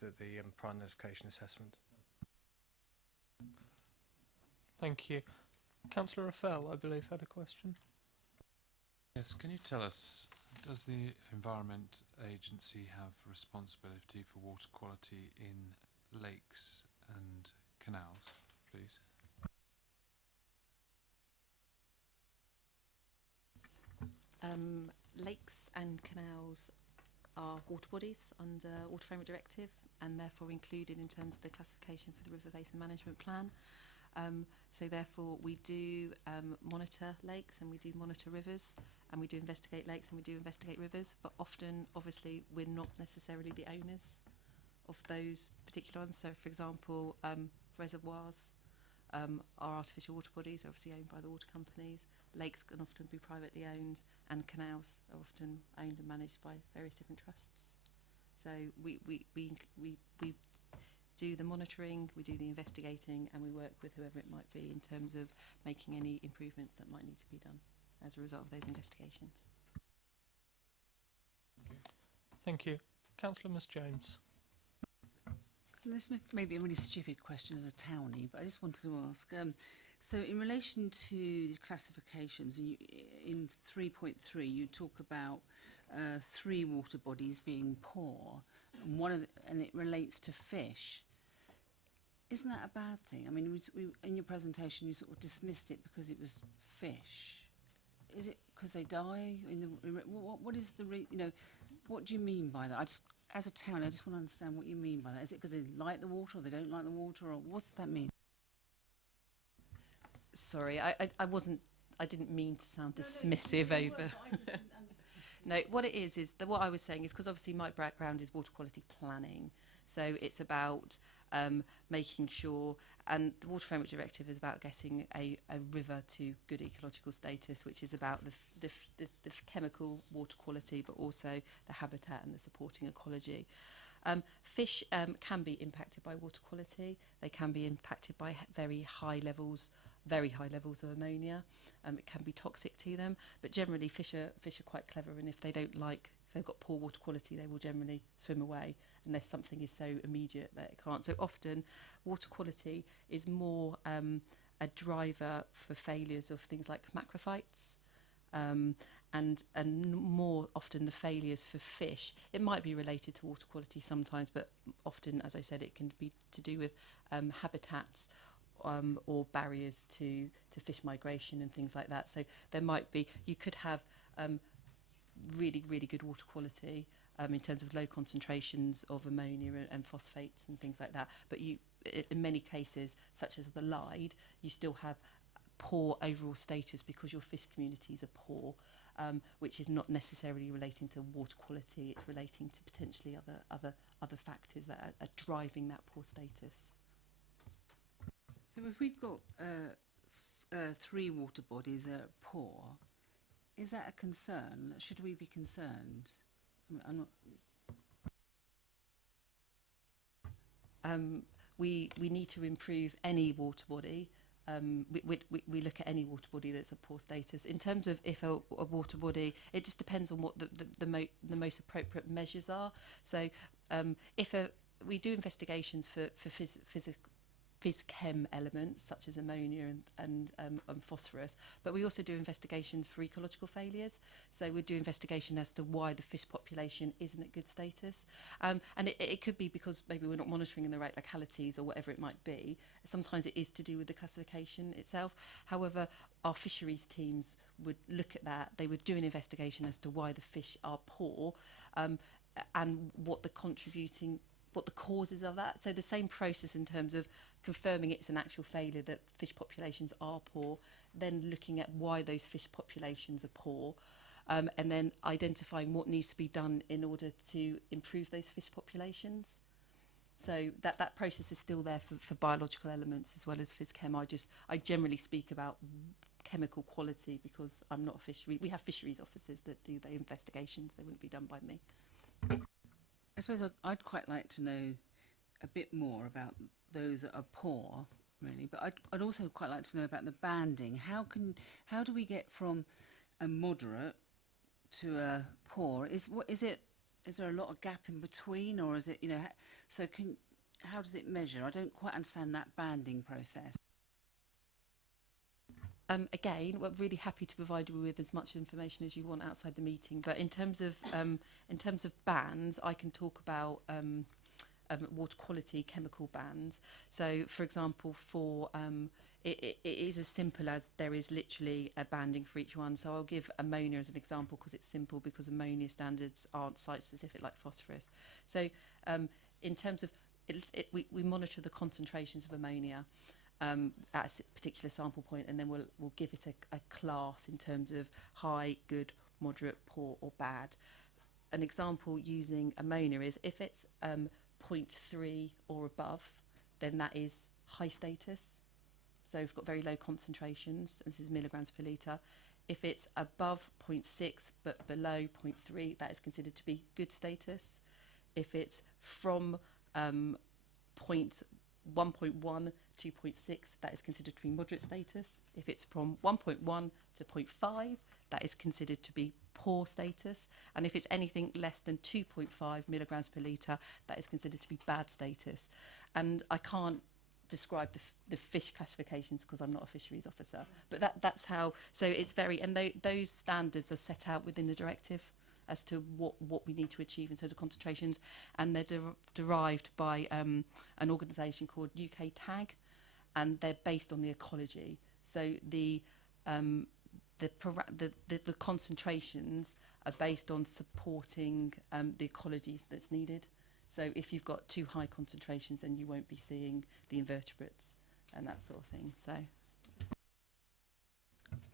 prior notification assessment. Thank you. Councillor Raffel, I believe, had a question. Yes, can you tell us, does the Environment Agency have responsibility for water quality in lakes and canals, please? Lakes and canals are water bodies under Water Framework Directive, and therefore included in terms of the classification for the River Basin Management Plan. So therefore we do monitor lakes and we do monitor rivers, and we do investigate lakes and we do investigate rivers, but often obviously we're not necessarily the owners of those particular ones. So for example, reservoirs are artificial water bodies, obviously owned by the water companies. Lakes can often be privately owned, and canals are often owned and managed by various different trusts. So we do the monitoring, we do the investigating, and we work with whoever it might be in terms of making any improvements that might need to be done as a result of those investigations. Thank you. Councillor Miss James. This may be a really stupid question as a townie, but I just wanted to ask. So in relation to classifications, in 3.3 you talk about 3 water bodies being poor, and and it relates to fish. Isn't that a bad thing? I mean, in your presentation you sort of dismissed it because it was fish. Is it because they die? What is the what do you mean by that? As a town, I just want to understand what you mean by that. Is it because they like the water, or they don't like the water, or what's that mean? Sorry, I didn't mean to sound dismissive over. No, what it is that what I was saying is because obviously my background is water quality planning, so it's about making sure, and the Water Framework Directive is about getting a river to good ecological status, which is about the chemical water quality, but also the habitat and the supporting ecology. Fish can be impacted by water quality. They can be impacted by very high levels of ammonia. It can be toxic to them, but generally fish are quite clever, and if they've got poor water quality, they will generally swim away unless something is so immediate that it can't. So often water quality is more a driver for failures of things like macrophytes, and more often the failures for fish. It might be related to water quality sometimes, but often, as I said, it can be to do with habitats or barriers to fish migration and things like that. So there might be, you could have really, really good water quality in terms of low concentrations of ammonia and phosphates and things like that. But in many cases, such as the Lyde, you still have poor overall status because your fish communities are poor, which is not necessarily relating to water quality. It's relating to potentially other factors that are driving that poor status. So if we've got 3 water bodies that are poor, is that a concern? Should we be concerned? I'm not. We need to improve any water body. We look at any water body that's a poor status. In terms of if a water body, it just depends on what the most appropriate measures are. So we do investigations for phys-chem elements such as ammonia and phosphorus, but we also do investigations for ecological failures. So we do investigation as to why the fish population isn't at good status, and it could be because maybe we're not monitoring in the right localities or whatever it might be. Sometimes it is to do with the classification itself. However, our fisheries teams would look at that. They would do an investigation as to why the fish are poor, and what the causes of that. So the same process in terms of confirming it's an actual failure that fish populations are poor, then looking at why those fish populations are poor, and then identifying what needs to be done in order to improve those fish populations. So that process is still there for biological elements as well as phys-chem. I generally speak about chemical quality because I'm not a fishery. We have fisheries officers that do the investigations. They wouldn't be done by me. I suppose I'd quite like to know a bit more about those that are poor, really. But I'd also quite like to know about the banding. How do we get from a moderate to a poor? Is there a lot of gap in between, or is it how does it measure? I don't quite understand that banding process. Again, we're really happy to provide you with as much information as you want outside the meeting. But in terms of bands, I can talk about water quality chemical bands. So, for example, it is as simple as there is literally a banding for each one. So I'll give ammonia as an example because it's simple, because ammonia standards aren't site-specific like phosphorus. So in terms of we monitor the concentrations of ammonia at a particular sample point, and then we'll give it a class in terms of high, good, moderate, poor or bad. An example using ammonia is if it's 0.3 or above, then that is high status. So we've got very low concentrations, and this is milligrams per litre. If it's above 0.6 but below 0.3, that is considered to be good status. If it's from 1.1 to 0.6, that is considered to be moderate status. If it's from 1.1 to 0.5, that is considered to be poor status, and if it's anything less than 2.5 milligrams per litre, that is considered to be bad status. And I can't describe the fish classifications because I'm not a fisheries officer, but that's how. So it's very, and those standards are set out within the directive as to what we need to achieve in terms of concentrations, and they're derived by an organisation called UK TAG, and they're based on the ecology. So the concentrations are based on supporting the ecologies that's needed. So if you've got too high concentrations, then you won't be seeing the invertebrates and that sort of thing. So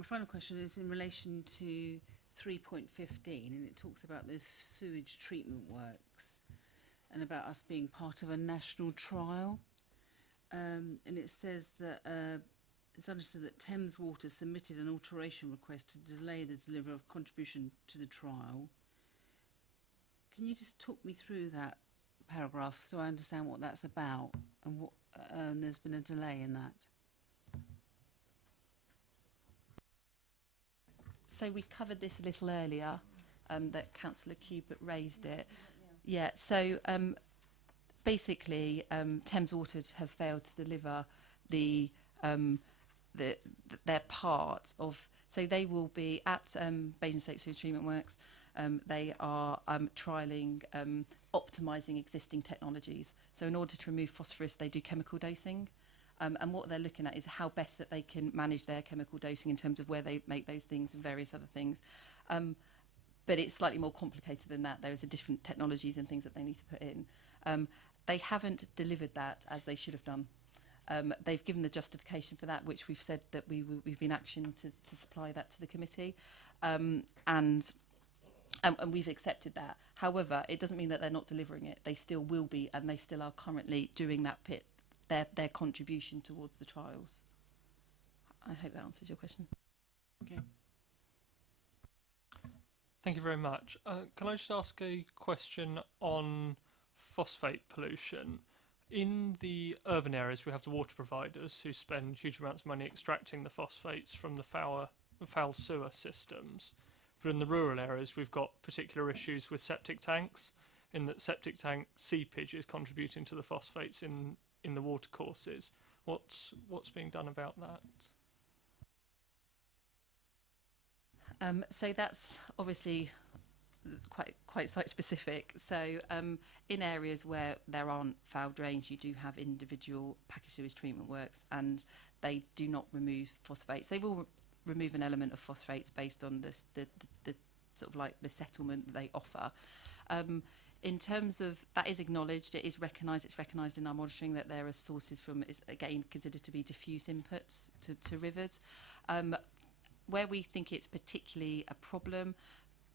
My final question is in relation to 3.15, and it talks about the sewage treatment works and about us being part of a national trial. And it says that it's understood that Thames Water submitted an alteration request to delay the delivery of contribution to the trial. Can you just talk me through that paragraph so I understand what that's about and what there's been a delay in that? So we covered this a little earlier, that Councillor Cubitt raised it. Yeah, so basically Thames Water have failed to deliver their part of, so they will be at Basingstoke Sewage Treatment Works. They are trialling optimising existing technologies. So in order to remove phosphorus, they do chemical dosing. And what they're looking at is how best that they can manage their chemical dosing in terms of where they make those things and various other things. But it's slightly more complicated than that. There is a different technologies and things that they need to put in. They haven't delivered that as they should have done. They've given the justification for that, which we've said that we've been action to supply that to the committee. And we've accepted that. However, it doesn't mean that they're not delivering it. They still will be, and they still are currently doing that their contribution towards the trials. I hope that answers your question. Okay. Thank you very much. Can I just ask a question on phosphate pollution? In the urban areas, we have the water providers who spend huge amounts of money extracting the phosphates from the foul sewer systems. But in the rural areas, we've got particular issues with septic tanks, in that septic tank seepage is contributing to the phosphates in the water courses. What's being done about that? So that's obviously quite site specific. So in areas where there aren't foul drains, you do have individual packaged sewage treatment works, and they do not remove phosphates. They will remove an element of phosphates based on the sort of like the settlement that they offer. In terms of, that is acknowledged, it is recognised, it's recognised in our monitoring that there are sources from, it's again considered to be diffuse inputs to rivers. Where we think it's particularly a problem,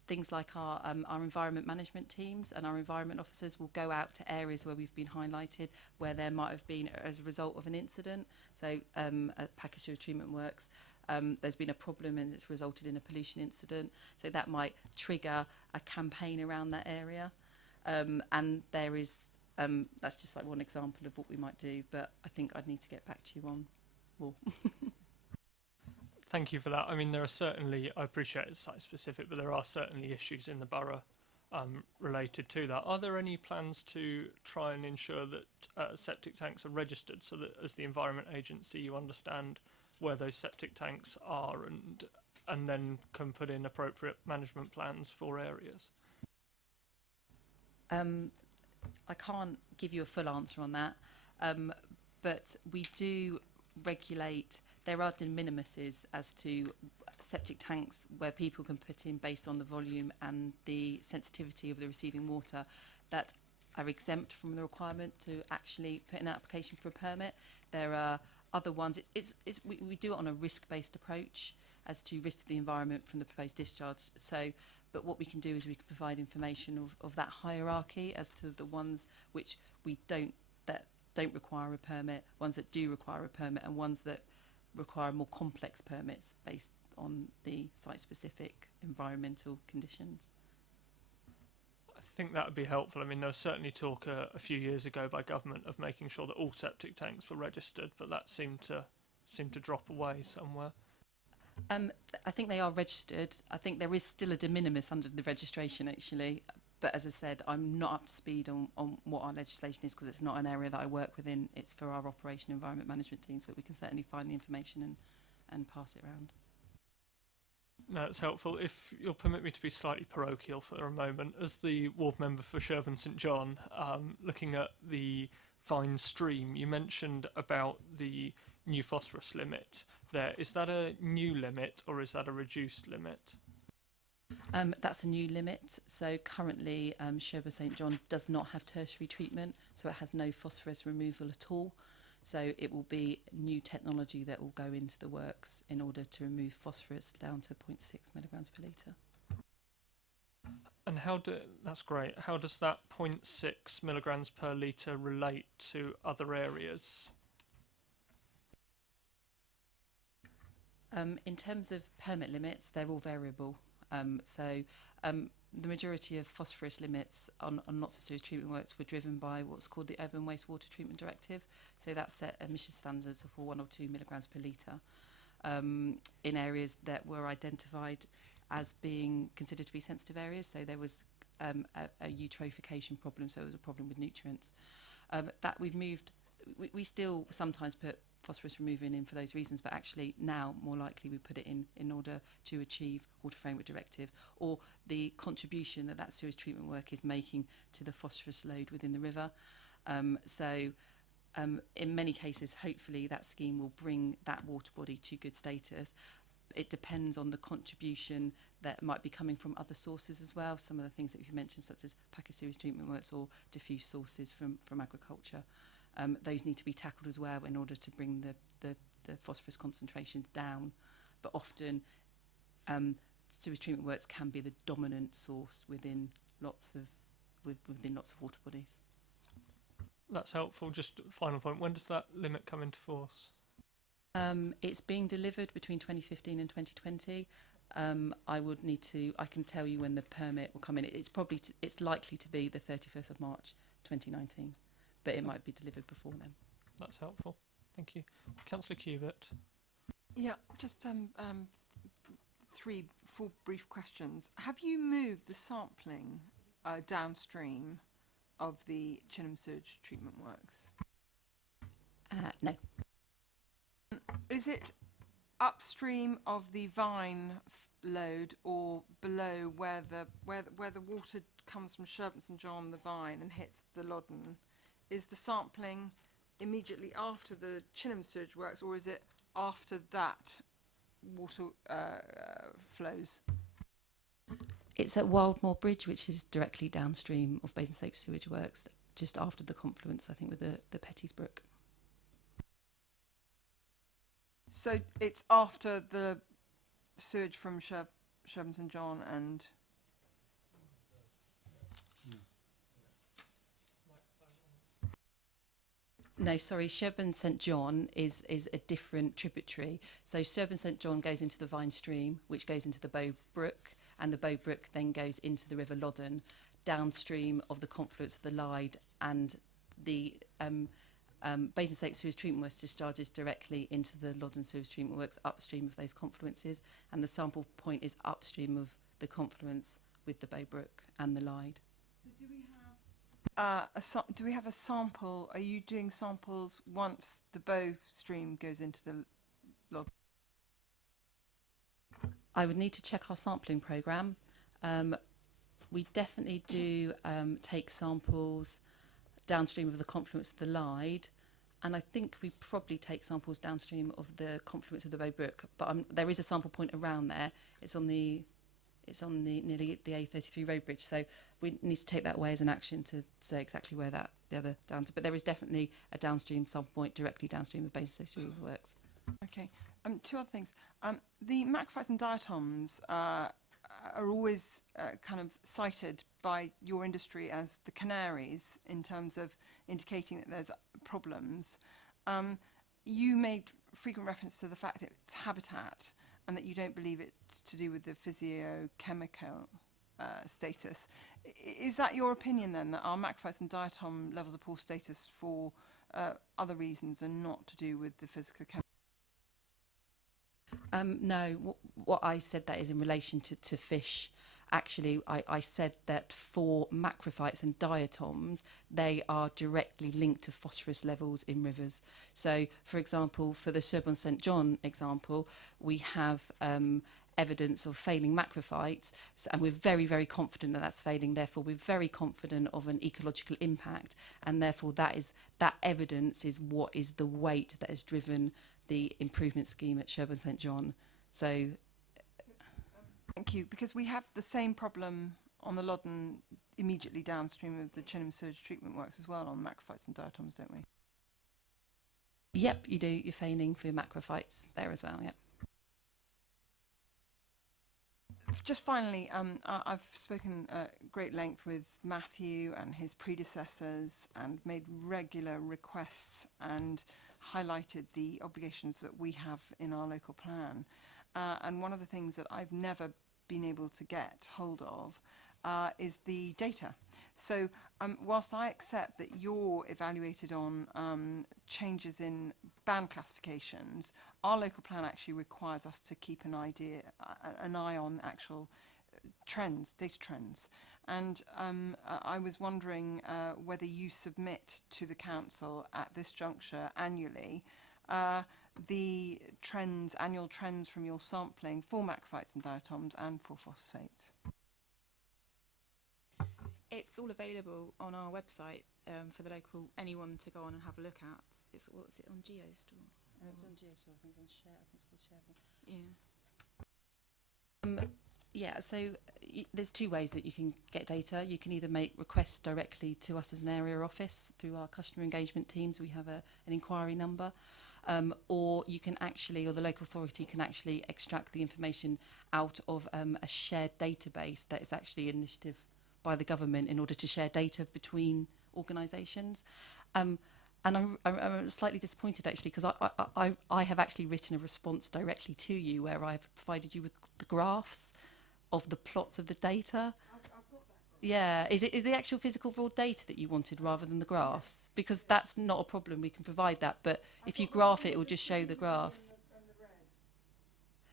things like our environment management teams and our environment officers will go out to areas where we've been highlighted, where there might have been as a result of an incident. So at packaged sewage treatment works, there's been a problem and it's resulted in a pollution incident. So that might trigger a campaign around that area. And there is, that's just like one example of what we might do, but I think I'd need to get back to you on more. Thank you for that. I mean, there are certainly, I appreciate it's site specific, but there are certainly issues in the borough related to that. Are there any plans to try and ensure that septic tanks are registered so that as the Environment Agency you understand where those septic tanks are and then can put in appropriate management plans for areas? I can't give you a full answer on that, but we do regulate. There are de minimuses as to septic tanks where people can put in based on the volume and the sensitivity of the receiving water that are exempt from the requirement to actually put in an application for a permit. There are other ones. We do it on a risk-based approach as to risk to the environment from the proposed discharge. So, but what we can do is we can provide information of that hierarchy as to the ones which don't require a permit, ones that do require a permit, and ones that require more complex permits based on the site-specific environmental conditions. I think that would be helpful. I mean, there was certainly talk a few years ago by government of making sure that all septic tanks were registered, but that seemed to drop away somewhere. I think they are registered. I think there is still a de minimis under the registration, actually. But as I said, I'm not up to speed on what our legislation is because it's not an area that I work within. It's for our operation environment management teams, but we can certainly find the information and pass it around. No, it's helpful. If you'll permit me to be slightly parochial for a moment, as the ward member for Sherburn St John, looking at the Vine stream, you mentioned about the new phosphorus limit there. Is that a new limit or is that a reduced limit? That's a new limit. So currently, Sherburn St John does not have tertiary treatment, so it has no phosphorus removal at all. So it will be new technology that will go into the works in order to remove phosphorus down to 0.6 milligrams per litre. And that's great. How does that 0.6 milligrams per litre relate to other areas? In terms of permit limits, they're all variable. The majority of phosphorus limits on lots of sewage treatment works were driven by what's called the Urban Wastewater Treatment Directive. So that set emission standards of 1 or 2 milligrams per litre in areas that were identified as being considered to be sensitive areas. So there was a eutrophication problem, so there was a problem with nutrients. That we've moved, we still sometimes put phosphorus removing in for those reasons, but actually now more likely we put it in order to achieve Water Framework directives or the contribution that sewage treatment work is making to the phosphorus load within the river. In many cases, hopefully that scheme will bring that water body to good status. It depends on the contribution that might be coming from other sources as well. Some of the things that you've mentioned, such as packaged sewage treatment works or diffuse sources from agriculture. Those need to be tackled as well in order to bring the phosphorus concentrations down. But often, sewage treatment works can be the dominant source within lots of water bodies. That's helpful. Just final point. When does that limit come into force? It's being delivered between 2015 and 2020. I can tell you when the permit will come in. It's likely to be the 31st of March 2019. But it might be delivered before then. That's helpful. Thank you. Councillor Cubitt. Yeah, just 4 brief questions. Have you moved the sampling downstream of the Chinham sewage treatment works? No. Is it upstream of the Vine load or below where the water comes from Sherburn St John, the Vine, and hits the Loddon? Is the sampling immediately after the Chinham sewage works, or is it after that water flows? It's at Wildmoor Bridge, which is directly downstream of Basingstoke sewage works, just after the confluence, I think, with the Petties Brook. So it's after the sewage from Sherburn St John and... No, sorry, Sherburn St John is a different tributary. So Sherburn St John goes into the Vine stream, which goes into the Bow Brook, and the Bow Brook then goes into the River Loddon, downstream of the confluence of the Lyde, and the Basingstoke sewage treatment works discharges directly into the Loddon sewage treatment works upstream of those confluences, and the sample point is upstream of the confluence with the Bow Brook and the Lyde. So do we do we have a sample? Are you doing samples once the Bow stream goes into the Loddon? I would need to check our sampling programme. We definitely do take samples downstream of the confluence of the Lyde, and I think we probably take samples downstream of the confluence of the Bow Brook. But there is a sample point around there. It's on the nearly the A33 road bridge, so we need to take that away as an action to say exactly where the other down to. But there is definitely a downstream sample point directly downstream of Basingstoke sewage works. Okay. 2 other things. The macrophytes and diatoms are always kind of cited by your industry as the canaries in terms of indicating that there's problems. You made frequent reference to the fact that it's habitat and that you don't believe it's to do with the physiochemical status. Is that your opinion then, that our macrophytes and diatom levels of poor status for other reasons and not to do with the physical chemical? No, what I said that is in relation to fish. Actually, I said that for macrophytes and diatoms, they are directly linked to phosphorus levels in rivers. So, for example, for the Sherborne St John example, we have evidence of failing macrophytes, and we're very, very confident that that's failing. Therefore, we're very confident of an ecological impact, and therefore that evidence is what is the weight that has driven the improvement scheme at Sherborne St John. So, Thank you, because we have the same problem on the Loddon immediately downstream of the Chinham sewage treatment works as well on macrophytes and diatoms, don't we? yep, you do. You're feigning for macrophytes there as well. Yep. Just finally, I've spoken at great length with Matthew and his predecessors and made regular requests and highlighted the obligations that we have in our local plan. And one of the things that I've never been able to get hold of is the data. So whilst I accept that you're evaluated on changes in band classifications, our local plan actually requires us to keep an eye on actual trends, data trends. And I was wondering whether you submit to the council at this juncture annually the trends, annual trends from your sampling for macrophytes and diatoms and for phosphates. It's all available on our website for the local, anyone to go on and have a look at. It's, what's it, on GeoStore? It's on GeoStore, I think it's on Share, I think it's called SharePoint. Yeah, so there's two ways that you can get data. You can either make requests directly to us as an area office through our customer engagement teams. We have an inquiry number. Or you can actually, or the local authority can actually extract the information out of a shared database that is actually an initiative by the government in order to share data between organisations. And I'm slightly disappointed actually, because I have actually written a response directly to you where I've provided you with the graphs of the plots of the data. Yeah, is it the actual physical raw data that you wanted rather than the graphs? Because that's not a problem, we can provide that, but if you graph it, it will just show the graphs.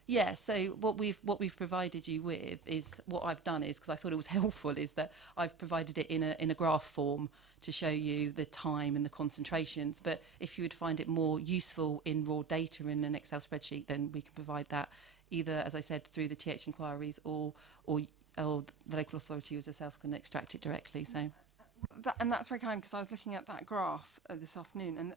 Yeah, so what we've provided you with is, what I've done is, because I thought it was helpful, is that I've provided it in a graph form to show you the time and the concentrations. But if you would find it more useful in raw data in an Excel spreadsheet, then we can provide that either, as I said, through the TH inquiries or the local authority yourself can extract it directly. So. And that's very kind, because I was looking at that graph this afternoon, and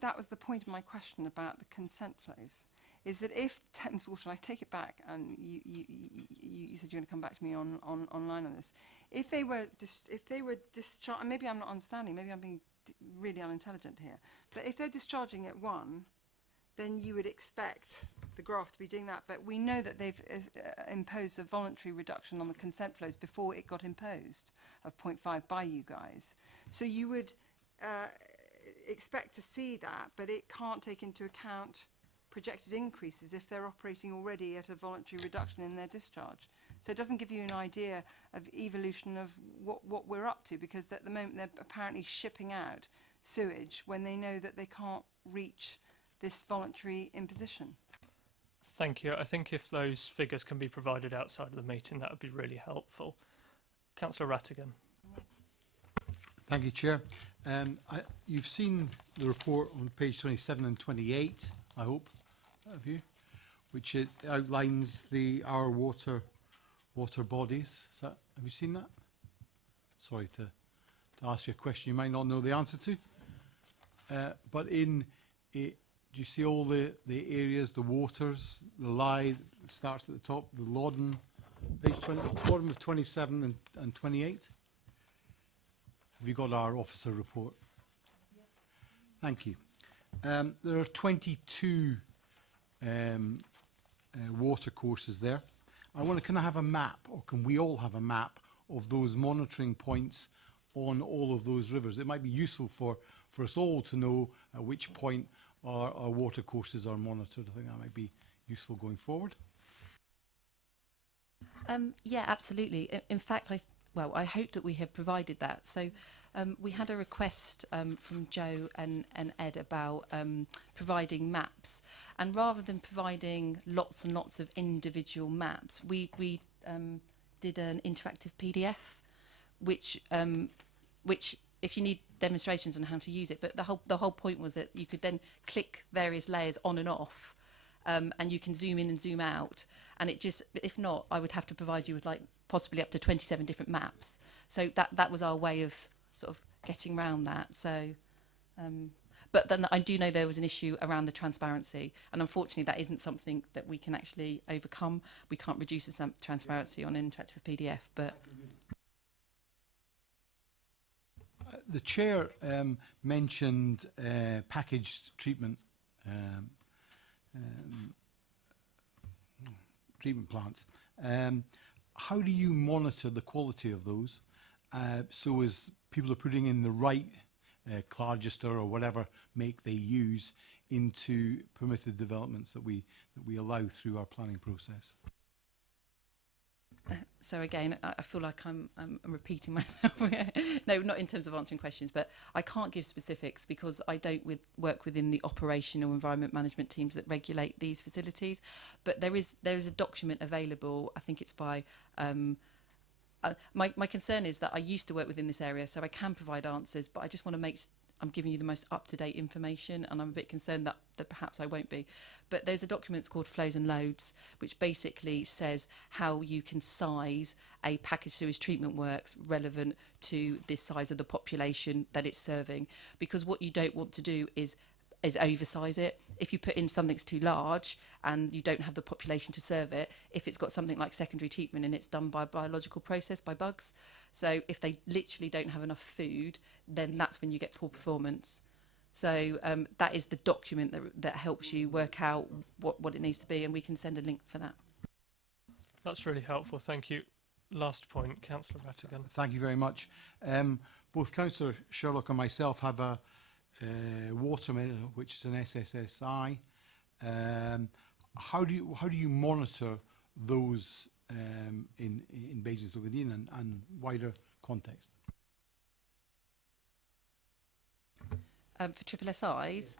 that was the point of my question about the consent flows, is that if Thames Water, and I take it back, and you said you're going to come back to me online on this, if they were discharged, and maybe I'm not understanding, maybe I'm being really unintelligent here, but if they're discharging at 1, then you would expect the graph to be doing that. But we know that they've imposed a voluntary reduction on the consent flows before it got imposed of 0.5 by you guys. So you would expect to see that, but it can't take into account projected increases if they're operating already at a voluntary reduction in their discharge. So it doesn't give you an idea of evolution of what we're up to, because at the moment they're apparently shipping out sewage when they know that they can't reach this voluntary imposition. Thank you. I think if those figures can be provided outside of the meeting, that would be really helpful. Councillor Rattigan. Thank you, Chair. You've seen the report on page 27 and 28, I hope, have you? Which it outlines our water bodies. Have you seen that? Sorry to ask you a question you might not know the answer to. But in it, do you see all the areas, the waters, the Lie starts at the top, the Loddon, page 20, bottom of 27 and 28? Have you got our officer report? Yeah. Thank you. There are 22 water courses there. Can I have a map, or can we all have a map of those monitoring points on all of those rivers? It might be useful for us all to know at which point our water courses are monitored. I think that might be useful going forward. Yeah, absolutely. In fact, well, I hope that we have provided that. So we had a request from Joe and Ed about providing maps, and rather than providing lots and lots of individual maps, we did an interactive PDF, which if you need demonstrations on how to use it, but the whole point was that you could then click various layers on and off, and you can zoom in and zoom out, and it just, if not, I would have to provide you with like possibly up to 27 different maps. So that was our way of sort of getting around that. So but then I do know there was an issue around the transparency, and unfortunately that isn't something that we can actually overcome. We can't reduce the transparency on an interactive PDF, but The chair mentioned packaged treatment plants. How do you monitor the quality of those so as people are putting in the right Clargister or whatever make they use into permitted developments that we allow through our planning process? so again, I feel like I'm repeating myself. No, not in terms of answering questions, but I can't give specifics because I don't work within the operational environment management teams that regulate these facilities. But there is a document available. I think it's by. My concern is that I used to work within this area, so I can provide answers, but I just want to make. I'm giving you the most up-to-date information, and I'm a bit concerned that perhaps I won't be. But there's a document called Flows and Loads, which basically says how you can size a packaged sewage treatment works relevant to this size of the population that it's serving. Because what you don't want to do is oversize it. If you put in something that's too large and you don't have the population to serve it, if it's got something like secondary treatment and it's done by a biological process, by bugs, so if they literally don't have enough food, then that's when you get poor performance. So that is the document that helps you work out what it needs to be, and we can send a link for that. That's really helpful. Thank you. Last point, Councillor Rattigan. Thank you very much. Both Councillor Sherlock and myself have a water meter, which is an SSSI. How do you monitor those in Basingstoke and wider context? For triple SIs,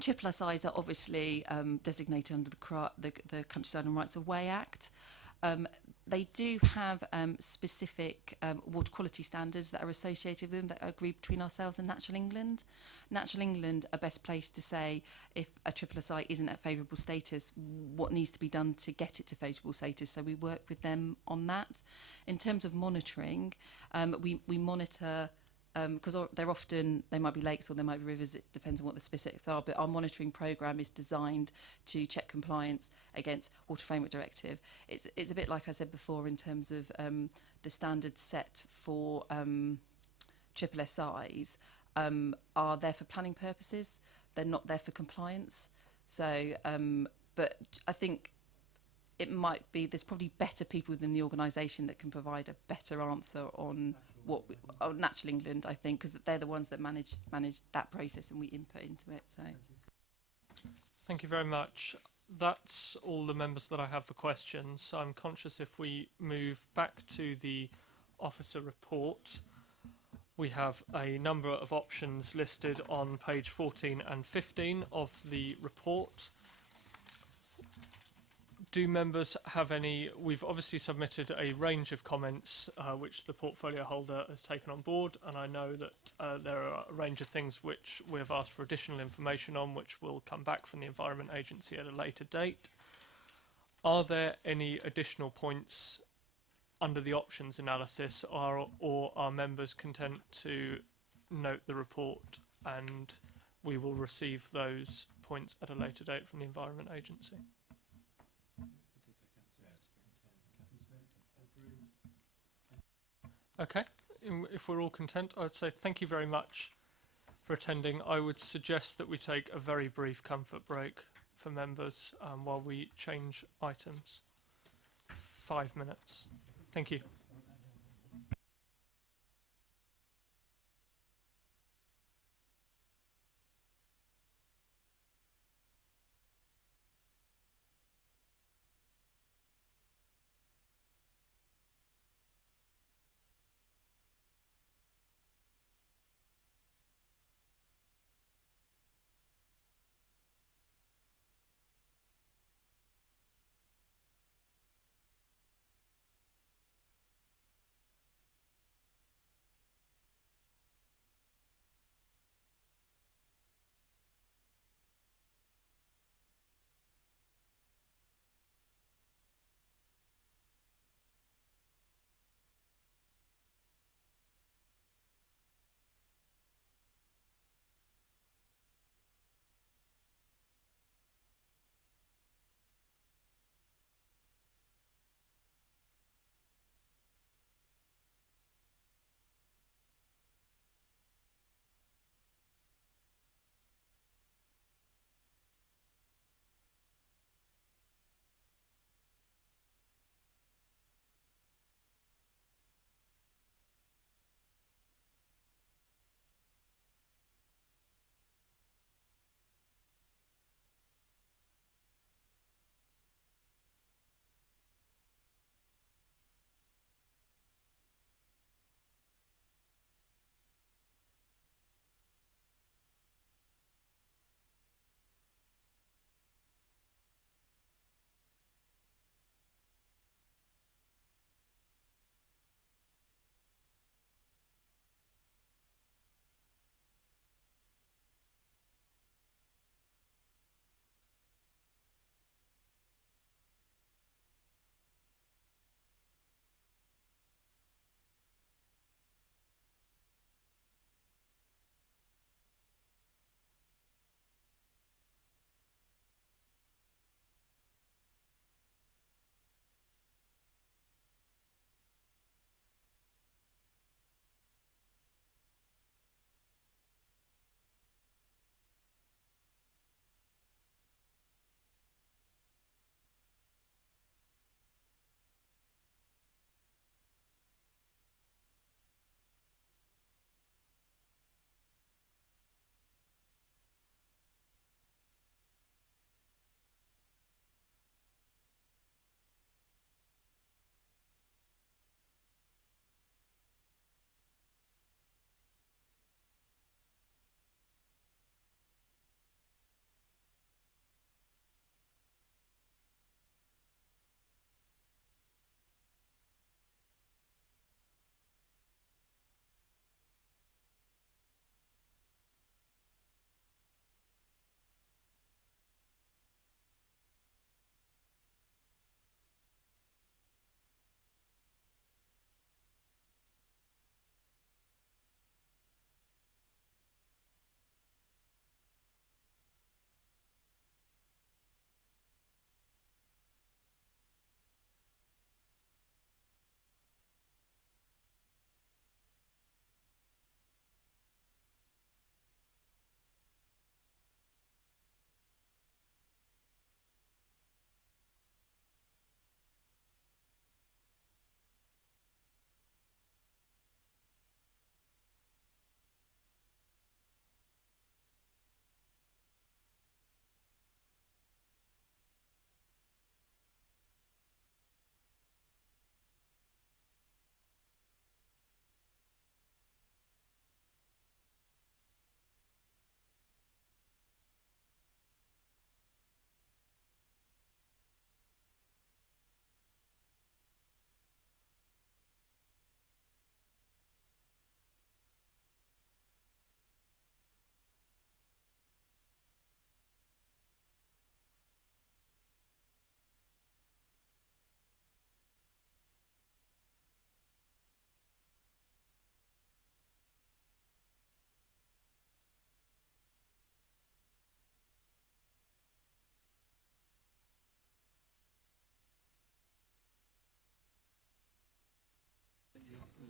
triple SIs are obviously designated under the Countryside and Rights of Way Act. They do have specific water quality standards that are associated with them that are agreed between ourselves and Natural England. Natural England are best placed to say if a triple SI isn't at favourable status, what needs to be done to get it to favourable status. So we work with them on that. In terms of monitoring, we monitor because they might be lakes or they might be rivers, it depends on what the specifics are, but our monitoring programme is designed to check compliance against Water Framework Directive. It's a bit like I said before in terms of the standards set for triple SIs are there for planning purposes, they're not there for compliance. So, but I think it might be, there's probably better people within the organisation that can provide a better answer on Natural England, I think, because they're the ones that manage that process and we input into it. So, Thank you very much. That's all the members that I have for questions. So I'm conscious if we move back to the officer report, we have a number of options listed on page 14 and 15 of the report. Do members have any? We've obviously submitted a range of comments which the portfolio holder has taken on board, and I know that there are a range of things which we have asked for additional information on, which will come back from the Environment Agency at a later date. Are there any additional points under the options analysis, or are members content to note the report and we will receive those points at a later date from the Environment Agency? Okay, if we're all content, I'd say thank you very much for attending. I would suggest that we take a very brief comfort break for members while we change items. 5 minutes. Thank you.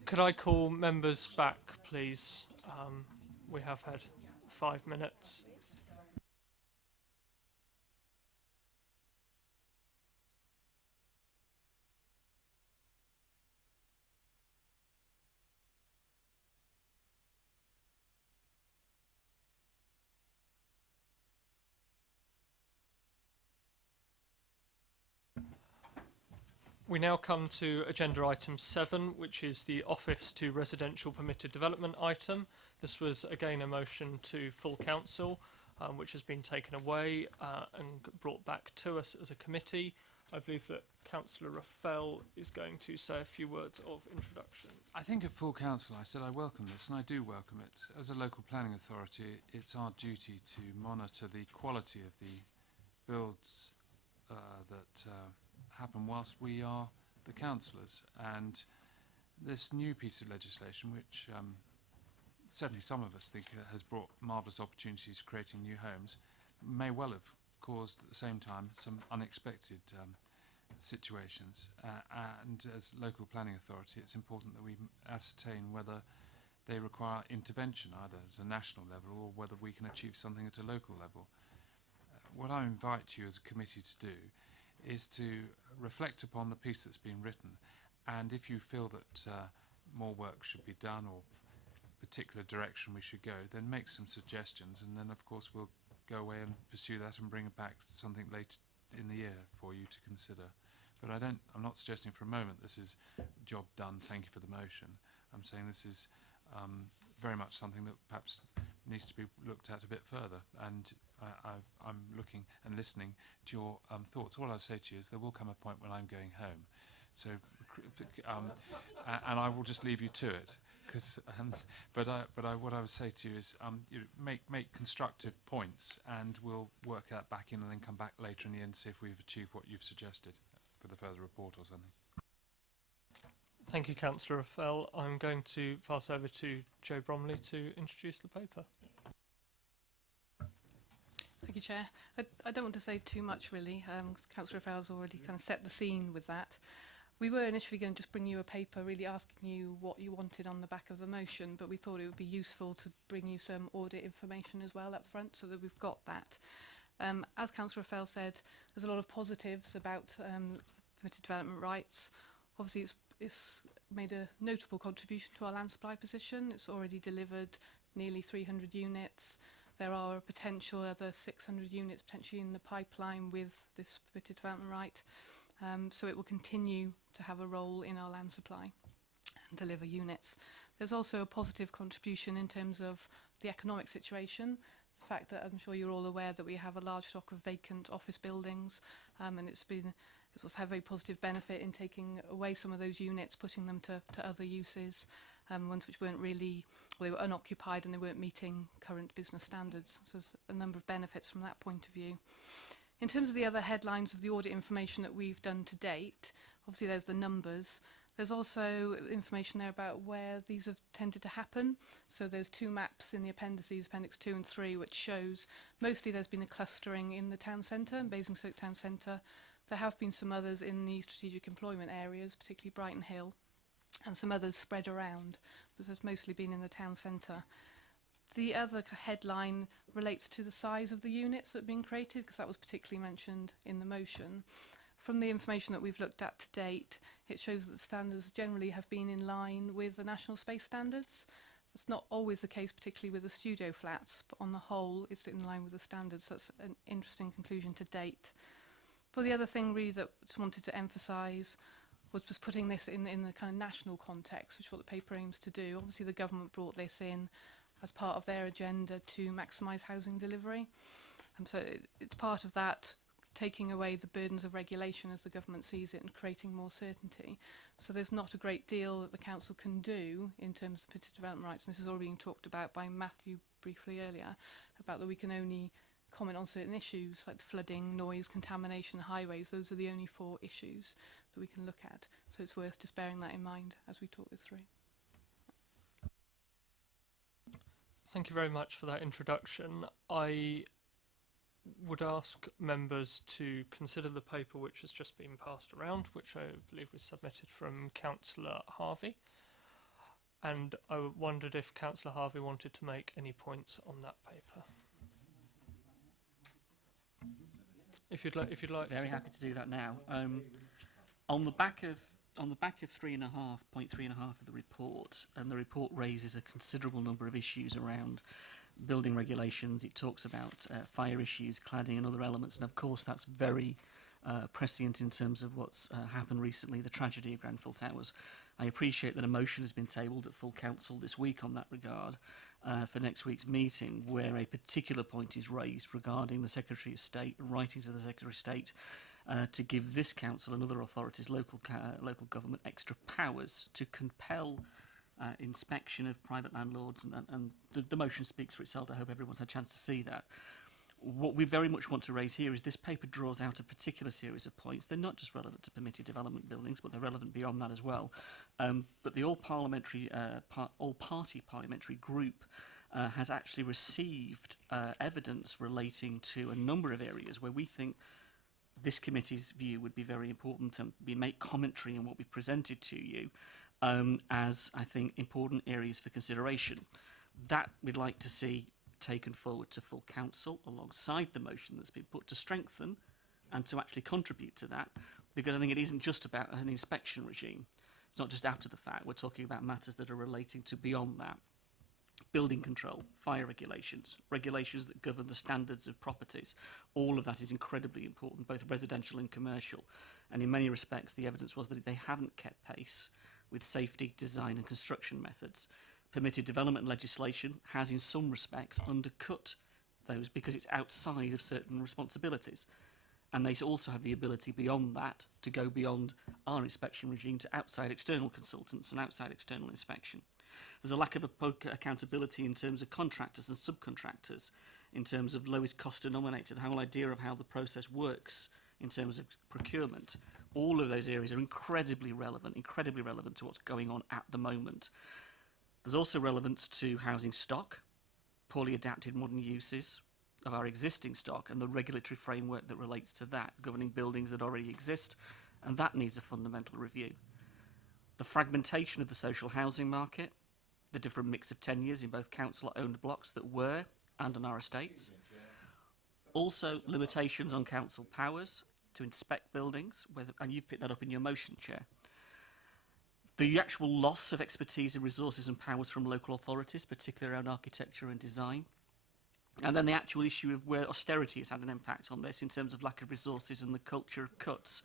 Could I call members back, please? We have had 5 minutes. We now come to agenda item 7, which is the office to residential permitted development item. This was again a motion to full council, which has been taken away and brought back to us as a committee. I believe that Councillor Raffel is going to say a few words of introduction. I think at full council I said I welcome this, and I do welcome it. As a local planning authority, it's our duty to monitor the quality of the builds that happen whilst we are the councillors. And this new piece of legislation, which certainly some of us think has brought marvellous opportunities for creating new homes, may well have caused at the same time some unexpected situations. And as local planning authority, it's important that we ascertain whether they require intervention either at a national level or whether we can achieve something at a local level. What I invite you as a committee to do is to reflect upon the piece that's been written, and if you feel that more work should be done or particular direction we should go, then make some suggestions, and then of course we'll go away and pursue that and bring it back something later in the year for you to consider. But I'm not suggesting for a moment this is job done, thank you for the motion. I'm saying this is very much something that perhaps needs to be looked at a bit further, and I'm looking and listening to your thoughts. All I'll say to you is there will come a point when I'm going home, so and I will just leave you to it. What I would say to you is you know, make constructive points, and we'll work that back in and then come back later in the end to see if we've achieved what you've suggested for the further report or something. Thank you, Councillor Raffel. I'm going to pass over to Joe Bromley to introduce the paper. Thank you, Chair. I don't want to say too much, really. Councillor Raffel already kind of set the scene with that. We were initially going to just bring you a paper really asking you what you wanted on the back of the motion, but we thought it would be useful to bring you some audit information as well up front so that we've got that. As Councillor Raffel said, there's a lot of positives about permitted development rights. Obviously, it's made a notable contribution to our land supply position. It's already delivered nearly 300 units. There are a potential other 600 units potentially in the pipeline with this permitted development right. So it will continue to have a role in our land supply and deliver units. There's also a positive contribution in terms of the economic situation. The fact that I'm sure you're all aware that we have a large stock of vacant office buildings, and it's also had a very positive benefit in taking away some of those units, putting them to other uses, ones which weren't really, well, they were unoccupied and they weren't meeting current business standards. So there's a number of benefits from that point of view. In terms of the other headlines of the audit information that we've done to date, obviously there's the numbers. There's also information there about where these have tended to happen. So there's 2 maps in the appendices, Appendix 2 and 3, which shows mostly there's been a clustering in the town centre, in Basingstoke town centre. There have been some others in the strategic employment areas, particularly Brighton Hill, and some others spread around, but there's mostly been in the town centre. The other headline relates to the size of the units that have been created, because that was particularly mentioned in the motion. From the information that we've looked at to date, it shows that the standards generally have been in line with the national space standards. That's not always the case, particularly with the studio flats, but on the whole, it's in line with the standards. That's an interesting conclusion to date. But the other thing really that I just wanted to emphasise was just putting this in the kind of national context, which is what the paper aims to do. Obviously, the government brought this in as part of their agenda to maximise housing delivery. So it's part of that, taking away the burdens of regulation as the government sees it and creating more certainty. So there's not a great deal that the council can do in terms of permitted development rights. And this is already being talked about by Matthew briefly earlier, about that we can only comment on certain issues like the flooding, noise, contamination, highways. Those are the only 4 issues that we can look at. So it's worth just bearing that in mind as we talk this through. Thank you very much for that introduction. I would ask members to consider the paper which has just been passed around, which I believe was submitted from Councillor Harvey. and I wondered if Councillor Harvey wanted to make any points on that paper. If you'd like. Very happy to do that now. On the back of 3.5, point 3.5 of the report, and the report raises a considerable number of issues around building regulations. It talks about fire issues, cladding and other elements, and of course that's very prescient in terms of what's happened recently, the tragedy of Grenfell Towers. I appreciate that a motion has been tabled at full council this week on that regard for next week's meeting, where a particular point is raised regarding the Secretary of State, writing to the Secretary of State to give this council and other authorities, local government, extra powers to compel inspection of private landlords, and the motion speaks for itself. I hope everyone's had a chance to see that. What we very much want to raise here is this paper draws out a particular series of points. They're not just relevant to permitted development buildings, but they're relevant beyond that as well. But the all-party parliamentary group has actually received evidence relating to a number of areas where we think this committee's view would be very important, and we make commentary on what we've presented to you as, I think, important areas for consideration. That we'd like to see taken forward to full council alongside the motion that's been put to strengthen and to actually contribute to that, because I think it isn't just about an inspection regime. It's not just after the fact. We're talking about matters that are relating to beyond that. Building control, fire regulations, regulations that govern the standards of properties. All of that is incredibly important, both residential and commercial. And in many respects, the evidence was that they haven't kept pace with safety, design and construction methods. Permitted development legislation has in some respects undercut those because it's outside of certain responsibilities. And they also have the ability beyond that to go beyond our inspection regime to outside external consultants and outside external inspection. There's a lack of accountability in terms of contractors and subcontractors, in terms of lowest cost denominator, the whole idea of how the process works in terms of procurement. All of those areas are incredibly relevant to what's going on at the moment. There's also relevance to housing stock, poorly adapted modern uses of our existing stock, and the regulatory framework that relates to that, governing buildings that already exist, and that needs a fundamental review. The fragmentation of the social housing market, the different mix of tenures in both council-owned blocks that were and on our estates. Also, limitations on council powers to inspect buildings, and you've picked that up in your motion, Chair. The actual loss of expertise and resources and powers from local authorities, particularly around architecture and design. And then the actual issue of where austerity has had an impact on this in terms of lack of resources and the culture of cuts.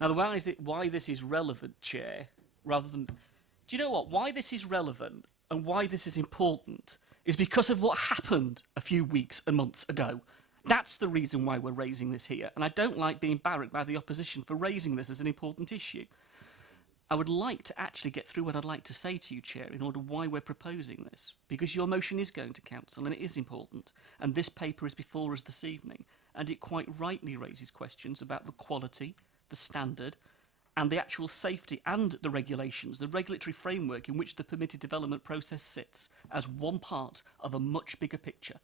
Now, why this is relevant, Chair, rather than... Do you know what? Why this is relevant and why this is important is because of what happened a few weeks and months ago. That's the reason why we're raising this here. And I don't like being barracked by the opposition for raising this as an important issue. I would like to actually get through what I'd like to say to you, Chair, in order why we're proposing this, because your motion is going to council and it is important, and this paper is before us this evening, and it quite rightly raises questions about the quality, the standard, and the actual safety and the regulations, the regulatory framework in which the permitted development process sits as one part of a much bigger picture.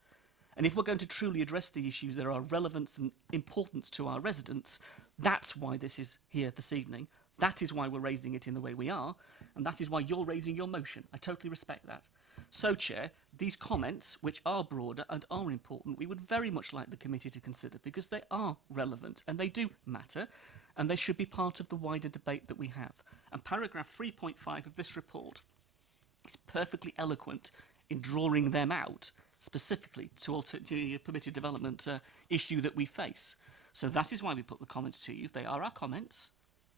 And if we're going to truly address the issues that are of relevance and importance to our residents, that's why this is here this evening. That is why we're raising it in the way we are, and that is why you're raising your motion. I totally respect that. So, Chair, these comments, which are broader and are important, we would very much like the committee to consider, because they are relevant and they do matter, and they should be part of the wider debate that we have. And paragraph 3.5 of this report is perfectly eloquent in drawing them out specifically to the permitted development issue that we face. So that is why we put the comments to you. They are our comments.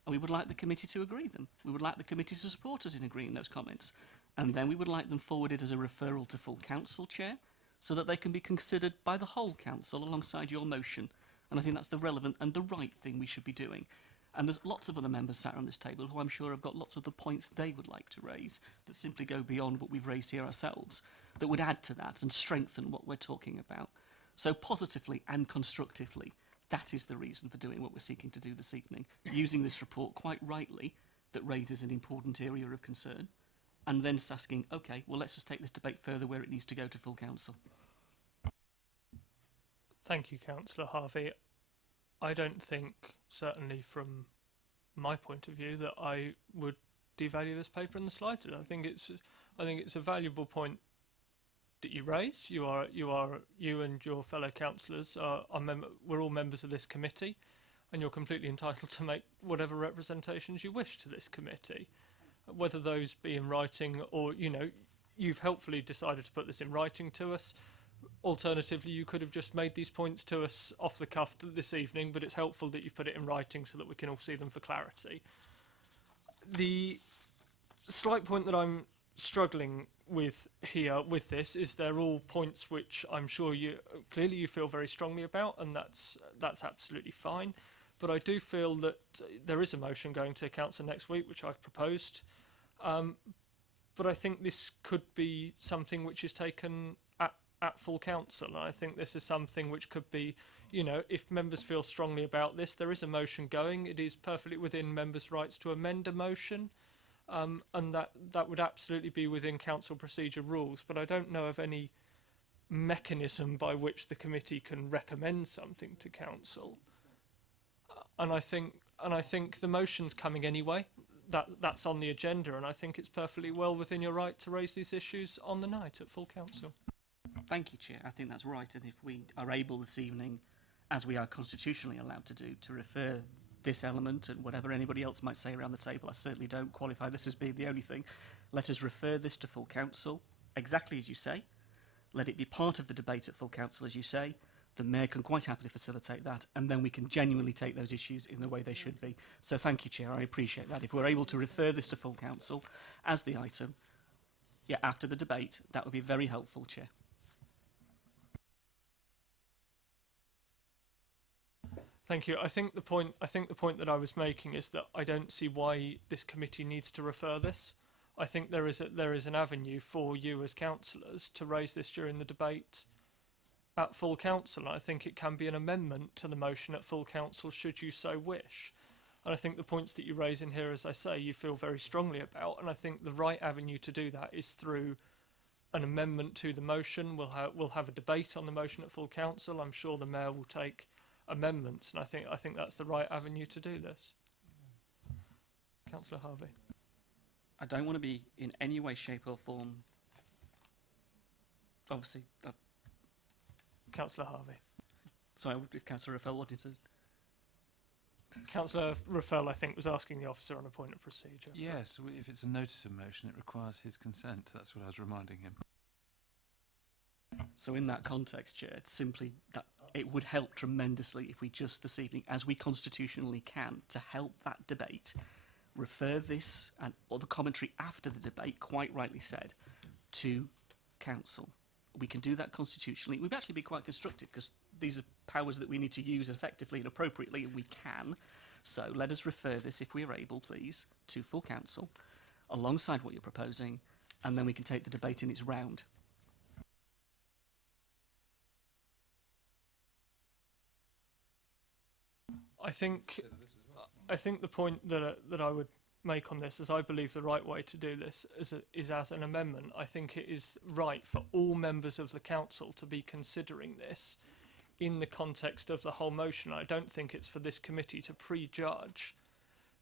And we would like the committee to agree them. We would like the committee to support us in agreeing those comments. And then we would like them forwarded as a referral to full council, Chair, so that they can be considered by the whole council alongside your motion. And I think that's the relevant and the right thing we should be doing. And there's lots of other members sat around this table who I'm sure have got lots of the points they would like to raise that simply go beyond what we've raised here ourselves, that would add to that and strengthen what we're talking about. So positively and constructively, that is the reason for doing what we're seeking to do this evening, using this report quite rightly that raises an important area of concern, and then asking, OK, well, let's just take this debate further where it needs to go to full council. Thank you, Councillor Harvey. I don't think, certainly from my point of view, that I would devalue this paper in the slightest. I think it's a valuable point that you raise. You and your fellow councillors we're all members of this committee, and you're completely entitled to make whatever representations you wish to this committee, whether those be in writing or, you've helpfully decided to put this in writing to us. Alternatively, you could have just made these points to us off the cuff this evening, but it's helpful that you've put it in writing so that we can all see them for clarity. The slight point that I'm struggling with here with this is they're all points which I'm sure you feel very strongly about, and that's absolutely fine. But I do feel that there is a motion going to council next week, which I've proposed. But I think this could be something which is taken at full council. And I think this is something which could be, if members feel strongly about this, there is a motion going. It is perfectly within members' rights to amend a motion. And that would absolutely be within council procedure rules. But I don't know of any mechanism by which the committee can recommend something to council. And I think the motion's coming anyway. That's on the agenda, and I think it's perfectly well within your right to raise these issues on the night at full council. Thank you, Chair. I think that's right. And if we are able this evening, as we are constitutionally allowed to do, to refer this element and whatever anybody else might say around the table, I certainly don't qualify this as being the only thing. Let us refer this to full council, exactly as you say. Let it be part of the debate at full council, as you say. The Mayor can quite happily facilitate that, and then we can genuinely take those issues in the way they should be. So thank you, Chair. I appreciate that. If we're able to refer this to full council as the item, after the debate, that would be very helpful, Chair. Thank you. I think the point that I was making is that I don't see why this committee needs to refer this. I think there is an avenue for you as councillors to raise this during the debate at full council. I think it can be an amendment to the motion at full council should you so wish. And I think the points that you raise in here, as I say, you feel very strongly about, and I think the right avenue to do that is through an amendment to the motion. We'll have a debate on the motion at full council. I'm sure the Mayor will take amendments, and I think that's the right avenue to do this. Councillor Harvey. I don't want to be in any way, shape or form, obviously, Councillor Harvey. sorry, Councillor Raphael wanted to... Councillor Raphael, I think, was asking the officer on a point of procedure. Yes, if it's a notice of motion, it requires his consent. That's what I was reminding him. So in that context, Chair, it's simply that it would help tremendously if we just this evening, as we constitutionally can, to help that debate, refer this and or the commentary after the debate, quite rightly said, to council. We can do that constitutionally. We'd actually be quite constructive because these are powers that we need to use effectively and appropriately, and we can. So let us refer this, if we are able, please, to full council, alongside what you're proposing, and then we can take the debate in its round. I think the point that I would make on this is I believe the right way to do this is as an amendment. I think it is right for all members of the council to be considering this in the context of the whole motion. I don't think it's for this committee to prejudge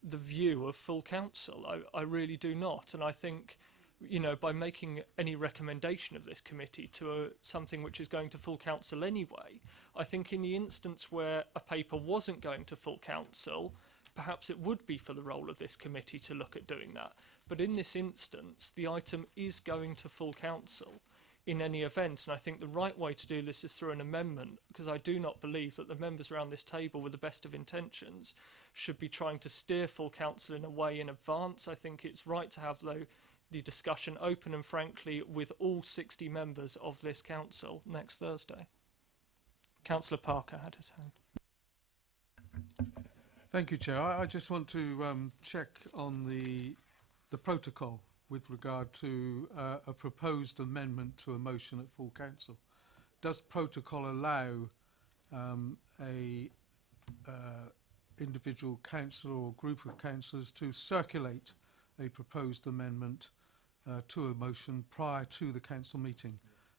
the view of full council. I really do not. And I think, by making any recommendation of this committee to something which is going to full council anyway, I think in the instance where a paper wasn't going to full council, perhaps it would be for the role of this committee to look at doing that. But in this instance, the item is going to full council in any event, and I think the right way to do this is through an amendment, because I do not believe that the members around this table with the best of intentions should be trying to steer full council in a way in advance. I think it's right to have, though, the discussion open and frankly with all 60 members of this council next Thursday. Councillor Parker had his hand. Thank you, Chair. I just want to check on the protocol with regard to a proposed amendment to a motion at full council. Does protocol allow a individual councillor or group of councillors to circulate a proposed amendment to a motion prior to the council meeting?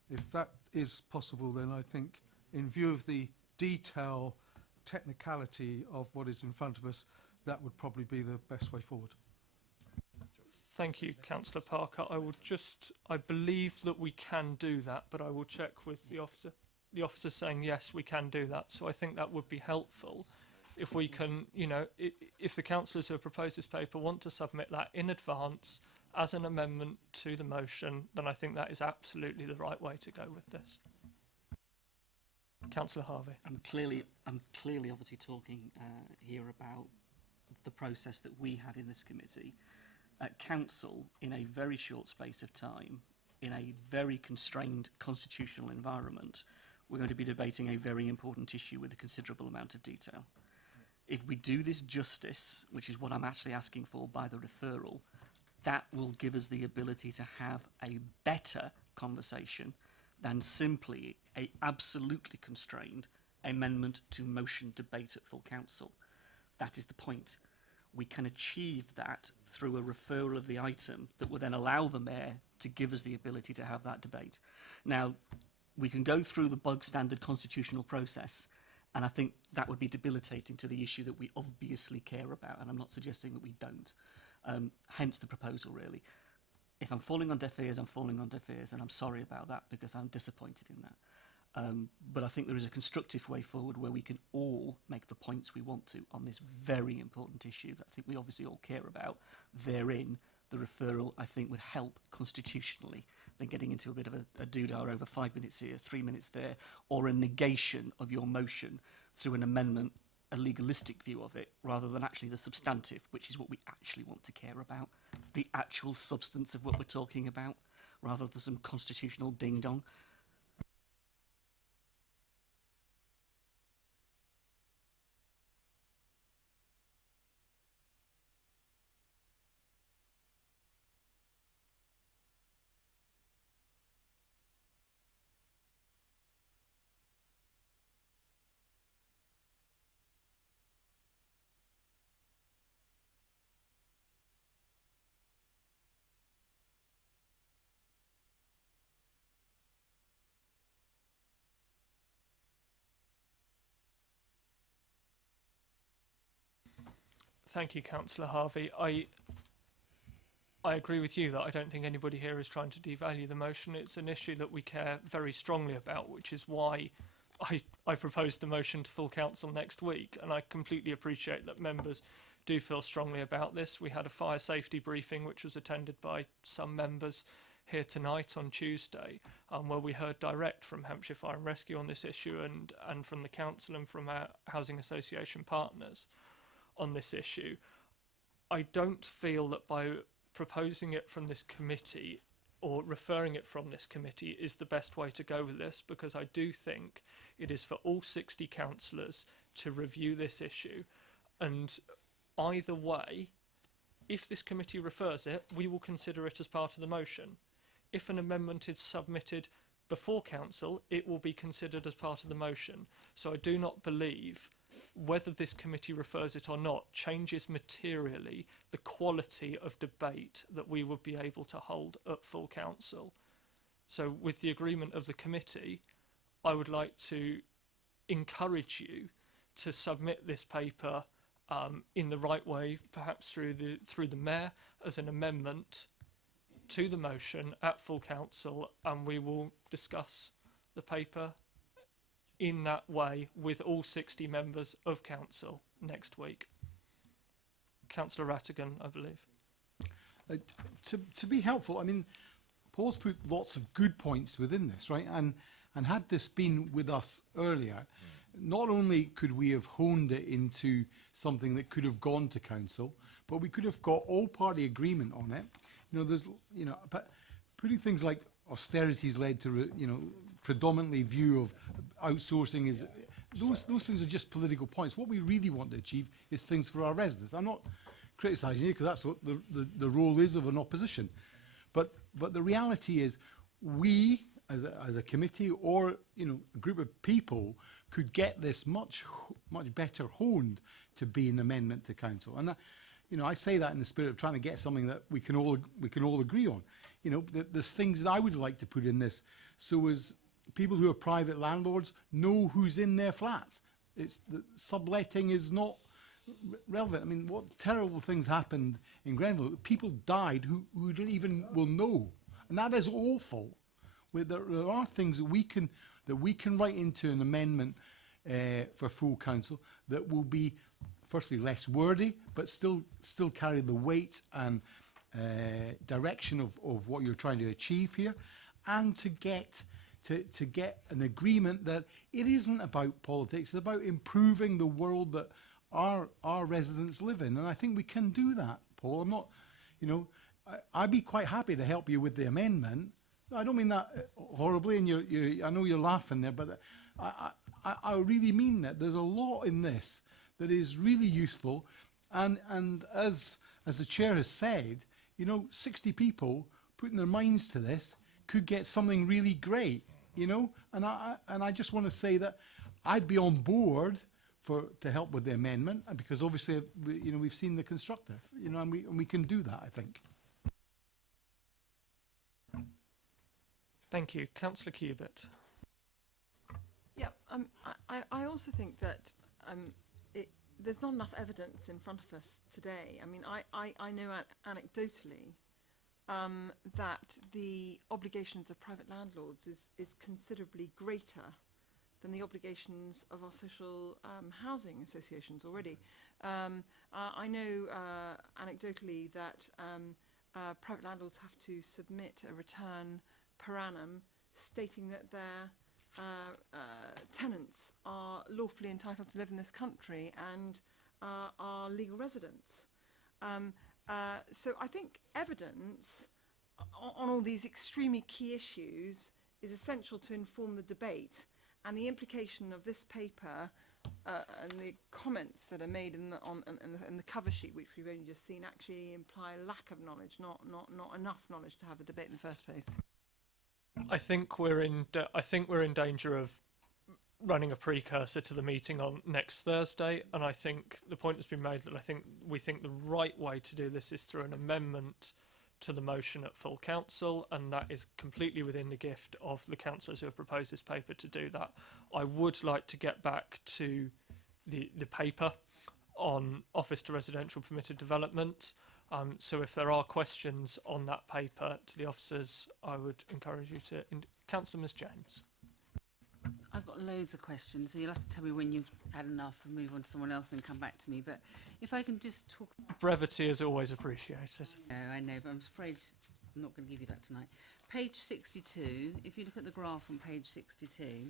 If that is possible, then I think in view of the detail, technicality of what is in front of us, that would probably be the best way forward. Thank you, Councillor Parker. I believe that we can do that, but I will check with the officer. The officer's saying yes, we can do that. So I think that would be helpful if we can, if the councillors who have proposed this paper want to submit that in advance as an amendment to the motion, then I think that is absolutely the right way to go with this. Councillor Harvey. I'm clearly obviously talking here about the process that we have in this committee. At council, in a very short space of time, in a very constrained constitutional environment, we're going to be debating a very important issue with a considerable amount of detail. If we do this justice, which is what I'm actually asking for by the referral, that will give us the ability to have a better conversation than simply a absolutely constrained amendment to motion debate at full council. That is the point. We can achieve that through a referral of the item that will then allow the mayor to give us the ability to have that debate. Now, we can go through the bog standard constitutional process, and I think that would be debilitating to the issue that we obviously care about, and I'm not suggesting that we don't. Hence the proposal, really. If I'm falling on deaf ears, I'm falling on deaf ears, and I'm sorry about that because I'm disappointed in that. But I think there is a constructive way forward where we can all make the points we want to on this very important issue that I think we obviously all care about. Therein, the referral, I think, would help constitutionally than getting into a bit of a doodah over 5 minutes here, 3 minutes there, or a negation of your motion through an amendment, a legalistic view of it, rather than actually the substantive, which is what we actually want to care about, the actual substance of what we're talking about, rather than some constitutional ding-dong. Thank you, Councillor Harvey. I agree with you that I don't think anybody here is trying to devalue the motion. It's an issue that we care very strongly about, which is why I proposed the motion to full council next week, and I completely appreciate that members do feel strongly about this. We had a fire safety briefing which was attended by some members here tonight on Tuesday, where we heard direct from Hampshire Fire and Rescue on this issue and from the council and from our housing association partners on this issue. I don't feel that by proposing it from this committee or referring it from this committee is the best way to go with this, because I do think it is for all 60 councillors to review this issue, and either way, if this committee refers it, we will consider it as part of the motion. If an amendment is submitted before council, it will be considered as part of the motion. So I do not believe whether this committee refers it or not changes materially the quality of debate that we would be able to hold at full council. So with the agreement of the committee, I would like to encourage you to submit this paper in the right way, perhaps through the mayor as an amendment to the motion at full council, and we will discuss the paper in that way with all 60 members of council next week. Councillor Rattigan, I believe. To be helpful, I mean, Paul's put lots of good points within this, right? And had this been with us earlier, not only could we have honed it into something that could have gone to council, but we could have got all party agreement on it. But putting things like austerity's led to, predominantly view of outsourcing is, those things are just political points. What we really want to achieve is things for our residents. I'm not criticising you because that's what the role is of an opposition. But the reality is we, as a committee or, a group of people could get this much better honed to be an amendment to council. And I say that in the spirit of trying to get something that we can all agree on. There's things that I would like to put in this, so as people who are private landlords know who's in their flats. It's the subletting is not relevant. I mean, what terrible things happened in Grenville? People died who didn't even will know, and that is awful. There are things that we can write into an amendment for full council that will be, firstly, less wordy, but still carry the weight and direction of what you're trying to achieve here, and to get an agreement that it isn't about politics, it's about improving the world that our residents live in. And I think we can do that, Paul. I'm not, I'd be quite happy to help you with the amendment. I don't mean that horribly, and I know you're laughing there, but I really mean that. There's a lot in this that is really useful, and as the chair has said, 60 people putting their minds to this could get something really great, and I just want to say that I'd be on board to help with the amendment, because obviously we've seen the constructive, and we can do that, I think. Thank you. Councillor Cubitt. Yeah, I also think that there's not enough evidence in front of us today. I mean, I know anecdotally that the obligations of private landlords is considerably greater than the obligations of our social housing associations already. I know anecdotally that private landlords have to submit a return per annum stating that their tenants are lawfully entitled to live in this country and are legal residents. So I think evidence on all these extremely key issues is essential to inform the debate, and the implication of this paper and the comments that are made in the cover sheet, which we've only just seen, actually imply a lack of knowledge, not enough knowledge to have the debate in the first place. I think we're in danger of running a precursor to the meeting on next Thursday, and I think the point has been made that we think the right way to do this is through an amendment to the motion at full council, and that is completely within the gift of the councillors who have proposed this paper to do that. I would like to get back to the paper on office to residential permitted development. So if there are questions on that paper to the officers, I would encourage you to... Councillor Ms James. I've got loads of questions, so you'll have to tell me when you've had enough and move on to someone else and come back to me. But if I can just talk... Brevity is always appreciated. No, I know, but I'm afraid I'm not going to give you that tonight. Page 62, if you look at the graph on page 62...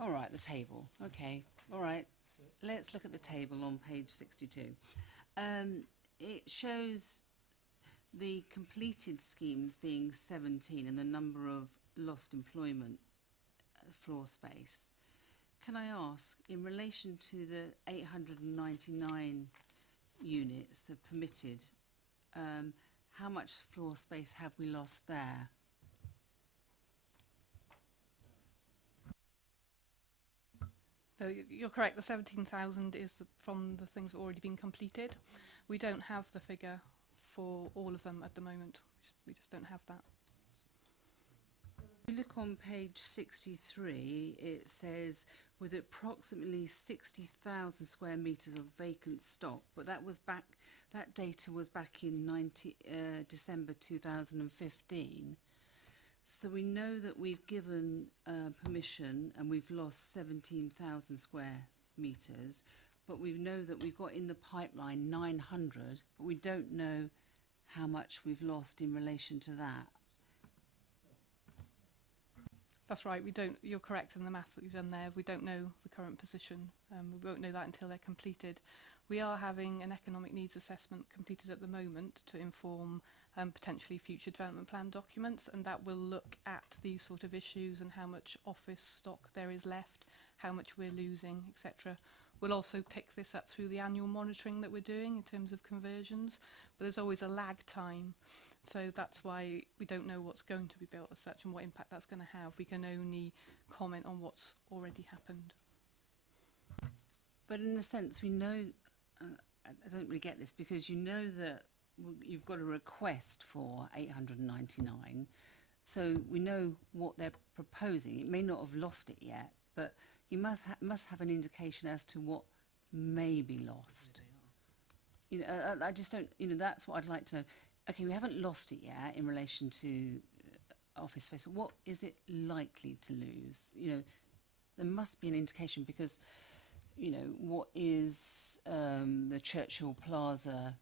All right, the table. Okay, all right. Let's look at the table on page 62. It shows the completed schemes being 17 and the number of lost employment floor space. Can I ask, in relation to the 899 units that are permitted, how much floor space have we lost there? No, you're correct. The 17,000 is from the things that have already been completed. We don't have the figure for all of them at the moment. We just don't have that. If you look on page 63, it says with approximately 60,000 square metres of vacant stock, but that data was back in December 2015. So we know that we've given permission and we've lost 17,000 square metres, but we know that we've got in the pipeline 900, but we don't know how much we've lost in relation to that. That's right. We don't. You're correct in the maths that you've done there. We don't know the current position. We won't know that until they're completed. We are having an economic needs assessment completed at the moment to inform potentially future development plan documents, and that will look at these sort of issues and how much office stock there is left, how much we're losing, etc. We'll also pick this up through the annual monitoring that we're doing in terms of conversions, but there's always a lag time. So that's why we don't know what's going to be built as such and what impact that's going to have. We can only comment on what's already happened. But in a sense, we know, I don't really get this, because you know that you've got a request for 899, so we know what they're proposing. It may not have lost it yet, but you must have an indication as to what may be lost. You know, I just don't, you know, that's what I'd like to know. Okay, we haven't lost it yet in relation to office space, but what is it likely to lose? You know, there must be an indication because, you know, what is the Churchill Plaza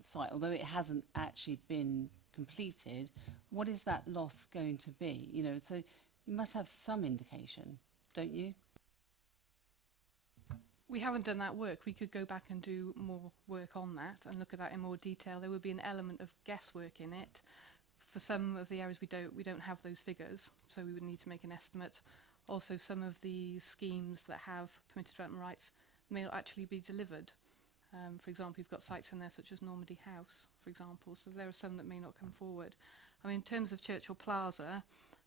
site, although it hasn't actually been completed, what is that loss going to be? You know, so you must have some indication, don't you? We haven't done that work. We could go back and do more work on that and look at that in more detail. There would be an element of guesswork in it. For some of the areas we don't have those figures, so we would need to make an estimate. Also, some of the schemes that have permitted development rights may not actually be delivered. For example, you've got sites in there such as Normandy House, for example, so there are some that may not come forward. I mean, in terms of Churchill Plaza,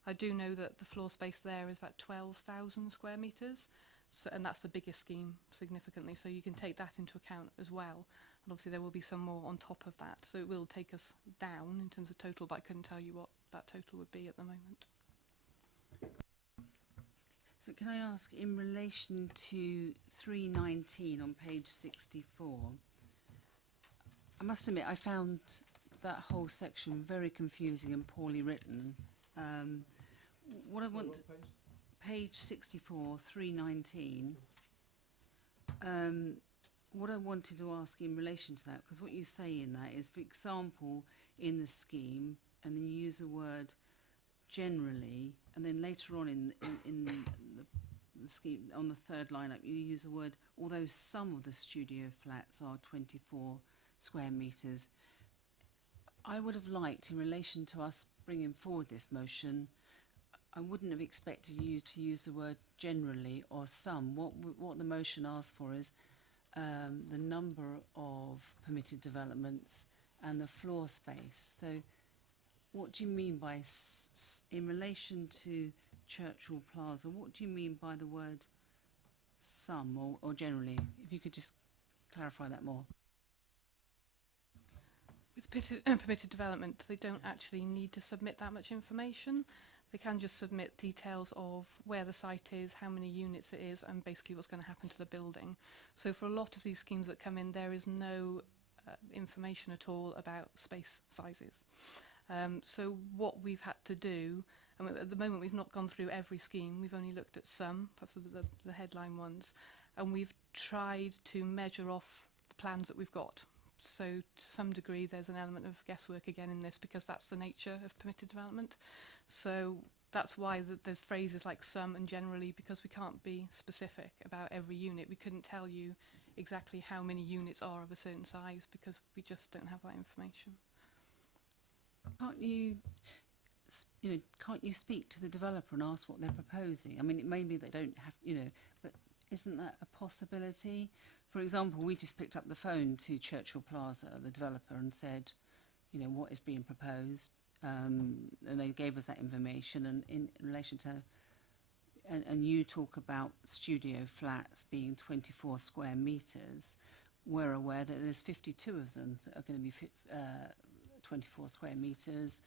I do know that the floor space there is about 12,000 square metres, so, and that's the biggest scheme significantly, so you can take that into account as well. And obviously there will be some more on top of that, so it will take us down in terms of total, but I couldn't tell you what that total would be at the moment. So can I ask, in relation to 319 on page 64, I must admit I found that whole section very confusing and poorly written. What I want, page 64, 319, what I wanted to ask in relation to that, because what you say in that is, for example, in the scheme, and then you use the word generally, and then later on in the scheme, on the third line up, you use the word, although some of the studio flats are 24 square metres. I would have liked, in relation to us bringing forward this motion, I wouldn't have expected you to use the word generally or some. What the motion asks for is the number of permitted developments and the floor space. So what do you mean by, in relation to Churchill Plaza, what do you mean by the word some or generally? If you could just clarify that more. With permitted development, they don't actually need to submit that much information. They can just submit details of where the site is, how many units it is, and basically what's going to happen to the building. So for a lot of these schemes that come in, there is no information at all about space sizes. So what we've had to do, and at the moment we've not gone through every scheme, we've only looked at some, perhaps the headline ones, and we've tried to measure off the plans that we've got. So to some degree there's an element of guesswork again in this because that's the nature of permitted development. So that's why there's phrases like some and generally, because we can't be specific about every unit. We couldn't tell you exactly how many units are of a certain size because we just don't have that information. Can't you, can't you speak to the developer and ask what they're proposing? I mean, it may be they don't have, but isn't that a possibility? For example, we just picked up the phone to Churchill Plaza, the developer, and said, what is being proposed, and they gave us that information. And in relation to, and you talk about studio flats being 24 square metres, we're aware that there's 52 of them that are going to be 24 square metres.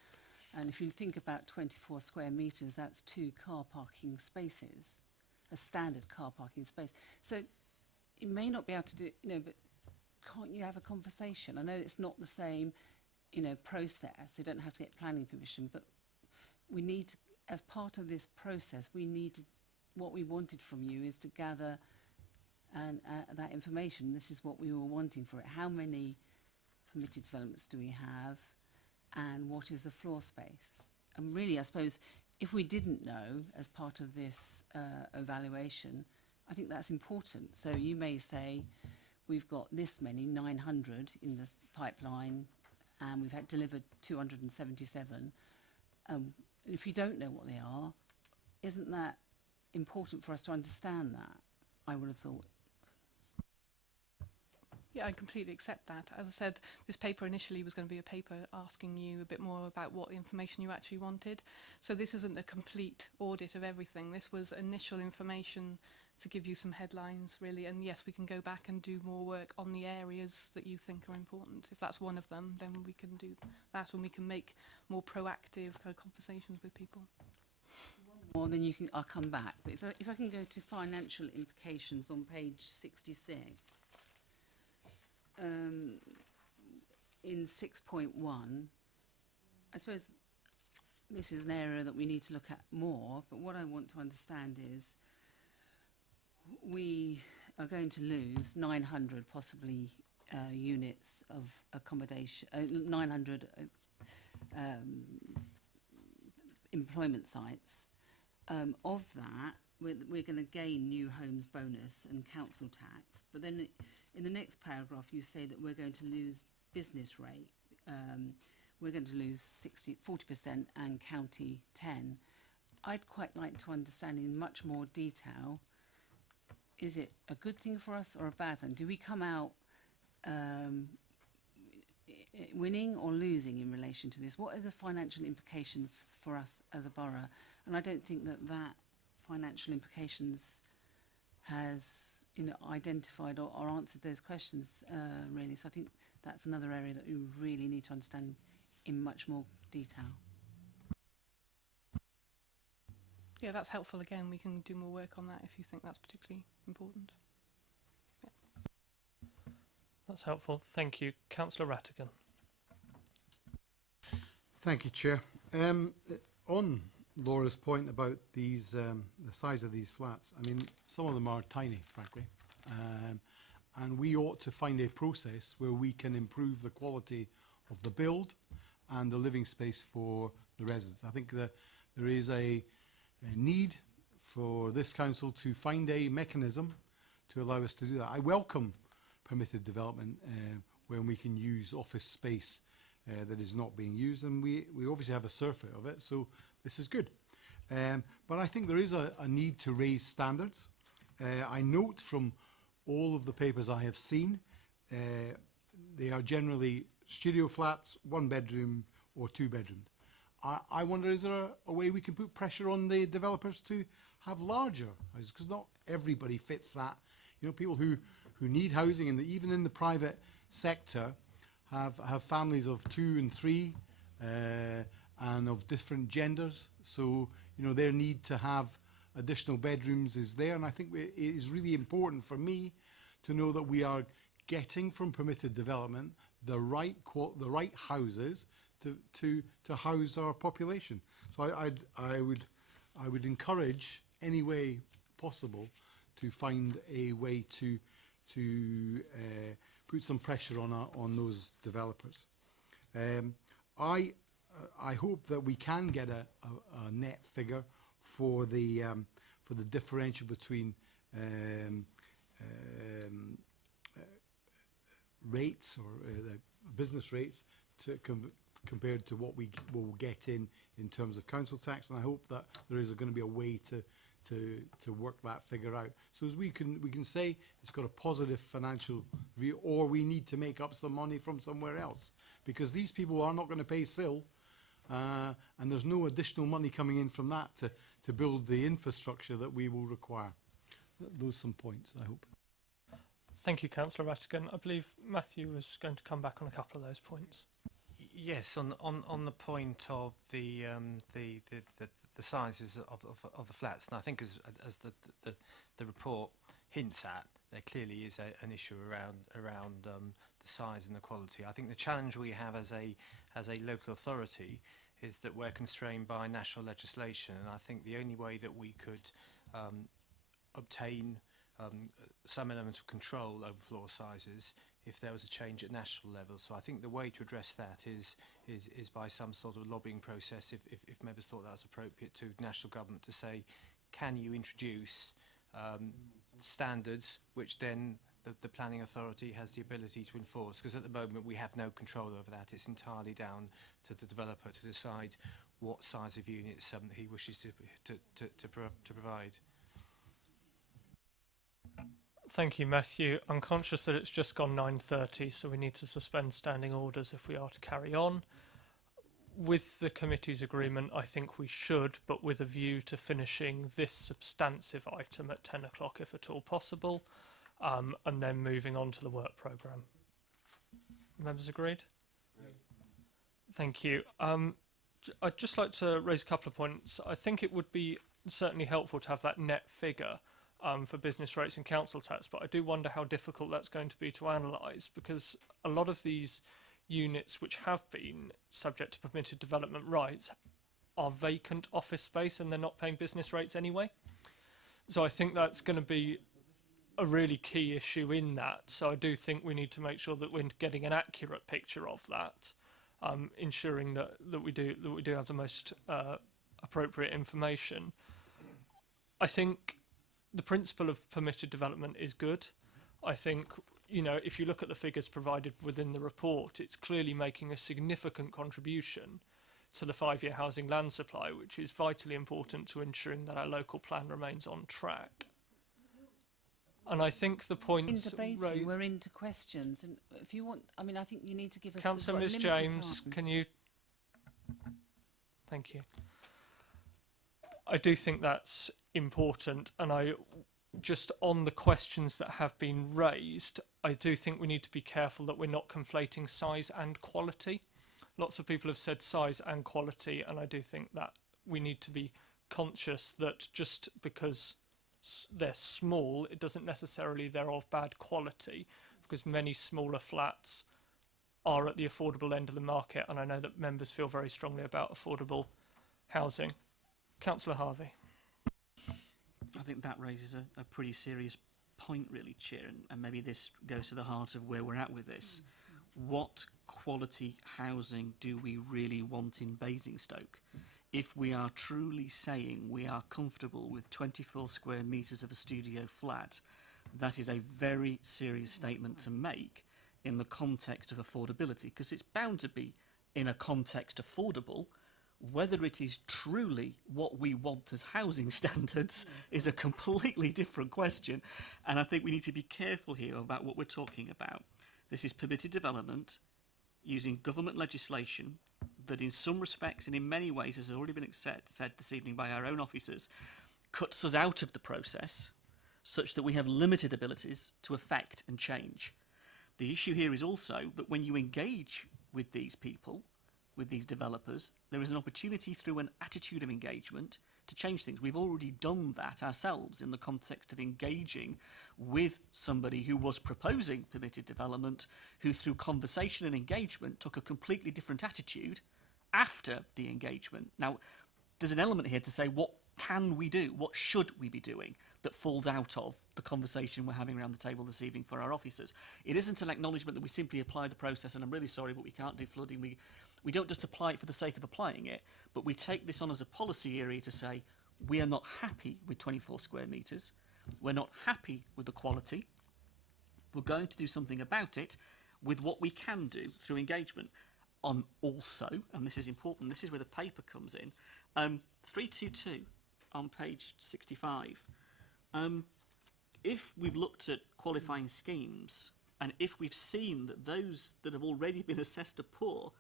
And if you think about 24 square metres, that's 2 car parking spaces, a standard car parking space. So you may not be able to do, but can't you have a conversation? I know it's not the same, process. You don't have to get planning permission, but we need, as part of this process, what we wanted from you is to gather that information. This is what we were wanting for it. How many permitted developments do we have, and what is the floor space? And really, I suppose, if we didn't know as part of this evaluation, I think that's important. So you may say, we've got this many, 900 in the pipeline, and we've had delivered 277. If you don't know what they are, isn't that important for us to understand that? I would have thought. Yeah, I completely accept that. As I said, this paper initially was going to be a paper asking you a bit more about what information you actually wanted. So this isn't a complete audit of everything. This was initial information to give you some headlines, really. And yes, we can go back and do more work on the areas that you think are important. If that's one of them, then we can do that, and we can make more proactive kind of conversations with people. One more, then I'll come back. But if I can go to financial implications on page 66, in 6.1, I suppose this is an area that we need to look at more, but what I want to understand is we are going to lose 900 possibly units of accommodation, 900 employment sites. Of that, we're going to gain new homes bonus and council tax, but then in the next paragraph you say that we're going to lose business rate. We're going to lose 40% and county 10. I'd quite like to understand in much more detail, is it a good thing for us or a bad thing? Do we come out winning or losing in relation to this? What are the financial implications for us as a borough? And I don't think that financial implications has identified or answered those questions really. So I think that's another area that we really need to understand in much more detail. Yeah, that's helpful. Again, we can do more work on that if you think that's particularly important. Yeah. That's helpful. Thank you. Councillor Rattigan. Thank you, Chair. On Laura's point about these, the size of these flats, I mean, some of them are tiny, frankly. And we ought to find a process where we can improve the quality of the build and the living space for the residents. I think that there is a need for this council to find a mechanism to allow us to do that. I welcome permitted development when we can use office space that is not being used, and we obviously have a surfeit of it, so this is good. But I think there is a need to raise standards. I note from all of the papers I have seen, they are generally studio flats, 1 bedroom or 2 bedrooms. I wonder, is there a way we can put pressure on the developers to have larger houses? Because not everybody fits that. You know, people who need housing, and even in the private sector, have families of 2 and 3 and of different genders. So, you know, their need to have additional bedrooms is there. And I think it is really important for me to know that we are getting from permitted development the right houses to house our population. So I would encourage any way possible to find a way to put some pressure on those developers. I hope that we can get a net figure for the differential between rates or the business rates compared to what we will get in terms of council tax, and I hope that there is going to be a way to work that figure out. So as we can say it's got a positive financial view, or we need to make up some money from somewhere else, because these people are not going to pay SIL, and there's no additional money coming in from that to build the infrastructure that we will require. Those are some points, I hope. Thank you, Councillor Rattigan. I believe Matthew was going to come back on a couple of those points. Yes, on the point of the sizes of the flats, and I think as the report hints at, there clearly is an issue around the size and the quality. I think the challenge we have as a local authority is that we're constrained by national legislation, and I think the only way that we could obtain some element of control over floor sizes if there was a change at national level. So I think the way to address that is by some sort of lobbying process, if members thought that was appropriate, to national government to say, can you introduce standards which then the planning authority has the ability to enforce? Because at the moment we have no control over that. It's entirely down to the developer to decide what size of units he wishes to provide. Thank you, Matthew. I'm conscious that it's just gone 9:30, so we need to suspend standing orders if we are to carry on. With the committee's agreement, I think we should, but with a view to finishing this substantive item at 10 o'clock, if at all possible, and then moving on to the work programme. Members agreed? Thank you. I'd just like to raise a couple of points. I think it would be certainly helpful to have that net figure for business rates and council tax, but I do wonder how difficult that's going to be to analyse, because a lot of these units which have been subject to permitted development rights are vacant office space and they're not paying business rates anyway. So I think that's going to be a really key issue in that. So I do think we need to make sure that we're getting an accurate picture of that, ensuring that we do have the most appropriate information. I think the principle of permitted development is good. I think, you know, if you look at the figures provided within the report, it's clearly making a significant contribution to the 5-year housing land supply, which is vitally important to ensuring that our local plan remains on track. And I think the points In debating, raised... we're into questions, and if you want, I mean, I think you need to give us. Councillor we've Ms got limited James, time. can you... Thank you. I do think that's important, and I just on the questions that have been raised, I do think we need to be careful that we're not conflating size and quality. Lots of people have said size and quality, and I do think that we need to be conscious that just because they're small, it doesn't necessarily they're of bad quality, because many smaller flats are at the affordable end of the market, and I know that members feel very strongly about affordable housing. Councillor Harvey. I think that raises a pretty serious point, really, Chair, and maybe this goes to the heart of where we're at with this. What quality housing do we really want in Basingstoke? If we are truly saying we are comfortable with 24 square metres of a studio flat, that is a very serious statement to make in the context of affordability, because it's bound to be in a context affordable. Whether it is truly what we want as housing standards is a completely different question, and I think we need to be careful here about what we're talking about. This is permitted development using government legislation that in some respects and in many ways, as has already been said this evening by our own officers, cuts us out of the process such that we have limited abilities to affect and change. The issue here is also that when you engage with these people, with these developers, there is an opportunity through an attitude of engagement to change things. We've already done that ourselves in the context of engaging with somebody who was proposing permitted development, who through conversation and engagement took a completely different attitude after the engagement. Now, there's an element here to say, what can we do? What should we be doing that falls out of the conversation we're having around the table this evening for our officers? It isn't an acknowledgement that we simply apply the process, and I'm really sorry, but we can't do flooding. We don't just apply it for the sake of applying it, but we take this on as a policy area to say, we are not happy with 24 square metres. We're not happy with the quality. We're going to do something about it with what we can do through engagement. On also, and this is important, this is where the paper comes in, 322 on page 65. If we've looked at qualifying schemes, and if we've seen that those that have already been assessed are poor,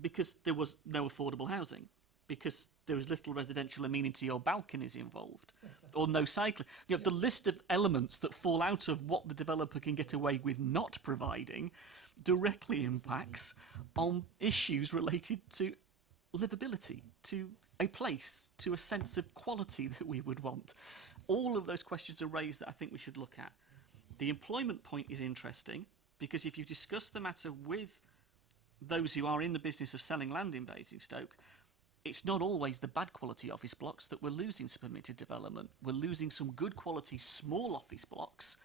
because there was no affordable housing, because there was little residential amenity or balconies involved, or no cycling. You have the list of elements that fall out of what the developer can get away with not providing directly impacts on issues related to livability, to a place, to a sense of quality that we would want. All of those questions are raised that I think we should look at. The employment point is interesting, because if you discuss the matter with those who are in the business of selling land in Basingstoke, it's not always the bad quality office blocks that we're losing to permitted development. We're losing some good quality small office blocks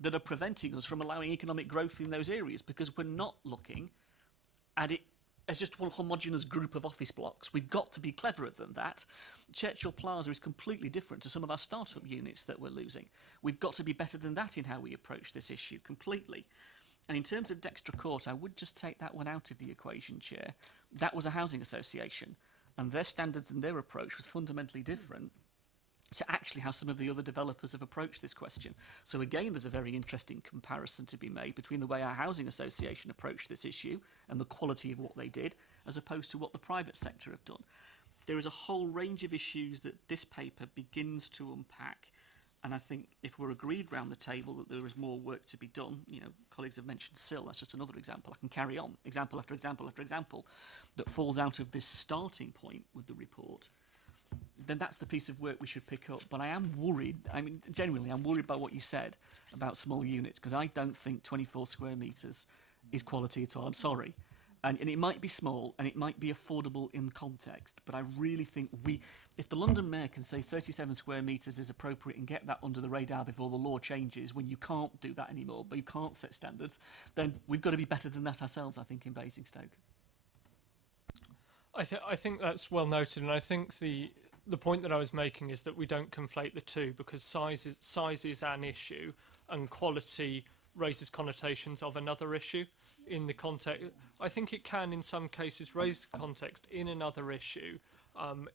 that are preventing us from allowing economic growth in those areas, because we're not looking at it as just one homogenous group of office blocks. We've got to be cleverer than that. Churchill Plaza is completely different to some of our startup units that we're losing. We've got to be better than that in how we approach this issue completely. And in terms of Dexter Court, I would just take that one out of the equation, Chair. That was a housing association, and their standards and their approach was fundamentally different to actually how some of the other developers have approached this question. So again, there's a very interesting comparison to be made between the way our housing association approached this issue and the quality of what they did, as opposed to what the private sector have done. There is a whole range of issues that this paper begins to unpack. And I think if we're agreed round the table that there is more work to be done, you know, colleagues have mentioned SIL, that's just another example. I can carry on, example after example after example, that falls out of this starting point with the report. then that's the piece of work we should pick up. But I am worried, I mean, genuinely, I'm worried about what you said about small units, because I don't think 24 square metres is quality at all. I'm sorry. And it might be small and it might be affordable in context, but I really think if the London Mayor can say 37 square metres is appropriate and get that under the radar before the law changes, when you can't do that anymore, but you can't set standards, then we've got to be better than that ourselves, I think, in Basingstoke. I think that's well noted, and I think the point that I was making is that we don't conflate the two, because size is an issue and quality raises connotations of another issue in the context. I think it can in some cases raise context in another issue,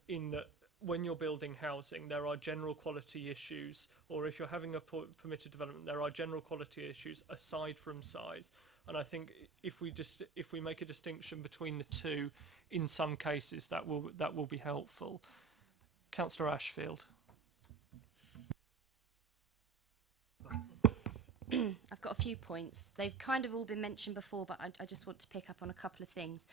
in that when you're building housing there are general quality issues, or if you're having a permitted development there are general quality issues aside from size. And I think if we make a distinction between the two, in some cases that will be helpful. Councillor Ashfield. I've got a few points. They've kind of all been mentioned before, but I just want to pick up on a couple of things.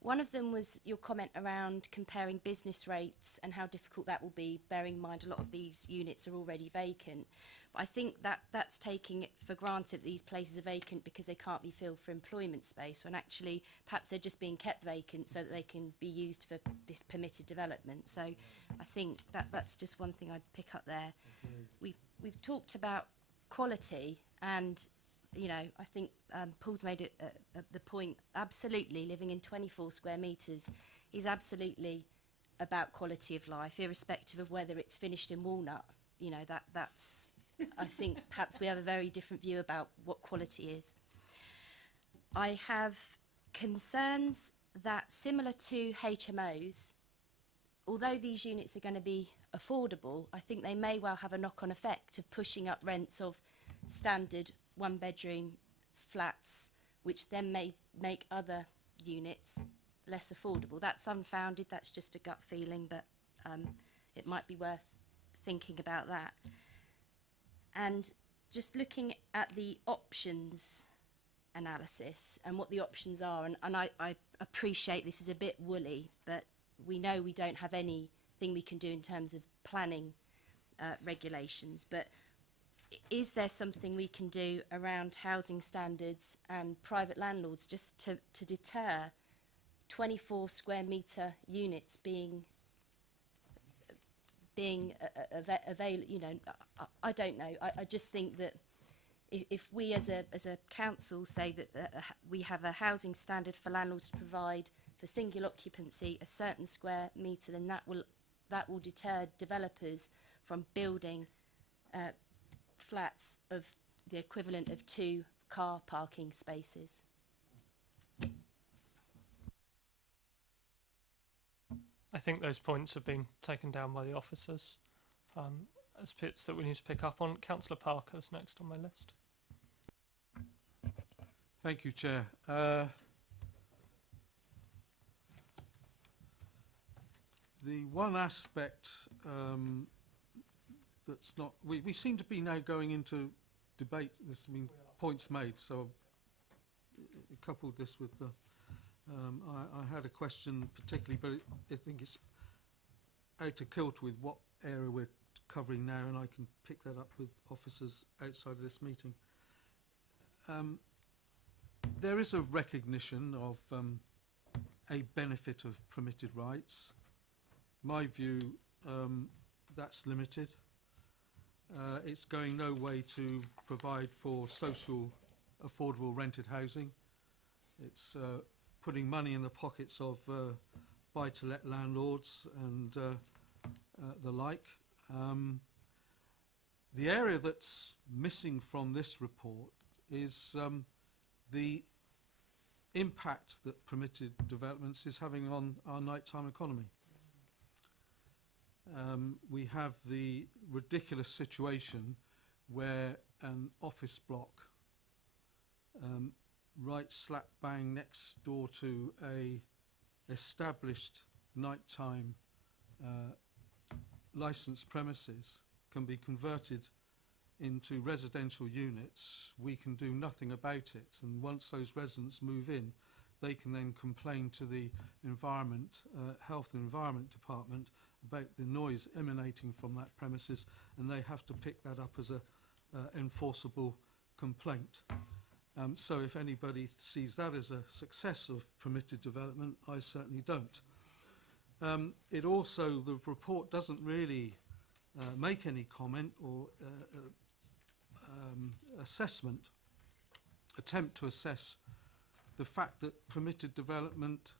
One of them was your comment around comparing business rates and how difficult that will be, bearing in mind a lot of these units are already vacant. But I think that's taking it for granted that these places are vacant because they can't be filled for employment space, when actually perhaps they're just being kept vacant so that they can be used for this permitted development. So I think that's just one thing I'd pick up there. We've talked about quality, and I think Paul's made the point. Absolutely, living in 24 square metres is absolutely about quality of life, irrespective of whether it's finished in walnut. That's I think perhaps we have a very different view about what quality is. I have concerns that, similar to HMOs, although these units are going to be affordable, I think they may well have a knock-on effect of pushing up rents of standard one-bedroom flats, which then may make other units less affordable. That's unfounded, that's just a gut feeling, but it might be worth thinking about that. And just looking at the options analysis and what the options are, and I appreciate this is a bit woolly, but we know we don't have anything we can do in terms of planning regulations, but is there something we can do around housing standards and private landlords just to deter 24 square metre units being available? I don't know. I just think that if we as a council say that we have a housing standard for landlords to provide for single occupancy a certain square metre, then that will deter developers from building flats of the equivalent of 2 car parking spaces. I think those points have been taken down by the officers as bits that we need to pick up on. Councillor Parker's next on my list. Thank you, Chair. The one aspect that's not... We seem to be now going into debate. There's been points made, so I coupled this with the... I had a question particularly, but I think it's out of kilter with what area we're covering now, and I can pick that up with officers outside of this meeting. There is a recognition of a benefit of permitted rights. My view, that's limited. It's going no way to provide for social, affordable rented housing. It's putting money in the pockets of buy-to-let landlords and the like. The area that's missing from this report is the impact that permitted developments is having on our nighttime economy. We have the ridiculous situation where an office block right slap bang next door to a established nighttime licensed premises can be converted into residential units. We can do nothing about it, and once those residents move in, they can then complain to the Health and Environment Department about the noise emanating from that premises, and they have to pick that up as a enforceable complaint. So if anybody sees that as a success of permitted development, I certainly don't. It also, the report doesn't really make any comment or attempt to assess the fact that permitted development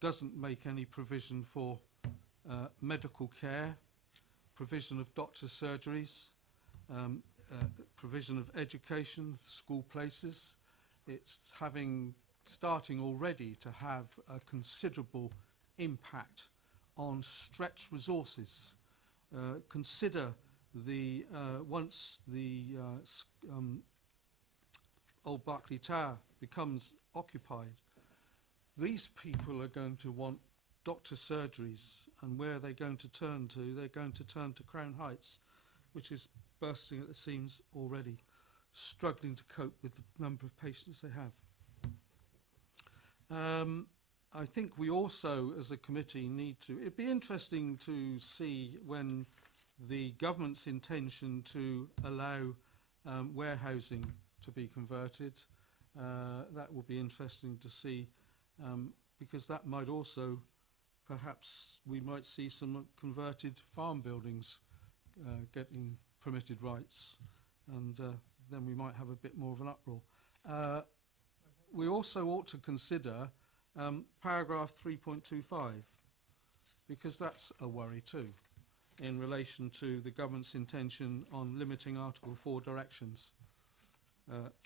doesn't make any provision for medical care, provision of doctor's surgeries, provision of education, school places. It's starting already to have a considerable impact on stretched resources. Consider the once the Old Berkeley Tower becomes occupied, these people are going to want doctor surgeries, and where are they going to turn to? They're going to turn to Crown Heights, which is bursting at the seams already, struggling to cope with the number of patients they have. I think we also, as a committee, need to... It'd be interesting to see when the government's intention to allow warehousing to be converted. That will be interesting to see, because that might also, perhaps, we might see some converted farm buildings getting permitted rights, and then we might have a bit more of an uproar. We also ought to consider paragraph 3.25, because that's a worry too, in relation to the government's intention on limiting Article 4 directions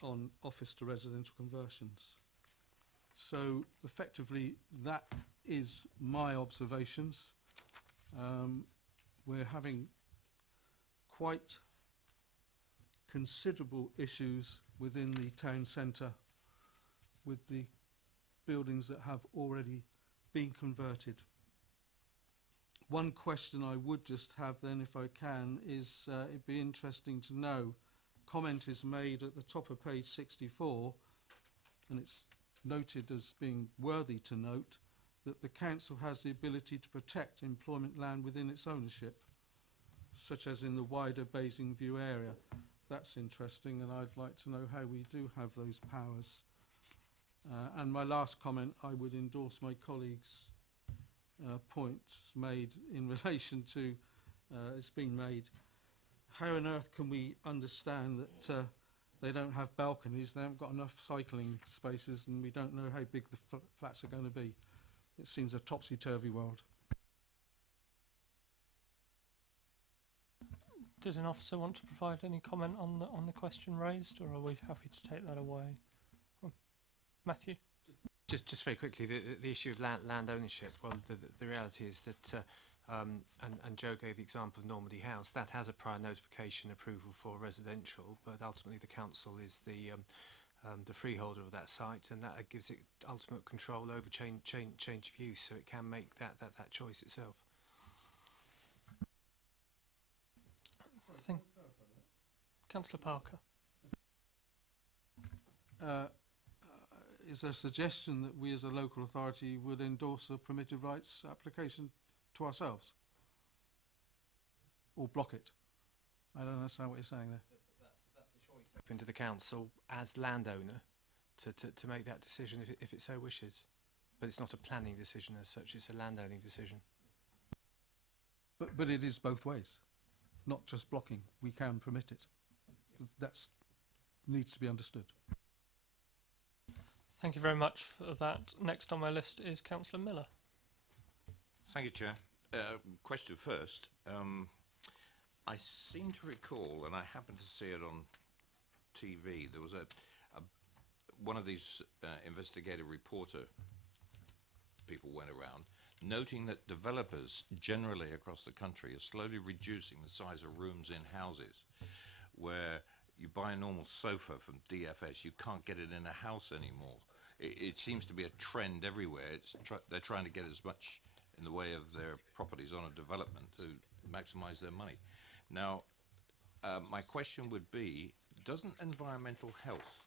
on office to residential conversions. So effectively, that is my observations. We're having quite considerable issues within the town centre with the buildings that have already been converted. One question I would just have then, if I can, is it'd be interesting to know, comment is made at the top of page 64, and it's noted as being worthy to note, that the council has the ability to protect employment land within its ownership, such as in the wider Basingview area. That's interesting, and I'd like to know how we do have those powers. And my last comment, I would endorse my colleagues' points made in relation to, it's been made, how on earth can we understand that they don't have balconies, they haven't got enough cycling spaces, and we don't know how big the flats are going to be? It seems a topsy-turvy world. Did an officer want to provide any comment on the question raised, or are we happy to take that away? Matthew? Just very quickly, the issue of land ownership. Well, the reality is that, and Joe gave the example of Normandy House, that has a prior notification approval for residential, but ultimately the council is the freeholder of that site, and that gives it ultimate control over change of use, so it can make that choice itself. Councillor Parker. Is there a suggestion that we as a local authority would endorse a permitted rights application to ourselves? Or block it? I don't understand what you're saying there. That's the choice open to the council as landowner to make that decision if it so wishes. But it's not a planning decision as such, it's a landowning decision. But it is both ways, not just blocking. We can permit it. That needs to be understood. Thank you very much for that. Next on my list is Councillor Miller. Thank you, Chair. Question first. I seem to recall, and I happened to see it on TV, there was one of these investigative reporter people went around, noting that developers generally across the country are slowly reducing the size of rooms in houses, where you buy a normal sofa from DFS, you can't get it in a house anymore. It seems to be a trend everywhere. They're trying to get as much in the way of their properties on a development to maximise their money. Now, my question would be, doesn't environmental health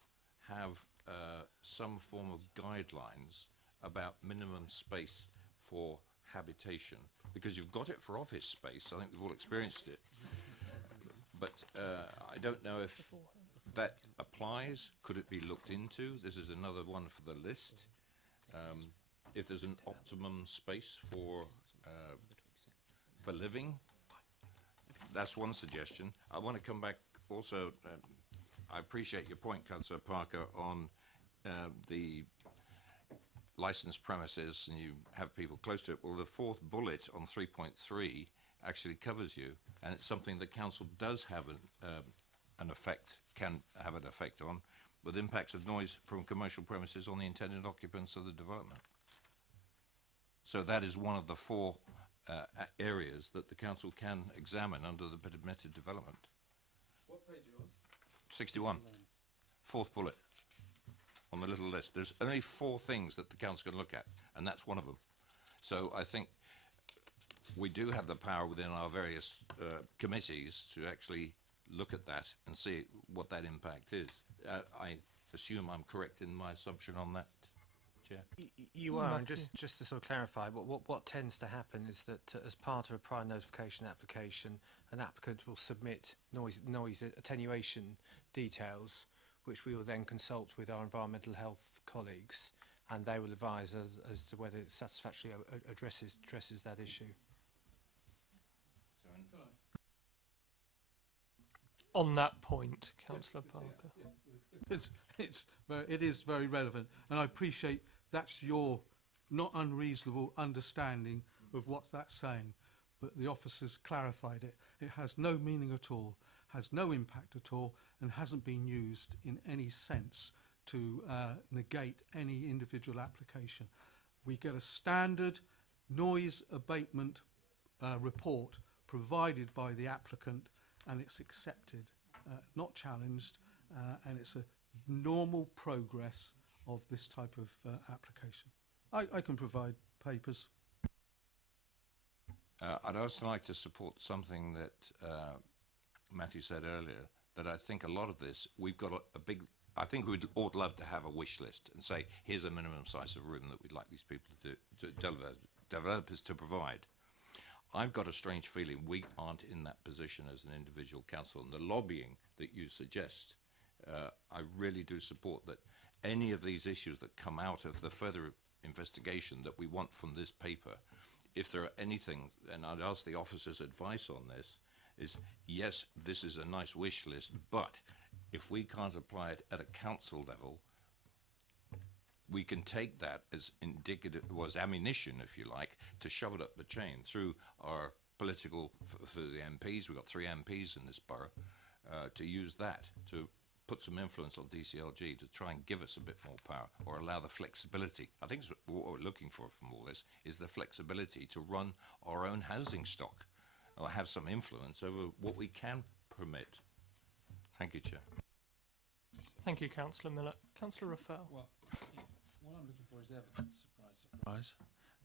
have some form of guidelines about minimum space for habitation, because you've got it for office space. I think we've all experienced it. But I don't know if that applies. Could it be looked into? This is another one for the list. If there's an optimum space for living, that's one suggestion. I want to come back also. I appreciate your point, Councillor Parker, on the licensed premises, and you have people close to it. Well, the fourth bullet on 3.3 actually covers you, and it's something the council does have an effect, can have an effect on, with impacts of noise from commercial premises on the intended occupants of the development. So that is one of the four areas that the council can examine under the permitted development. What page are you on? 61, fourth bullet on the little list. There's only four things that the council can look at, and that's one of them. So I think we do have the power within our various committees to actually look at that and see what that impact is. I assume I'm correct in my assumption on that, Chair? You are, and just to sort of clarify, what tends to happen is that as part of a prior notification application, an applicant will submit noise attenuation details, which we will then consult with our environmental health colleagues, and they will advise as to whether it satisfactorily addresses that issue. On that point, Councillor Parker. It is very relevant, and I appreciate that's your not unreasonable understanding of what that's saying, but the officers clarified it. It has no meaning at all, has no impact at all, and hasn't been used in any sense to negate any individual application. We get a standard noise abatement report provided by the applicant, and it's accepted, not challenged, and it's a normal progress of this type of application. I can provide papers. I'd also like to support something that Matthew said earlier, that I think a lot of this, we've got a big, I think we'd all love to have a wish list and say, here's a minimum size of room that we'd like these people to developers to provide. I've got a strange feeling we aren't in that position as an individual council, and the lobbying that you suggest, I really do support that any of these issues that come out of the further investigation that we want from this paper, if there are anything, and I'd ask the officers' advice on this, is yes, this is a nice wish list, but if we can't apply it at a council level, we can take that as indicative, was ammunition, if you like, to shove it up the chain through our political, through the MPs. We've got 3 MPs in this borough, to use that to put some influence on DCLG to try and give us a bit more power, or allow the flexibility. I think what we're looking for from all this is the flexibility to run our own housing stock, or have some influence over what we can permit. Thank you, Chair. Thank you, Councillor Miller. Councillor Raphael. Well, what I'm looking for is evidence. Surprise, surprise.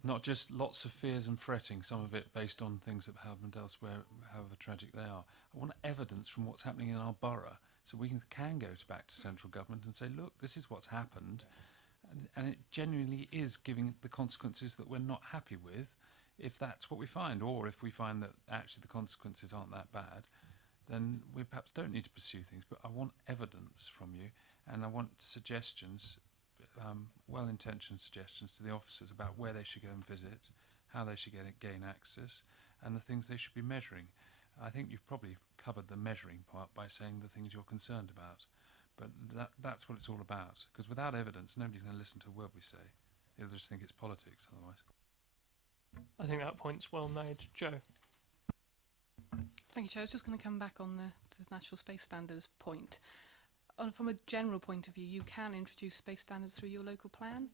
Not just lots of fears and fretting, some of it based on things that have happened elsewhere, however tragic they are. I want evidence from what's happening in our borough, so we can go back to central government and say, look, this is what's happened, and it genuinely is giving the consequences that we're not happy with, if that's what we find, or if we find that actually the consequences aren't that bad, then we perhaps don't need to pursue things. But I want evidence from you, and I want suggestions, well-intentioned suggestions to the officers about where they should go and visit, how they should gain access, and the things they should be measuring. I think you've probably covered the measuring part by saying the things you're concerned about, but that's what it's all about, because without evidence nobody's going to listen to a word we say. They'll just think it's politics otherwise. I think that point's well made. Joe. Thank you, Chair. I was just going to come back on the National Space Standards point. From a general point of view, you can introduce space standards through your local plan.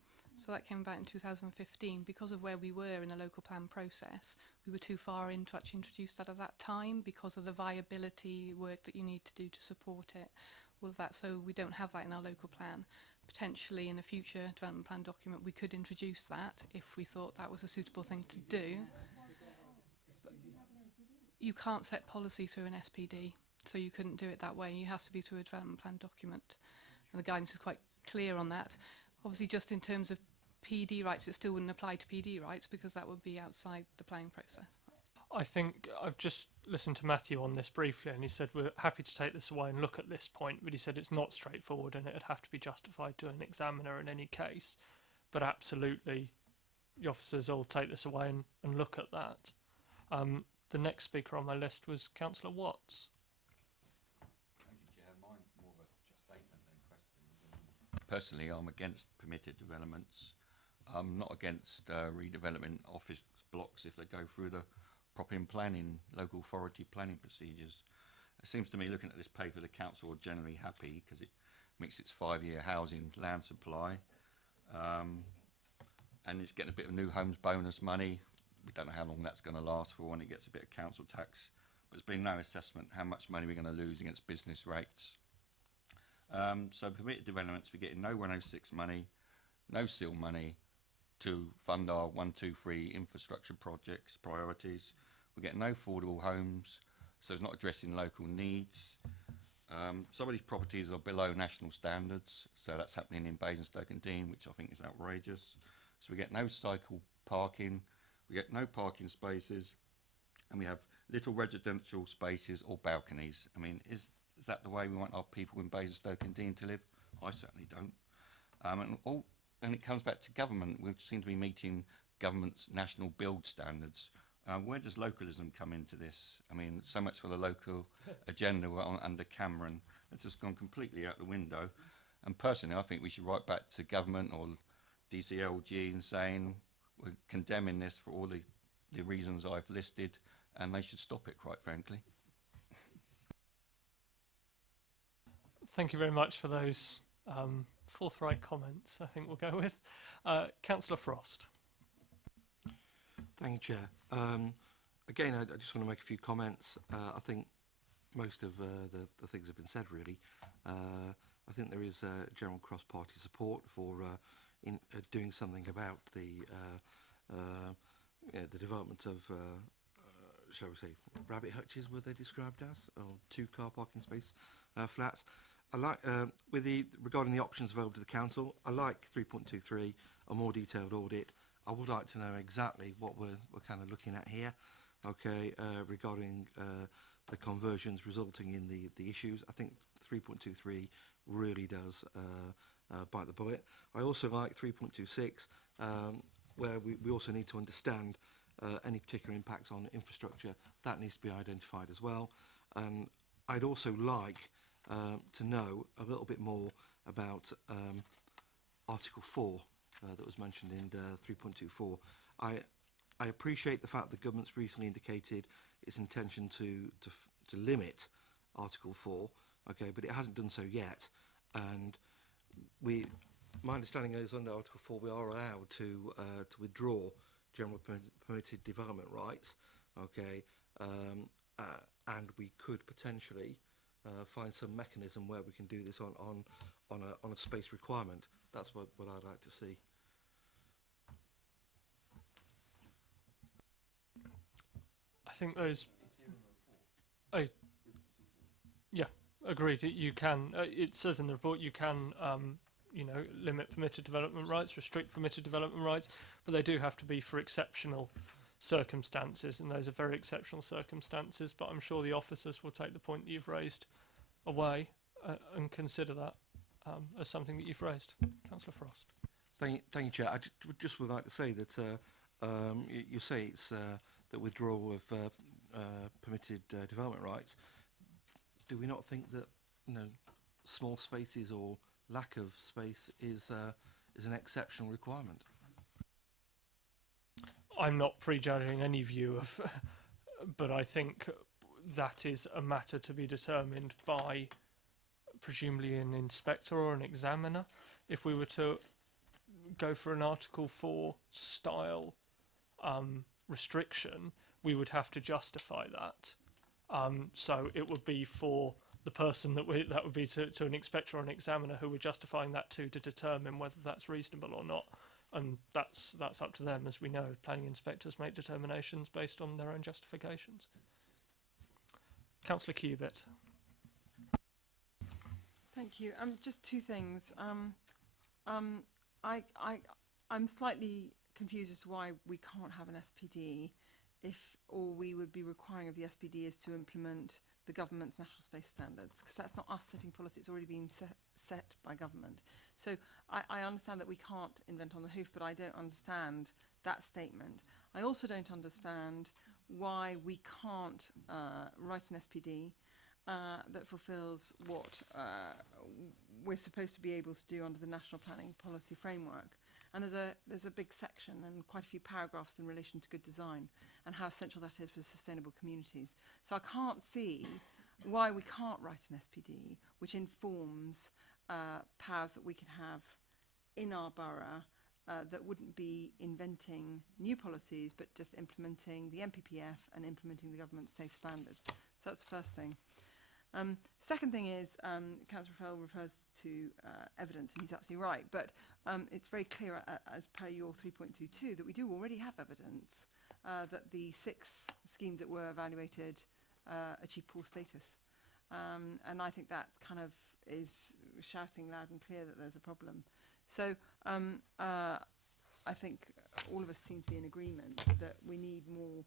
So that came about in 2015. Because of where we were in the local plan process, we were too far in to actually introduce that at that time because of the viability work that you need to do to support it, all of that. So we don't have that in our local plan. Potentially in a future development plan document, we could introduce that if we thought that was a suitable thing to do. But you can't set policy through an SPD, so you couldn't do it that way. It has to be through a development plan document. And the guidance is quite clear on that. Obviously, just in terms of PD rights, it still wouldn't apply to PD rights because that would be outside the planning process. I think I've just listened to Matthew on this briefly, and he said we're happy to take this away and look at this point, but he said it's not straightforward and it'd have to be justified to an examiner in any case. But absolutely, the officers all take this away and look at that. The next speaker on my list was Councillor Watts. Thank you, Chair. Mine's more of a statement than question. Personally, I'm against permitted developments. I'm not against redevelopment office blocks if they go through the proper planning, local authority planning procedures. It seems to me, looking at this paper, the council are generally happy because it meets its 5-year housing land supply, and it's getting a bit of new homes bonus money. We don't know how long that's going to last for when it gets a bit of council tax, but there's been no assessment how much money we're going to lose against business rates. So permitted developments, we're getting no 106 money, no seal money to fund our 1, 2, 3 infrastructure projects, priorities. We get no affordable homes, so it's not addressing local needs. Some of these properties are below national standards, so that's happening in Basingstoke and Dean, which I think is outrageous. So we get no cycle parking, we get no parking spaces, and we have little residential spaces or balconies. I mean, is that the way we want our people in Basingstoke and Dean to live? I certainly don't. And it comes back to government. We seem to be meeting government's national build standards. Where does localism come into this? I mean, so much for the local agenda under Cameron. It's just gone completely out the window. And personally, I think we should write back to government or DCLG and saying we're condemning this for all the reasons I've listed, and they should stop it, quite frankly. Thank you very much for those forthright comments, I think we'll go with. Councillor Frost. Thank you, Chair. Again, I just want to make a few comments. I think most of the things have been said, really. I think there is general cross-party support for doing something about the development of, shall we say, rabbit hutches, were they described as, or 2 car parking space flats. I like regarding the options available to the council. I like 3.23, a more detailed audit. I would like to know exactly what we're kind of looking at here. Okay, regarding the conversions resulting in the issues. I think 3.23 really does bite the bullet. I also like 3.26, where we also need to understand any particular impacts on infrastructure. That needs to be identified as well. And I'd also like to know a little bit more about Article 4 that was mentioned in 3.24. I appreciate the fact that the government's recently indicated its intention to limit Article 4, okay, but it hasn't done so yet. And my understanding is under Article 4 we are allowed to withdraw general permitted development rights, okay, and we could potentially find some mechanism where we can do this on a space requirement. That's what I'd like to see. I think those. Yeah, agreed. You can. It says in the report you can, limit permitted development rights, restrict permitted development rights, but they do have to be for exceptional circumstances, and those are very exceptional circumstances. But I'm sure the officers will take the point that you've raised away and consider that as something that you've raised, Councillor Frost. Thank you, Chair. I just would like to say that you say it's the withdrawal of permitted development rights. Do we not think that small spaces or lack of space is an exceptional requirement? I'm not prejudging any view of, but I think that is a matter to be determined by presumably an inspector or an examiner. If we were to go for an Article 4 style restriction, we would have to justify that. So it would be for the person that would be to an inspector or an examiner who were justifying that to determine whether that's reasonable or not. And that's up to them. As we know, planning inspectors make determinations based on their own justifications. Councillor Cubitt. Thank you. Just 2 things. I I'm slightly confused as to why we can't have an SPD if all we would be requiring of the SPD is to implement the government's national space standards, because that's not us setting policy, it's already been set by government. So I understand that we can't invent on the hoof, but I don't understand that statement. I also don't understand why we can't write an SPD that fulfills what we're supposed to be able to do under the National Planning Policy Framework. And there's a big section and quite a few paragraphs in relation to good design and how essential that is for sustainable communities. So I can't see why we can't write an SPD which informs powers that we can have in our borough that wouldn't be inventing new policies but just implementing the MPPF and implementing the government's safe standards. So that's the first thing. Second thing is, Councillor Fell refers to evidence, and he's absolutely right, but it's very clear as per your 3.22 that we do already have evidence that the 6 schemes that were evaluated achieve poor status. And I think that kind of is shouting loud and clear that there's a problem. So I think all of us seem to be in agreement that we need more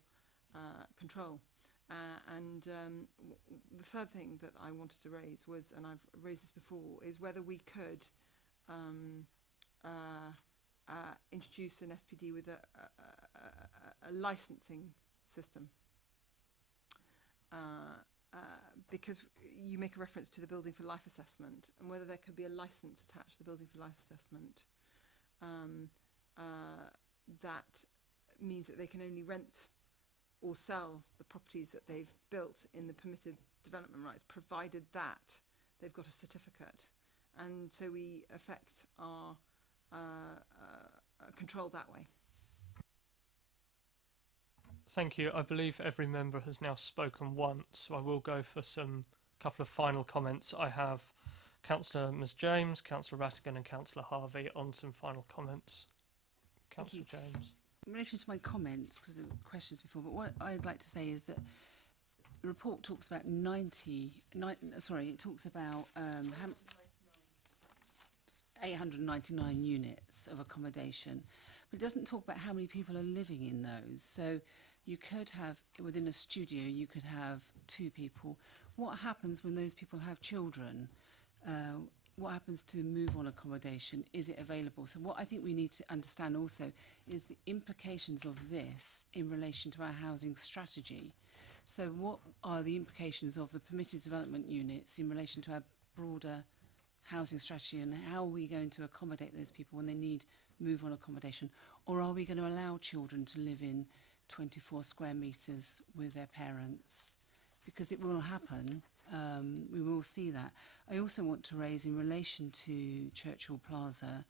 control. The third thing that I wanted to raise was, and I've raised this before, is whether we could introduce an SPD with a licensing system. Because you make a reference to the Building for Life assessment, and whether there could be a license attached to the Building for Life assessment that means that they can only rent or sell the properties that they've built in the permitted development rights, provided that they've got a certificate. And so we affect our control that way. Thank you. I believe every member has now spoken once, so I will go for some couple of final comments. I have Councillor Ms James, Councillor Rattigan and Councillor Harvey on some final comments. Councillor James. In relation to my comments, because there were questions before, but what I'd like to say is that the report talks about it talks about 899 units of accommodation, but it doesn't talk about how many people are living in those. So you could have, within a studio, you could have 2 people. What happens when those people have children? What happens to move on accommodation? Is it available? So what I think we need to understand also is the implications of this in relation to our housing strategy. So what are the implications of the permitted development units in relation to our broader housing strategy, and how are we going to accommodate those people when they need move on accommodation? Or are we going to allow children to live in 24 square metres with their parents? Because it will happen. We will see that. I also want to raise, in relation to Churchill Plaza,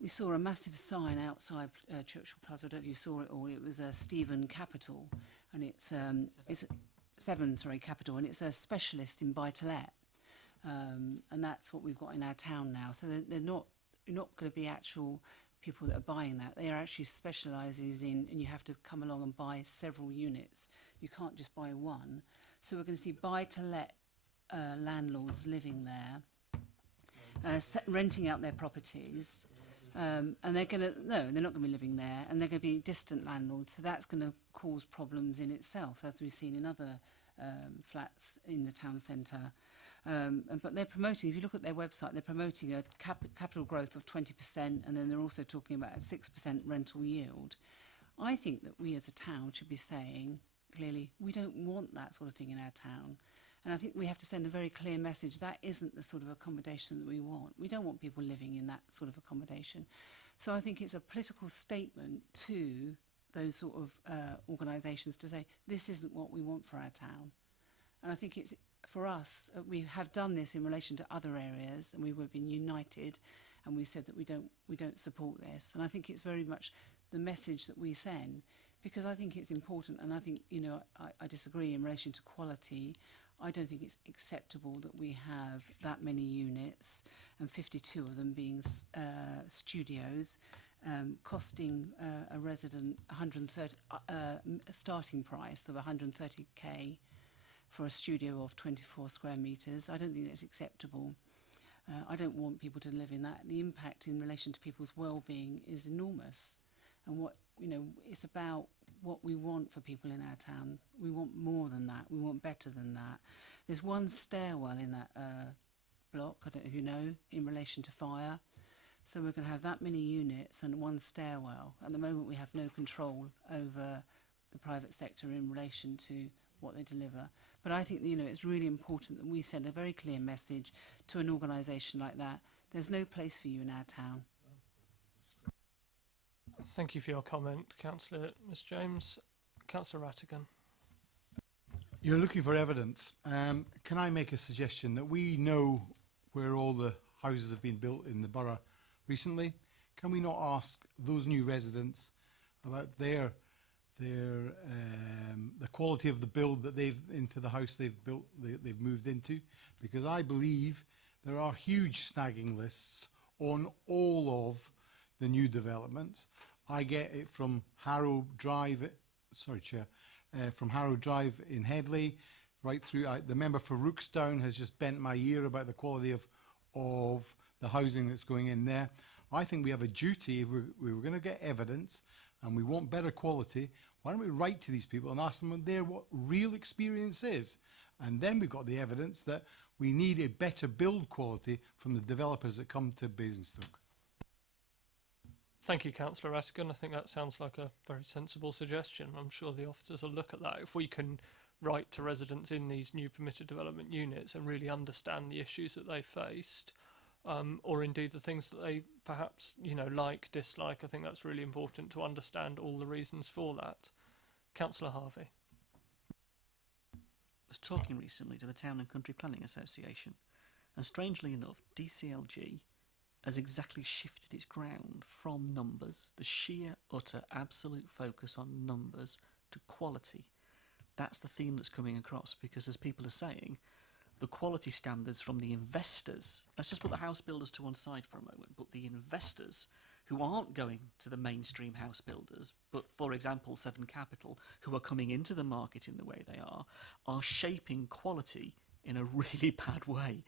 we saw a massive sign outside Churchill Plaza. I don't know if you saw it all. It was a Stephen Capital, and it's Seven Capital, and it's a specialist in buy-to-let, and that's what we've got in our town now. So they're not going to be actual people that are buying that. They are actually specialises in, and you have to come along and buy several units. You can't just buy one. So we're going to see buy-to-let landlords living there, renting out their properties, and they're not going to be living there, and they're going to be distant landlords. So that's going to cause problems in itself, as we've seen in other flats in the town centre. But they're promoting, if you look at their website, they're promoting a capital growth of 20%, and then they're also talking about a 6% rental yield. I think that we as a town should be saying, clearly, we don't want that sort of thing in our town. And I think we have to send a very clear message. That isn't the sort of accommodation that we want. We don't want people living in that sort of accommodation. So I think it's a political statement to those sort of organisations to say, this isn't what we want for our town. And I think it's, for us, we have done this in relation to other areas, and we've been united, and we said that we don't support this. And I think it's very much the message that we send, because I think it's important, and I think, I disagree in relation to quality. I don't think it's acceptable that we have that many units, and 52 of them being studios, costing a resident 130, a starting price of 130k for a studio of 24 square metres. I don't think that's acceptable. I don't want people to live in that. The impact in relation to people's well-being is enormous. And what, you know, it's about what we want for people in our town. We want more than that. We want better than that. There's one stairwell in that block, I don't know if you know, in relation to fire. So we're going to have that many units and one stairwell. At the moment, we have no control over the private sector in relation to what they deliver. But I think, you know, it's really important that we send a very clear message to an organisation like that. There's no place for you in our town. Thank you for your comment, Councillor Ms James. Councillor Rattigan. You're looking for evidence. Can I make a suggestion that we know where all the houses have been built in the borough recently? Can we not ask those new residents about the quality of the build that they've into the house they've built, they've moved into? Because I believe there are huge snagging lists on all of the new developments. I get it from Harrow Drive, from Harrow Drive in Headley, right through. The member for Rookstown has just bent my ear about the quality of the housing that's going in there. I think we have a duty, if we were going to get evidence and we want better quality, why don't we write to these people and ask them what real experience is? And then we've got the evidence that we need a better build quality from the developers that come to Basingstoke. Thank you, Councillor Rattigan. I think that sounds like a very sensible suggestion. I'm sure the officers will look at that. If we can write to residents in these new permitted development units and really understand the issues that they faced, or indeed the things that they perhaps, you know, like, dislike, I think that's really important to understand all the reasons for that. Councillor Harvey. I was talking recently to the Town and Country Planning Association, and strangely enough, DCLG has exactly shifted its ground from numbers, the sheer, utter, absolute focus on numbers, to quality. That's the theme that's coming across, because as people are saying, the quality standards from the investors, let's just put the house builders to one side for a moment, but the investors who aren't going to the mainstream house builders, but for example Seven Capital, who are coming into the market in the way they are shaping quality in a really bad way.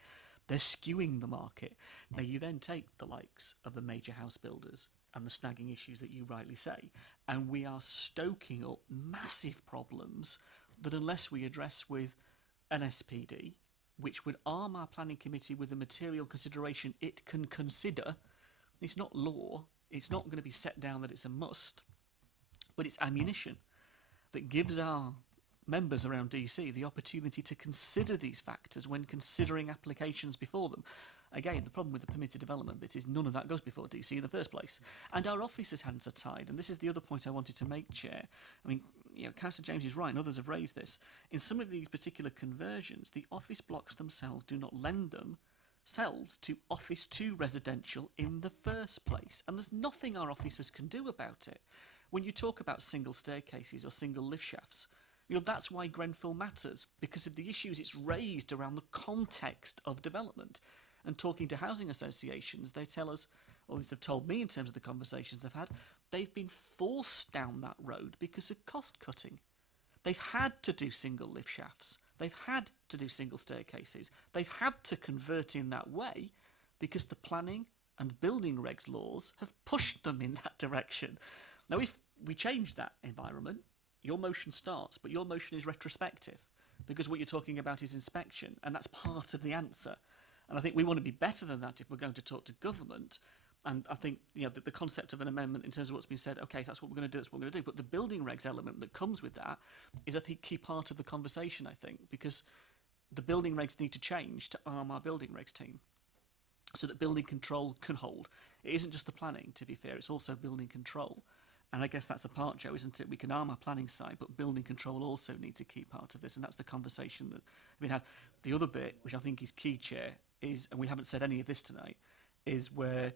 They're skewing the market. Now you then take the likes of the major house builders and the snagging issues that you rightly say, and we are stoking up massive problems that unless we address with an SPD, which would arm our planning committee with the material consideration it can consider. It's not law, it's not going to be set down that it's a must, but it's ammunition that gives our members around DC the opportunity to consider these factors when considering applications before them. Again, the problem with the permitted development bit is none of that goes before DC in the first place. And our officers' hands are tied, and this is the other point I wanted to make, Chair. I mean, you know, Councillor James is right, and others have raised this. In some of these particular conversions, the office blocks themselves do not lend themselves to office to residential in the first place, and there's nothing our officers can do about it. When you talk about single staircases or single lift shafts, you know, that's why Grenfell matters, because of the issues it's raised around the context of development. And talking to housing associations, they tell us, or at least they've told me in terms of the conversations I've had, they've been forced down that road because of cost cutting. They've had to do single lift shafts. They've had to do single staircases. They've had to convert in that way because the planning and building regs laws have pushed them in that direction. Now, if we change that environment, your motion starts, but your motion is retrospective because what you're talking about is inspection, and that's part of the answer. And I think we want to be better than that if we're going to talk to government. And I think, you know, the concept of an amendment in terms of what's been said, okay, that's what we're going to do, that's what we're going to do. But the building regs element that comes with that is, I think, key part of the conversation, I think, because the building regs need to change to arm our building regs team so that building control can hold. It isn't just the planning, to be fair, it's also building control. And I guess that's a part, Joe, isn't it? We can arm our planning side, but building control also needs a key part of this, and that's the conversation that we had. The other bit, which I think is key, Chair, is, and we haven't said any of this tonight, is where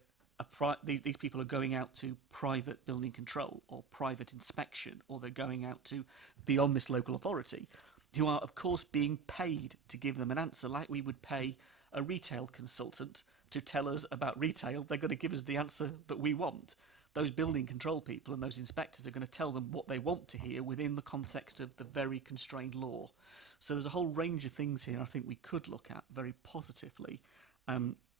these people are going out to private building control or private inspection, or they're going out to beyond this local authority, who are, of course, being paid to give them an answer, like we would pay a retail consultant to tell us about retail. They're going to give us the answer that we want. Those building control people and those inspectors are going to tell them what they want to hear within the context of the very constrained law. So there's a whole range of things here I think we could look at very positively.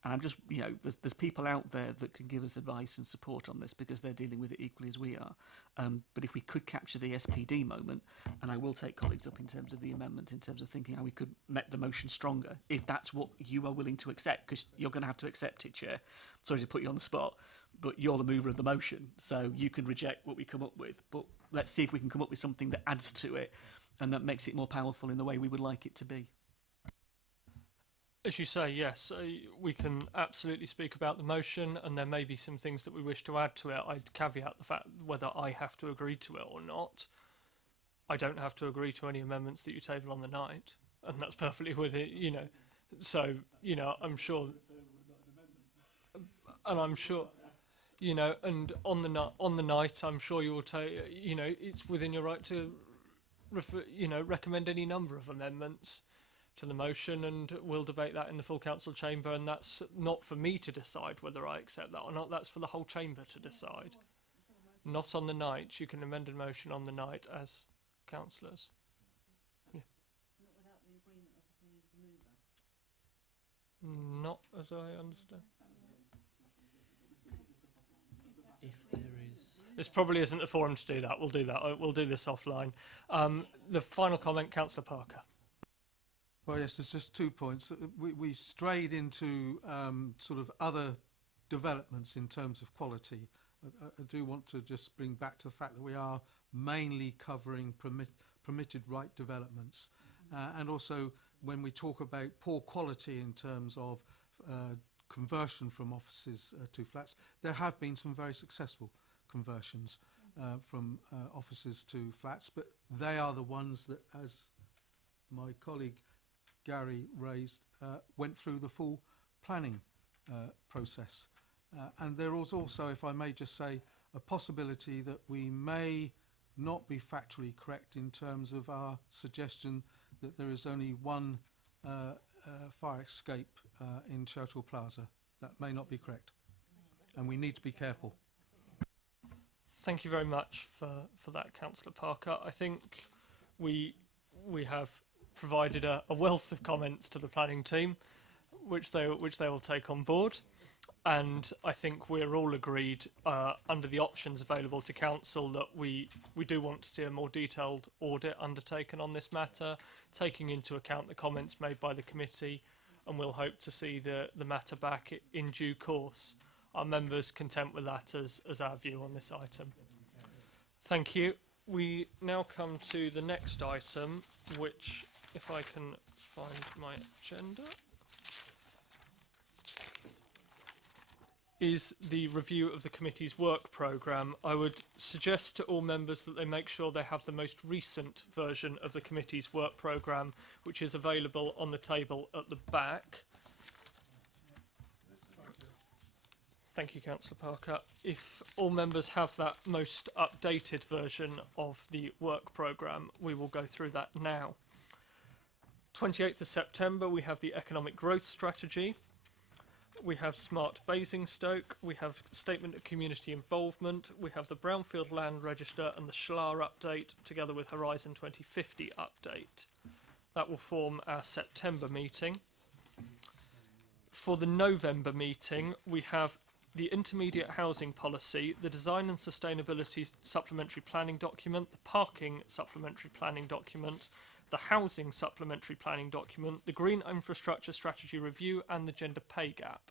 And I'm just, there's people out there that can give us advice and support on this because they're dealing with it equally as we are. But if we could capture the SPD moment, and I will take colleagues up in terms of the amendment, in terms of thinking how we could make the motion stronger, if that's what you are willing to accept, because you're going to have to accept it, Chair. Sorry to put you on the spot, but you're the mover of the motion, so you can reject what we come up with. But let's see if we can come up with something that adds to it and that makes it more powerful in the way we would like it to be. As you say, yes, we can absolutely speak about the motion, and there may be some things that we wish to add to it. I'd caveat the fact whether I have to agree to it or not. I don't have to agree to any amendments that you table on the night, and that's perfectly with it, So, I'm sure, and I'm sure, and on the night, I'm sure you will take, it's within your right to, recommend any number of amendments to the motion, and we'll debate that in the full council chamber, and that's not for me to decide whether I accept that or not, that's for the whole chamber to decide. Not on the night. You can amend a motion on the night as councillors. Yeah. Not as I understand. If there is... This probably isn't the forum to do that. We'll do that. We'll do this offline. The final comment, Councillor Parker. Well, yes, there's just 2 points. We strayed into sort of other developments in terms of quality. I do want to just bring back to the fact that we are mainly covering permitted right developments. And also, when we talk about poor quality in terms of conversion from offices to flats, there have been some very successful conversions from offices to flats, but they are the ones that, as my colleague Gary raised, went through the full planning process. And there was also, if I may just say, a possibility that we may not be factually correct in terms of our suggestion that there is only one fire escape in Churchill Plaza. That may not be correct, and we need to be careful. Thank you very much for that, Councillor Parker. I think we have provided a wealth of comments to the planning team, which they will take on board, and I think we're all agreed under the options available to council that we do want to see a more detailed audit undertaken on this matter, taking into account the comments made by the committee, and we'll hope to see the matter back in due course. Are members content with that as our view on this item? Thank you. We now come to the next item, which, if I can find my agenda, is the review of the committee's work programme. I would suggest to all members that they make sure they have the most recent version of the committee's work programme, which is available on the table at the back. Thank you, Councillor Parker. If all members have that most updated version of the work programme, we will go through that now. 28th of September, we have the economic growth strategy. We have Smart Basingstoke. We have Statement of Community Involvement. We have the Brownfield Land Register and the SHLAR update, together with Horizon 2050 update. That will form our September meeting. For the November meeting, we have the Intermediate Housing Policy, the Design and Sustainability Supplementary Planning Document, the Parking Supplementary Planning Document, the Housing Supplementary Planning Document, the Green Infrastructure Strategy Review, and the Gender Pay Gap.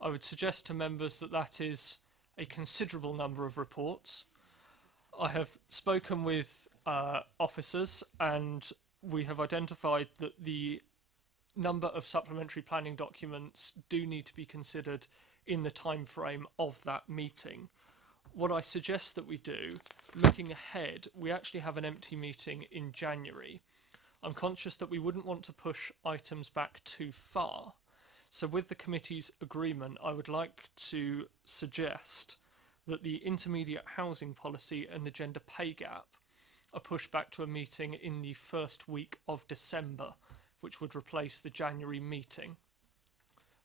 I would suggest to members that that is a considerable number of reports. I have spoken with officers, and we have identified that the number of supplementary planning documents do need to be considered in the time frame of that meeting. What I suggest that we do, looking ahead, we actually have an empty meeting in January. I'm conscious that we wouldn't want to push items back too far. So with the committee's agreement, I would like to suggest that the intermediate housing policy and the gender pay gap are pushed back to a meeting in the first week of December, which would replace the January meeting.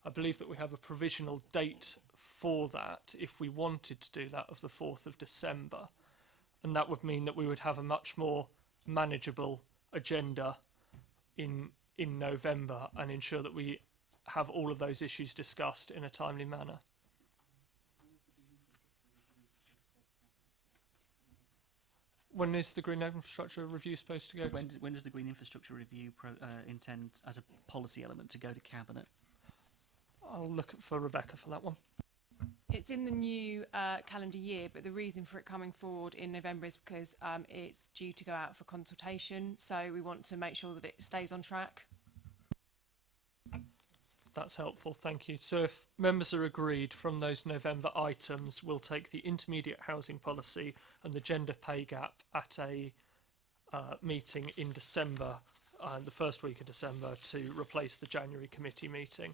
I believe that we have a provisional date for that, if we wanted to do that, of the 4th of December. And that would mean that we would have a much more manageable agenda in November, and ensure that we have all of those issues discussed in a timely manner. When is the Green Infrastructure Review supposed to go? When does the Green Infrastructure Review intend, as a policy element, to go to Cabinet? I'll look for Rebecca for that one. It's in the new calendar year, but the reason for it coming forward in November is because it's due to go out for consultation. So we want to make sure that it stays on track. That's helpful, thank you. So if members are agreed, from those November items, we'll take the intermediate housing policy and the gender pay gap at a meeting in December, the first week of December, to replace the January committee meeting.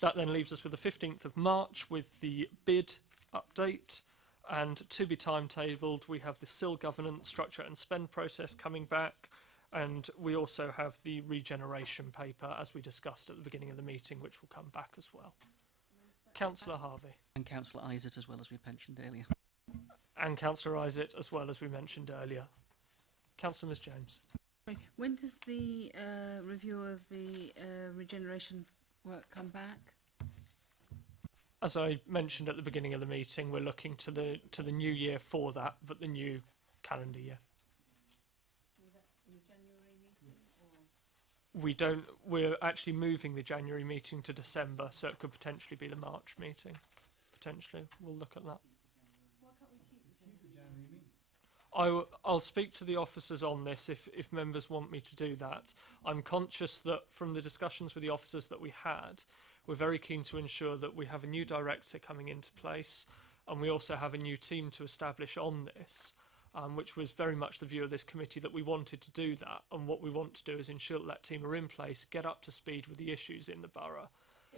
That then leaves us with the 15th of March with the bid update, and to be timetabled, we have the SIL governance structure and spend process coming back, and we also have the regeneration paper, as we discussed at the beginning of the meeting, which will come back as well. Councillor Harvey. And Councillor Isett, as well as we mentioned earlier. And Councillor Isett, as well as we mentioned earlier. Councillor Ms James. When does the review of the regeneration work come back? As I mentioned at the beginning of the meeting, we're looking to the new year for that, but the new calendar year. We're actually moving the January meeting to December, so it could potentially be the March meeting. Potentially, we'll look at that. I'll speak to the officers on this if members want me to do that. I'm conscious that from the discussions with the officers that we had, we're very keen to ensure that we have a new director coming into place, and we also have a new team to establish on this. Which was very much the view of this committee, that we wanted to do that, and what we want to do is ensure that team are in place, get up to speed with the issues in the borough,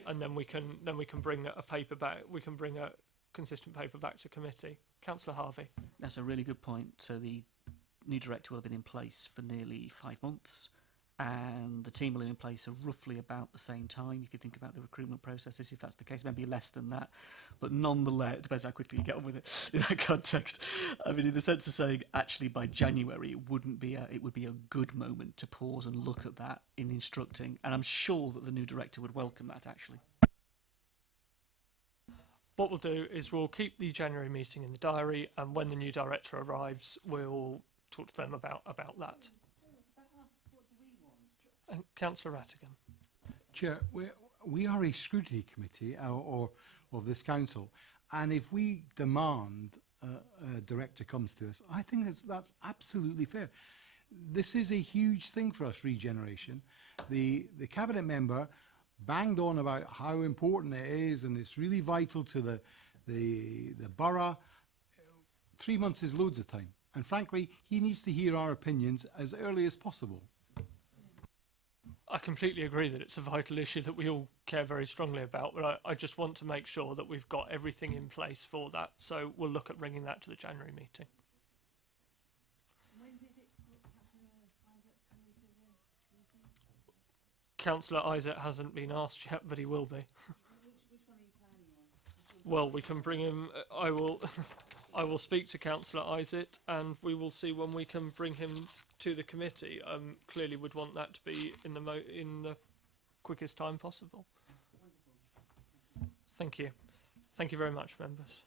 and then we can bring a paper back. We can bring a consistent paper back to committee. Councillor Harvey. That's a really good point. So the new director will have been in place for nearly 5 months, and the team will be in place at roughly about the same time, if you think about the recruitment processes, if that's the case, maybe less than that. But nonetheless, it depends how quickly you get on with it in that context. I mean, in the sense of saying, actually, by January, it would be a good moment to pause and look at that in instructing. And I'm sure that the new director would welcome that, actually. What we'll do is we'll keep the January meeting in the diary, and when the new director arrives, we'll talk to them about that. And Councillor Rattigan. Chair, we are a scrutiny committee or of this council, and if we demand a director comes to us, I think that's absolutely fair. This is a huge thing for us, regeneration. The cabinet member banged on about how important it is, and it's really vital to the borough. 3 months is loads of time, and frankly, he needs to hear our opinions as early as possible. I completely agree that it's a vital issue that we all care very strongly about, but I just want to make sure that we've got everything in place for that. So we'll look at bringing that to the January meeting. Councillor Isett hasn't been asked yet, but he will be. Well, we can bring him. I will speak to Councillor Isett, and we will see when we can bring him to the committee. Clearly would want that to be in the quickest time possible. Thank you. Thank you very much, members.